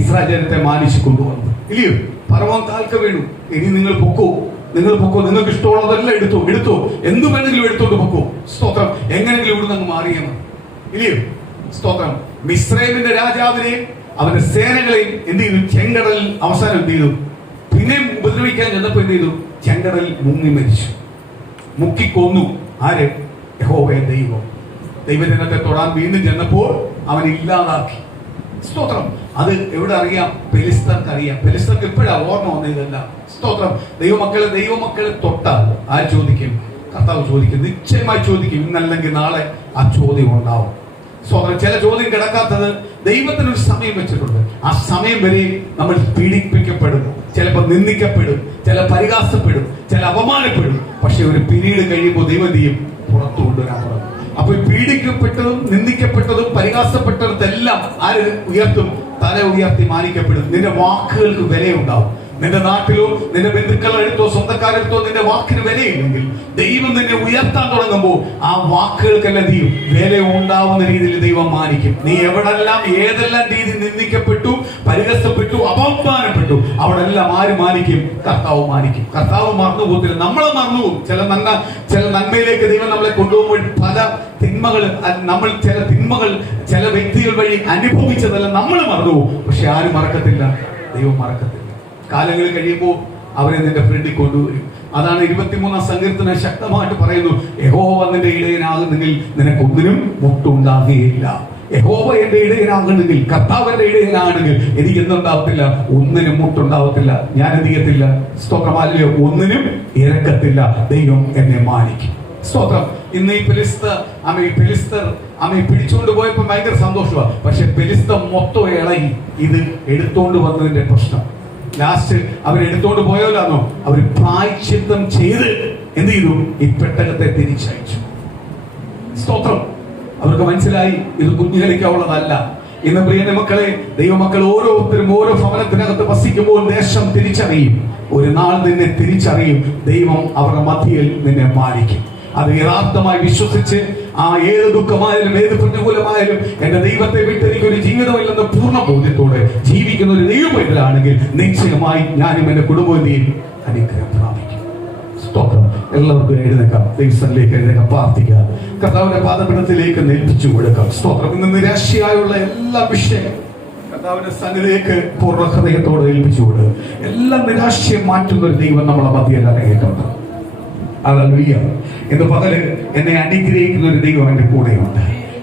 ഇസ്രായേൽ ജനത്തെ മാനിച്ചു കൊണ്ടുവന്നു. ഇല്ലയോ? ഫറവോൻ കാൽക്ക വീണു. ഇനി നിങ്ങൾ പൊക്കോ, നിങ്ങൾക്ക് ഇഷ്ടമുള്ളതെല്ലാം എടുത്തോ, എന്ത് വേണമെങ്കിലും എടുത്തോണ്ട് പൊക്കോ. സ്തോത്രം. എങ്ങനെങ്കിലും ഇവിടുന്ന് അങ്ങ് മാറിയാണ്. ഇല്ലയോ? സ്തോത്രം. മിസ്രൈമിന്റെ രാജാവിനെയും അവന്റെ സേനകളെയും എന്ത് ചെയ്തു? ചെങ്കടലിൽ അവസാനം എന്ത് ചെയ്തു? പിന്നെയും ഉപദ്രവിക്കാൻ ചെന്നപ്പോ എന്ത് ചെയ്തു? ചെങ്കടലിൽ മുങ്ങി മരിച്ചു, മുക്കിക്കൊന്നു. ആര്? യഹോവയായ ദൈവം. ദൈവജനത്തെ തൊടാൻ വീണ്ടും ചെന്നപ്പോൾ അവൻ ഇല്ലാതാക്കി. സ്തോത്രം. അത് എവിടെ അറിയാം? പെലിസ്തർക്ക് അറിയാം. പെലിസ്തർക്ക് എപ്പോഴാ ഓർമ്മ വന്നതല്ല. സ്തോത്രം. ദൈവമക്കളെ തൊട്ടാൽ ആര് ചോദിക്കും? കർത്താവ് ചോദിക്കും, നിശ്ചയമായി ചോദിക്കും. ഇന്നല്ലെങ്കിൽ നാളെ ആ ചോദ്യം ഉണ്ടാവും. സ്തോത്രം. ചില ചോദ്യം കിടക്കാത്തത് ദൈവത്തിനൊരു സമയം വെച്ചിട്ടുണ്ട്. ആ സമയം വരെ നമ്മൾ പീഡിപ്പിക്കപ്പെടും, ചിലപ്പോൾ നിന്ദിക്കപ്പെടും, ചില പരിഹാസപ്പെടും, ചില അപമാനപ്പെടും. പക്ഷെ ഒരു പിരീഡ് കഴിയുമ്പോൾ ദൈവം ചെയ്യും, പുറത്തു കൊണ്ടുവരാൻ തുടങ്ങും. അപ്പൊ പീഡിക്കപ്പെട്ടതും നിന്ദിക്കപ്പെട്ടതും പരിഹാസപ്പെട്ടതെല്ലാം ആര് ഉയർത്തും? തല ഉയർത്തി മാനിക്കപ്പെടും. നിന്റെ വാക്കുകൾക്ക് വിലയുണ്ടാവും. നിന്റെ നാട്ടിലോ നിന്റെ ബന്ധുക്കളെടുത്തോ സ്വന്തക്കാരെടുത്തോ നിന്റെ വാക്കിന് വിലയില്ലെങ്കിൽ ദൈവം നിന്നെ ഉയർത്താൻ തുടങ്ങുമ്പോൾ ആ വാക്കുകൾക്കെല്ലാം ചെയ്യും വില ഉണ്ടാവുന്ന രീതിയിൽ ദൈവം മാനിക്കും. നീ എവിടെല്ലാം ഏതെല്ലാം രീതി നിന്ദിക്കപ്പെട്ടു, പരിഹസപ്പെട്ടു, അപമാനപ്പെട്ടു, അവിടെ എല്ലാം ആര് മാനിക്കും? കർത്താവ് മാനിക്കും. കർത്താവ് മറന്നു പോകത്തില്ല. നമ്മളെ മറന്നു പോകും. ചില നന്മയിലേക്ക് ദൈവം നമ്മളെ കൊണ്ടുപോകുമ്പോൾ പല തിന്മകൾ ചില വ്യക്തികൾ വഴി അനുഭവിച്ചതെല്ലാം നമ്മൾ മറന്നു പോകും. പക്ഷെ ആരും മറക്കത്തില്ല, ദൈവം മറക്കത്തില്ല. കാലങ്ങൾ കഴിയുമ്പോൾ അവരെ നിന്റെ ഫ്രണ്ടിൽ കൊണ്ടുവരും. അതാണ് 23-ാം സങ്കീർത്തനം ശക്തമായിട്ട് പറയുന്നു, യഹോവ നിന്റെ ഇടയനാകുന്നെങ്കിൽ നിനക്കൊന്നിനും മുട്ടുണ്ടാകുകയില്ല. യഹോവ എന്റെ ഇടയനാകുന്നെങ്കിൽ, കർത്താവിന്റെ ഇടയനാണെങ്കിൽ എനിക്ക് എന്തുണ്ടാവത്തില്ല? ഒന്നിനും മുട്ടുണ്ടാവത്തില്ല. ഞാൻ എന്ത് ചെയ്യത്തില്ല? സ്തോത്രമല്ലോ, ഒന്നിനും ഇരക്കത്തില്ല. ദൈവം എന്നെ മാനിക്കും. സ്തോത്രം. ഇന്ന് ഈ പെലിസ്തർ പിടിച്ചുകൊണ്ട് പോയപ്പോ ഭയങ്കര സന്തോഷമാണ്. പക്ഷെ പെലിസ്തർ മൊത്തം ഇളകി. ഇത് എടുത്തോണ്ട് വന്നതിന്റെ പ്രശ്നം. ലാസ്റ്റ് അവരെടുത്തോണ്ട് പോയോലാന്നോ? അവർ പ്രായശ്ചിത്തം ചെയ്ത് എന്ത് ചെയ്തു? ഈ പെട്ടകത്തെ തിരിച്ചയച്ചു. സ്തോത്രം. അവർക്ക് മനസ്സിലായി ഇത് കുഞ്ഞുകളിക്കാവുള്ളതല്ല. ഇന്ന് പ്രിയ മക്കളെ, ദൈവമക്കൾ ഓരോരുത്തരും ഓരോ ഭവനത്തിനകത്ത് വസിക്കുമ്പോൾ ദേശം തിരിച്ചറിയും. ഒരു നാൾ നിന്നെ തിരിച്ചറിയും. ദൈവം അവരുടെ മധ്യയിൽ നിന്നെ മാനിക്കും. അത് യഥാർത്ഥമായി വിശ്വസിച്ച് ആ ഏത് ദുഃഖമായാലും ഏത് പ്രതികൂലമായാലും എന്റെ ദൈവത്തെ വിട്ട് എനിക്കൊരു ജീവിതമില്ലെന്ന് പൂർണ്ണ ബോധ്യത്തോടെ ജീവിക്കുന്ന ഒരു ദൈവമൈതലാണെങ്കിൽ നിശ്ചയമായി ഞാനും എന്റെ കുടുംബത്തെയും അനുഗ്രഹം പ്രാപിക്കും. സ്തോത്രം. എല്ലാവർക്കും എഴുന്നേക്കാം, ദൈവത്തിലേക്ക് എഴുന്നേക്കാം, പ്രാർത്ഥിക്കാം, കർത്താവിന്റെ പാദപീഠത്തിലേക്ക് ഏൽപ്പിച്ചു കൊടുക്കാം. സ്തോത്രം. ഇന്ന് നിരാശയായുള്ള എല്ലാ വിഷയങ്ങളും കർത്താവിന്റെ സന്നിധിയിലേക്ക് പൂർണ്ണ ഹൃദയത്തോടെ ഏൽപ്പിച്ചു കൊടുക്കുക. എല്ലാ നിരാശയും മാറ്റുന്ന ഒരു ദൈവം നമ്മളെ മധ്യയിൽ ഇറങ്ങിയിട്ടുണ്ട്. ഹല്ലേലൂയ. ഇന്ന് പകല് എന്നെ അനുഗ്രഹിക്കുന്ന ഒരു ദൈവം എന്റെ കൂടെയുണ്ട്.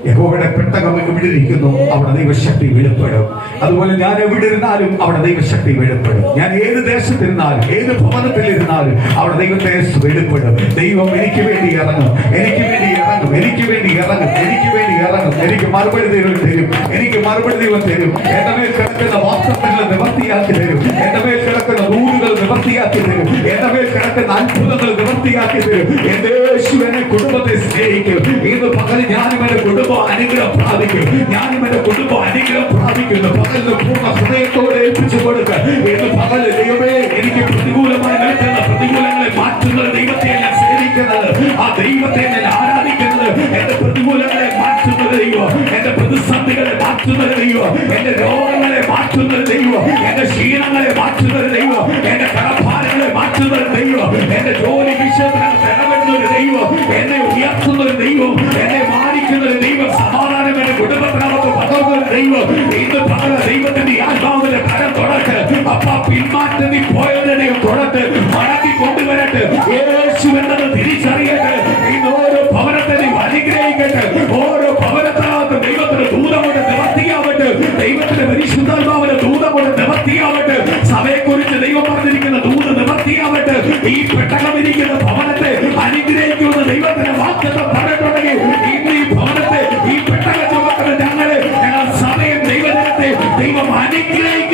യഹോവയുടെ പെട്ടകം എവിടെ ഇരിക്കുന്നു അവിടെ ദൈവശക്തി വെളിപ്പെടും. അതുപോലെ ഞാൻ എവിടെ ഇരുന്നാലും അവിടെ ദൈവശക്തി വെളിപ്പെടും. ഞാൻ ഏത് ദേശത്തിരുന്നാലും ഏത് ഭവനത്തിലിരുന്നാലും അവിടെ ദൈവത്തെ വെളിപ്പെടും. ദൈവം എനിക്ക് വേണ്ടി ഇറങ്ങും, എനിക്ക് വേണ്ടി ഇറങ്ങും, എനിക്ക് വേണ്ടി ഇറങ്ങും, എനിക്ക് വേണ്ടി ഇറങ്ങും. എനിക്ക് മറുപടി ദൈവം തരും, എനിക്ക് മറുപടി ദൈവം തരും. എന്റെ മേൽ കിടക്കുന്ന വാസ്തവങ്ങൾ നിവർത്തിയാക്കി തരും, എന്റെ മേൽ കിടക്കുന്ന നൂലുകൾ നിവർത്തിയാക്കി തരും, എന്റെ മേൽ കിടക്കുന്ന അത്ഭുതങ്ങൾ നിവർത്തിയാക്കി തരും. എന്റെ യേശു എന്നെ കുടുംബത്തെ സ്നേഹിക്കും. ഇന്ന് പകൽ ഞാനും എന്റെ കുടുംബം അനുഗ്രഹം പ്രാപിക്കും, ഞാനും എന്റെ കുടുംബം അനുഗ്രഹം പ്രാപിക്കുന്നു. പകലിന് പൂർണ്ണ ഹൃദയത്തോടെ ഏൽപ്പിച്ചു കൊടുക്കുക. ഇന്ന് പകൽ ദൈവമേ എനിക്ക് പ്രതികൂലമായി നിൽക്കുന്ന പ്രതികൂലങ്ങളെ മാറ്റുന്ന ദൈവത്തെ ഞാൻ സേവിക്കുന്നത്, ആ ദൈവത്തെ ഞാൻ ആരാധിക്കുന്നത്. എന്റെ പ്രതികൂലങ്ങളെ മാറ്റുന്നത് ദൈവം, എന്റെ പ്രതിസന്ധികളെ മാറ്റുന്നത് ദൈവം, എന്റെ രോഗങ്ങളെ മാറ്റുന്നത് ദൈവം, എന്റെ ക്ഷീണങ്ങളെ മാറ്റുന്നത് ദൈവം, എന്റെ കടഭാരങ്ങളെ മാറ്റുന്നത് ദൈവം, എന്റെ ജോലി വിഷയത്തിനകത്ത് ഇടപെടുന്ന ഒരു ദൈവം, എന്നെ ഉയർത്തുന്ന ഒരു ദൈവം, എന്നെ മാനിക്കുന്ന ഒരു ദൈവം, സമാധാനം എന്റെ കുടുംബത്തിനകത്ത് പകർന്ന ഒരു ദൈവം. ഇന്ന് പകല ദൈവത്തിന്റെ ആത്മാവിന്റെ കരം തൊടട്ട്. അപ്പ പിന്മാറ്റത്തിൽ പോയതിനെ തൊടട്ട്, മടക്കി കൊണ്ടുവരട്ടെ. യേശു എന്നത് തിരിച്ചറിയട്ടെ. ഇന്ന് ഓരോ ഭവനത്തെ അനുഗ്രഹിക്കട്ടെ. ഓരോ ഭവനത്തിനകത്ത് ദൈവത്തിന്റെ ദൂതം കൊണ്ട് നിവർത്തിയാവട്ടെ, ദൈവത്തിന്റെ പരിശുദ്ധാത്മാവിന്റെ ദൂതം കൊണ്ട് നിവർത്തിയാവട്ടെ. സഭയെക്കുറിച്ച് ദൈവം പറഞ്ഞിരിക്കുന്ന ദൂത് നിവർത്തിയാവട്ടെ. ഈ പെട്ടകമിരിക്കുന്ന ഭവനത്തെ അനുഗ്രഹിക്കുന്ന ദൈവത്തിന്റെ വാക്യത്വം പറഞ്ഞിട്ടുണ്ടെങ്കിൽ ഇന്ന് ഈ ഭവനത്തെ ഈ പെട്ടക ചുമക്കുന്ന ഞങ്ങൾ സഭയും ദൈവജനത്തെ ദൈവം അനുഗ്രഹിക്കും.